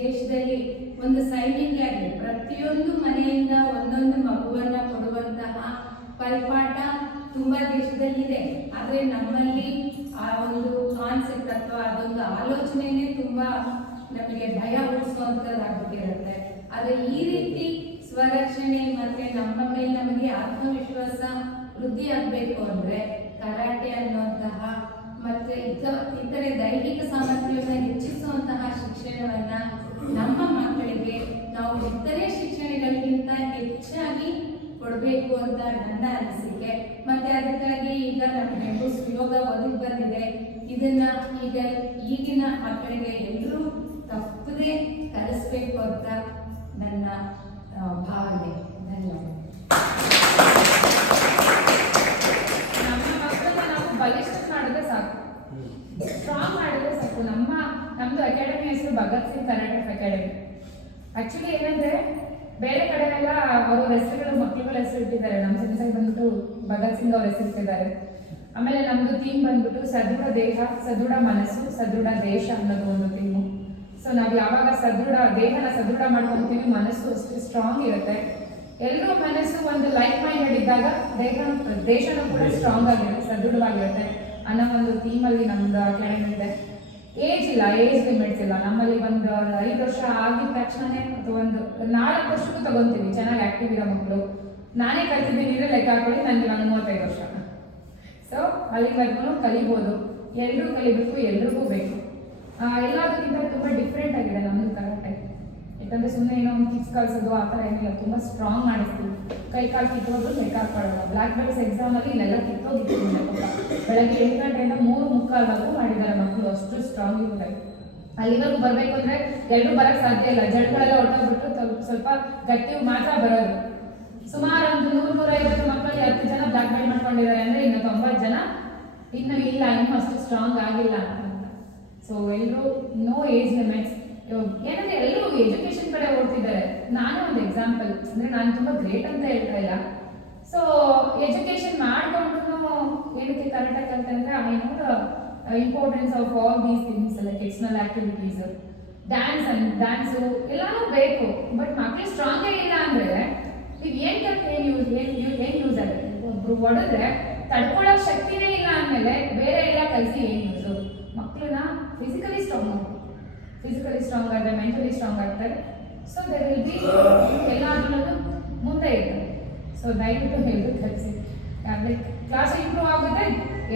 ದೇಶದಲ್ಲಿ ಒಂದು ಸೈನಿಕ ಆಗಲಿ ಪ್ರತಿಯೊಂದು ಮನೆಯಿಂದ ಒಂದೊಂದು ಮಗುವನ್ನ ಕೊಡುವಂತಹ ಪರಿಪಾಠ ತುಂಬಾ ದೇಶದಲ್ಲಿದೆ. ಆದ್ರೆ ನಮ್ಮಲ್ಲಿ ಆ ಒಂದು ಕಾನ್ಸೆಪ್ಟ್ ಅಥವಾ ಅದೊಂದು ಆಲೋಚನೆನೇ ತುಂಬಾ ನಮಗೆ ಭಯ ಹುಟ್ಟಿಸುವಂತದ್ದಾಗ್ಬಿಟ್ಟಿರುತ್ತೆ. ಆದ್ರೆ ಈ ರೀತಿ ಸ್ವರಕ್ಷಣೆ ಮತ್ತೆ ನಮ್ಮ ಮೇಲೆ ನಮಗೆ ಆತ್ಮವಿಶ್ವಾಸ ವೃದ್ಧಿ ಆಗಬೇಕು ಅಂದ್ರೆ ಕರಾಟೆ ಅನ್ನುವಂತಹ ಮತ್ತೆ ಇತರೆ ದೈಹಿಕ ಸಾಮರ್ಥ್ಯವನ್ನು ಹೆಚ್ಚಿಸುವಂತಹ ಶಿಕ್ಷಣವನ್ನ ನಮ್ಮ ಮಕ್ಕಳಿಗೆ ನಾವು ಇತರೆ ಶಿಕ್ಷಣಗಳಿಗಿಂತ ಹೆಚ್ಚಾಗಿ ಕೊಡಬೇಕು ಅಂತ ನನ್ನ ಅನಿಸಿಕೆ. ಮತ್ತೆ ಅದಕ್ಕಾಗಿ ಈಗ ನಮಗೆ ಸುಯೋಗ ಒದಗಿ ಬಂದಿದೆ. ಇದನ್ನ ಈಗಿನ ಮಕ್ಕಳಿಗೆ ಎಲ್ಲರೂ ತಪ್ಪದೇ ಕಲಿಸ್ಬೇಕು ಅಂತ ನನ್ನ ಭಾವನೆ. ಧನ್ಯವಾದ. ನಮ್ಮ ಮಕ್ಕಳನ್ನ ನಾವು ಬಲಿಷ್ಠ ಮಾಡಿದ್ರೆ ಸಾಕು, ಸ್ಟ್ರಾಂಗ್ ಮಾಡಿದ್ರೆ ಸಾಕು. ನಮ್ದು ಅಕಾಡೆಮಿ ಹೆಸರು Bhagat Singh karate academy. Actually ಏನಂದ್ರೆ ಬೇರೆ ಕಡೆ ಎಲ್ಲ ಅವರು ಹೆಸರುಗಳು ಮಕ್ಕಳುಗಳ ಹೆಸರು ಇಟ್ಟಿದ್ದಾರೆ. ನಮ್ಮ ಸೆನ್ಸರ್ ಬಂದ್ಬಿಟ್ಟು ಭಗತ್ ಸಿಂಗ್ ಅವ್ರ ಹೆಸರು ಇಟ್ಟಿದ್ದಾರೆ. ಆಮೇಲೆ ನಮ್ದು ಥೀಮ್ ಬಂದ್ಬಿಟ್ಟು ಸದೃಢ ದೇಹ, ಸದೃಢ ಮನಸ್ಸು, ಸದೃಢ ದೇಶ ಅನ್ನೋದು ಒಂದು ಥೀಮು. ಸೊ ನಾವು ಯಾವಾಗ ದೇಹನ ಸದೃಢ ಮಾಡ್ಕೊಂತೀವಿ, ಮನಸ್ಸು ಅಷ್ಟೇ ಸ್ಟ್ರಾಂಗ್ ಇರುತ್ತೆ. ಎಲ್ಲರೂ ಮನಸ್ಸು ಒಂದು ಲೈಕ್ ಮೈಂಡೆಡ್ ಇದ್ದಾಗ ದೇಶನೂ ಕೂಡ ಸ್ಟ್ರಾಂಗ್ ಆಗಿರುತ್ತೆ, ಸದೃಢವಾಗಿರುತ್ತೆ ಅನ್ನೋ ಒಂದು ಥೀಮಲ್ಲಿ ನಮ್ದು ಅಕಾಡೆಮಿ ಇದೆ. ಏಜ್ ಇಲ್ಲ, ಏಜ್ ಲಿಮಿಟ್ಸ್ ಇಲ್ಲ. ನಮ್ಮಲ್ಲಿ ಒಂದು 5 ವರ್ಷ ಆಗಿದ ತಕ್ಷಣನೇ ಅಥವಾ ಒಂದು 4 ವರ್ಷಕ್ಕೂ ತಗೊಂತೀವಿ ಚೆನ್ನಾಗಿ ಆಕ್ಟಿವ್ ಇರೋ ಮಕ್ಕಳು. ನಾನೇ ಕಲ್ತಿದ್ದೀನಿ ಅಂದರೆ ಲೆಕ್ಕ ಹಾಕೊಳ್ಳಿ, ನನಗೆ 35 ವರ್ಷ. ಸೊ ಅಲ್ಲಿವರೆಗೂ ಕಲಿಬೋದು. ಎಲ್ಲರೂ ಕಲಿಬೇಕು, ಎಲ್ರಿಗೂ ಬೇಕು. ಎಲ್ಲದಕ್ಕಿಂತ ತುಂಬ ಡಿಫ್ರೆಂಟ್ ಆಗಿದೆ ನಮ್ಮದು ಕರಾಟೆ. ಯಾಕಂದರೆ ಸುಮ್ಮನೆ ಏನೋ ಒಂದು ಕಿಕ್ಸ್ ಕಳಿಸೋದು ಆ ಥರ ಏನಿಲ್ಲ, ತುಂಬ ಸ್ಟ್ರಾಂಗ್ ಮಾಡಿಸ್ತೀವಿ. ಕೈ ಕಾಲು ಕಿತ್ತೋದ್ರು ಲೆಕ್ಕ ಹಾಕೊಳ್ಳೋಣ. ಬ್ಲ್ಯಾಕ್ ಬೆಲ್ಟ್ಸ್ ಎಕ್ಸಾಮಲ್ಲಿ ಇಲ್ಲೆಲ್ಲ ಕಿತ್ತೋಗಿತ್ತು. ಬೆಳಗ್ಗೆ 8 ಗಂಟೆಯಿಂದ 3:45 ಮಾಡಿದ್ದಾರೆ ಮಕ್ಕಳು, ಅಷ್ಟು ಸ್ಟ್ರಾಂಗ್ ಇರುತ್ತೆ. ಅಲ್ಲಿವರೆಗೂ ಬರಬೇಕು ಅಂದರೆ ಎಲ್ಲರೂ ಬರೋಕ್ಕೆ ಸಾಧ್ಯ ಇಲ್ಲ. ಜಡ್ಗಳೆಲ್ಲ ಹೊರಟೋಗ್ಬಿಟ್ಟು ಸ್ವಲ್ಪ ಗಟ್ಟಿ ಮಾತ್ರ ಬರೋದು. ಸುಮಾರು ಒಂದು 100-150 ಮಕ್ಕಳಲ್ಲಿ 10 ಜನ ಬ್ಲ್ಯಾಕ್ ಬೆಲ್ಟ್ ಮಾಡ್ಕೊಂಡಿದ್ದಾರೆ ಅಂದರೆ ಇನ್ನು 90 ಇನ್ನು ಇಲ್ಲ ಇನ್ನೂ ಅಷ್ಟು ಸ್ಟ್ರಾಂಗ್ ಆಗಿಲ್ಲ ಅಂತ. ಸೊ ಎಲ್ಲರೂ ನೋ ಏಜ್ ಲಿಮಿಟ್ಸ್. ಏನಂದ್ರೆ ಎಲ್ಲರೂ ಎಜುಕೇಶನ್ ಕಡೆ ಓಡ್ತಿದ್ದಾರೆ. ನಾನು ಒಂದು ಎಕ್ಸಾಂಪಲ್, ಅಂದ್ರೆ ನಾನು ತುಂಬಾ ಗ್ರೇಟ್ ಅಂತ ಹೇಳ್ತಾ ಇಲ್ಲ. ಸೊ ಎಜುಕೇಶನ್ ಮಾಡ್ಕೊಂಡು ಏನಕ್ಕೆ ಕರೆಕ್ಟಾಗಿ ಕಲ್ತಂದ್ರೆ I know the importance of all these things like external activities, dance ಎಲ್ಲಾನು ಬೇಕು. ಬಟ್ ಮಕ್ಕಳು ಸ್ಟ್ರಾಂಗೇ ಇಲ್ಲ ಅಂದ್ರೆ ಈಗ ಏನ್ ಕಲ್ತು ಏನ್ ಯೂಸ್ ಆಗುತ್ತೆ? ಒಬ್ರು ಹೊಡೆದ್ರೆ ತಡ್ಕೊಳ್ಳೋಕೆ ಶಕ್ತಿನೇ ಇಲ್ಲ ಅಂದಮೇಲೆ ಬೇರೆ ಎಲ್ಲ ಕಲಿಸಿ ಏನ್ ಯೂಸು? ಮಕ್ಕಳನ್ನ ಫಿಸಿಕಲಿ ಸ್ಟ್ರಾಂಗ್ ಮಾಡಬೇಕು. ಫಿಸಿಕಲಿ ಸ್ಟ್ರಾಂಗ್ ಆದರೆ ಮೆಂಟಲಿ ಸ್ಟ್ರಾಂಗ್ ಆಗ್ತಾರೆ. ಸೊ ದೇರ್ ವಿಲ್ ಬಿ ಎಲ್ಲಾದ್ರೂ ಮುಂದೆ ಇರ್ತಾರೆ. ಸೊ ದಯವಿಟ್ಟು ಹೇಳಿ ಕಲಿಸಿ. ಲೈಕ್ ಕ್ಲಾಸ್ ಇಂಪ್ರೂವ್ ಆಗುತ್ತೆ,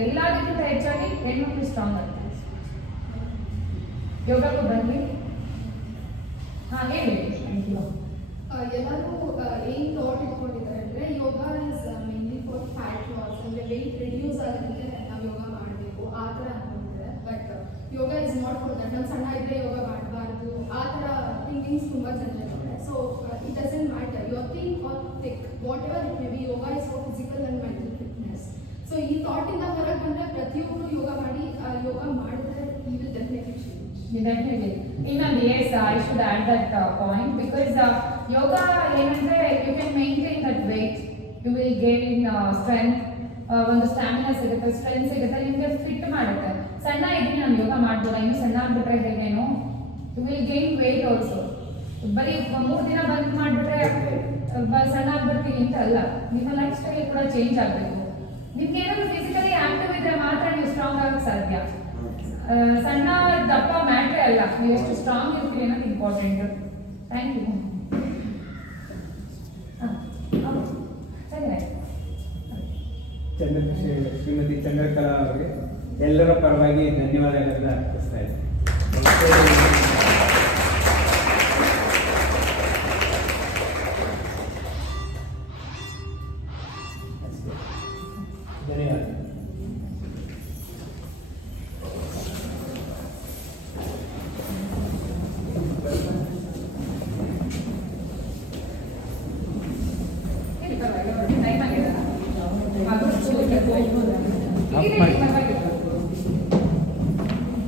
ಎಲ್ಲದಕ್ಕಿಂತ ಹೆಚ್ಚಾಗಿ ಹೆಣ್ಮಕ್ಳು ಸ್ಟ್ರಾಂಗ್ ಆಗ್ತಾರೆ. ಯೋಗಕ್ಕೂ ಬನ್ನಿ. ಹೇಳಿ. ಎಲ್ಲರೂ ಏನು ಥಾಟ್ ಇಟ್ಕೊಂಡಿದ್ದಾರೆ ಅಂದರೆ yoga is mainly for fat loss, ಅಂದರೆ ವೆಯ್ಟ್ ರಿಡ್ಯೂಸ್ ಆಗೋದಕ್ಕೆ ನಾವು ಯೋಗ ಮಾಡಬೇಕು ಆ ಥರ ಅಂದ್ಕೊಂಡಿದ್ದಾರೆ. But yoga is not for that. ನಾವು ಸಣ್ಣ ಇದ್ದರೆ ಯೋಗ ಮಾಡಬಾರ್ದು ಆ ಥರ ಥಿಂಕಿಂಗ್ಸ್ ತುಂಬ ಜನರಿದ್ದಾರೆ. So it doesn't matter you are think or thick whatever it may be, yoga is for physical and mental fitness. So ಈ ಥಾಟಿಂದ ಹೊರಗೆ ಬಂದರೆ ಪ್ರತಿಯೊಬ್ಬರು ಯೋಗ ಮಾಡಿ ಯೋಗ ಮಾಡಿದ್ರೆ you will definitely change. Definitely. Even yes, I should add that point because yoga, ಏನಂದ್ರೆ you can maintain that weight, you will gain strength, ಒಂದು ಸ್ಟ್ಯಾಮಿನಾ ಸಿಗುತ್ತೆ, ಸ್ಟ್ರೆಂತ್ ಸಿಗುತ್ತೆ, ನಿಮಗೆ ಫಿಟ್ ಮಾಡುತ್ತೆ. ಸಣ್ಣ ಇದ್ದೀನಿ ನಾನು ಯೋಗ ಮಾಡ್ಬೋದ, ಇನ್ನು ಸಣ್ಣ ಆಗ್ಬಿಟ್ರೆ ಹೇಗೇನು? You will gain weight also. ಬರೀ 3 ದಿನ ಬಂದ್ ಮಾಡಿಬಿಟ್ರೆ ಸಣ್ಣ ಆಗ್ಬಿಡ್ತೀನಿ ಅಂತ ಅಲ್ಲ, ನಿಮ್ಮ ಲೈಫ್ ಸ್ಟೈಲ್ ಕೂಡ ಚೇಂಜ್ ಆಗಬೇಕು. ನಿಮ್ಗೆ ಏನಾದ್ರು ಫಿಸಿಕಲಿ ಆಕ್ಟಿವ್ ಇದ್ರೆ ಮಾತ್ರ ನೀವು ಸ್ಟ್ರಾಂಗ್ ಆಗಕ್ಕೆ ಸಾಧ್ಯ. ಸಣ್ಣ ದಪ್ಪ ಮ್ಯಾಟ್ರೇ ಅಲ್ಲ, ನೀವು ಎಷ್ಟು ಸ್ಟ್ರಾಂಗ್ ಇರ್ತೀರಿ ಅನ್ನೋದು ಇಂಪಾರ್ಟೆಂಟ್. Thank you. ಸರಿ ಆಯ್ತು. ಶ್ರೀಮತಿ ಚಂದ್ರಕಲಾ ಅವರಿಗೆ ಎಲ್ಲರ ಪರವಾಗಿ ಧನ್ಯವಾದಗಳನ್ನು ಅರ್ಪಿಸ್ತಾ ಇದ್ದೀನಿ.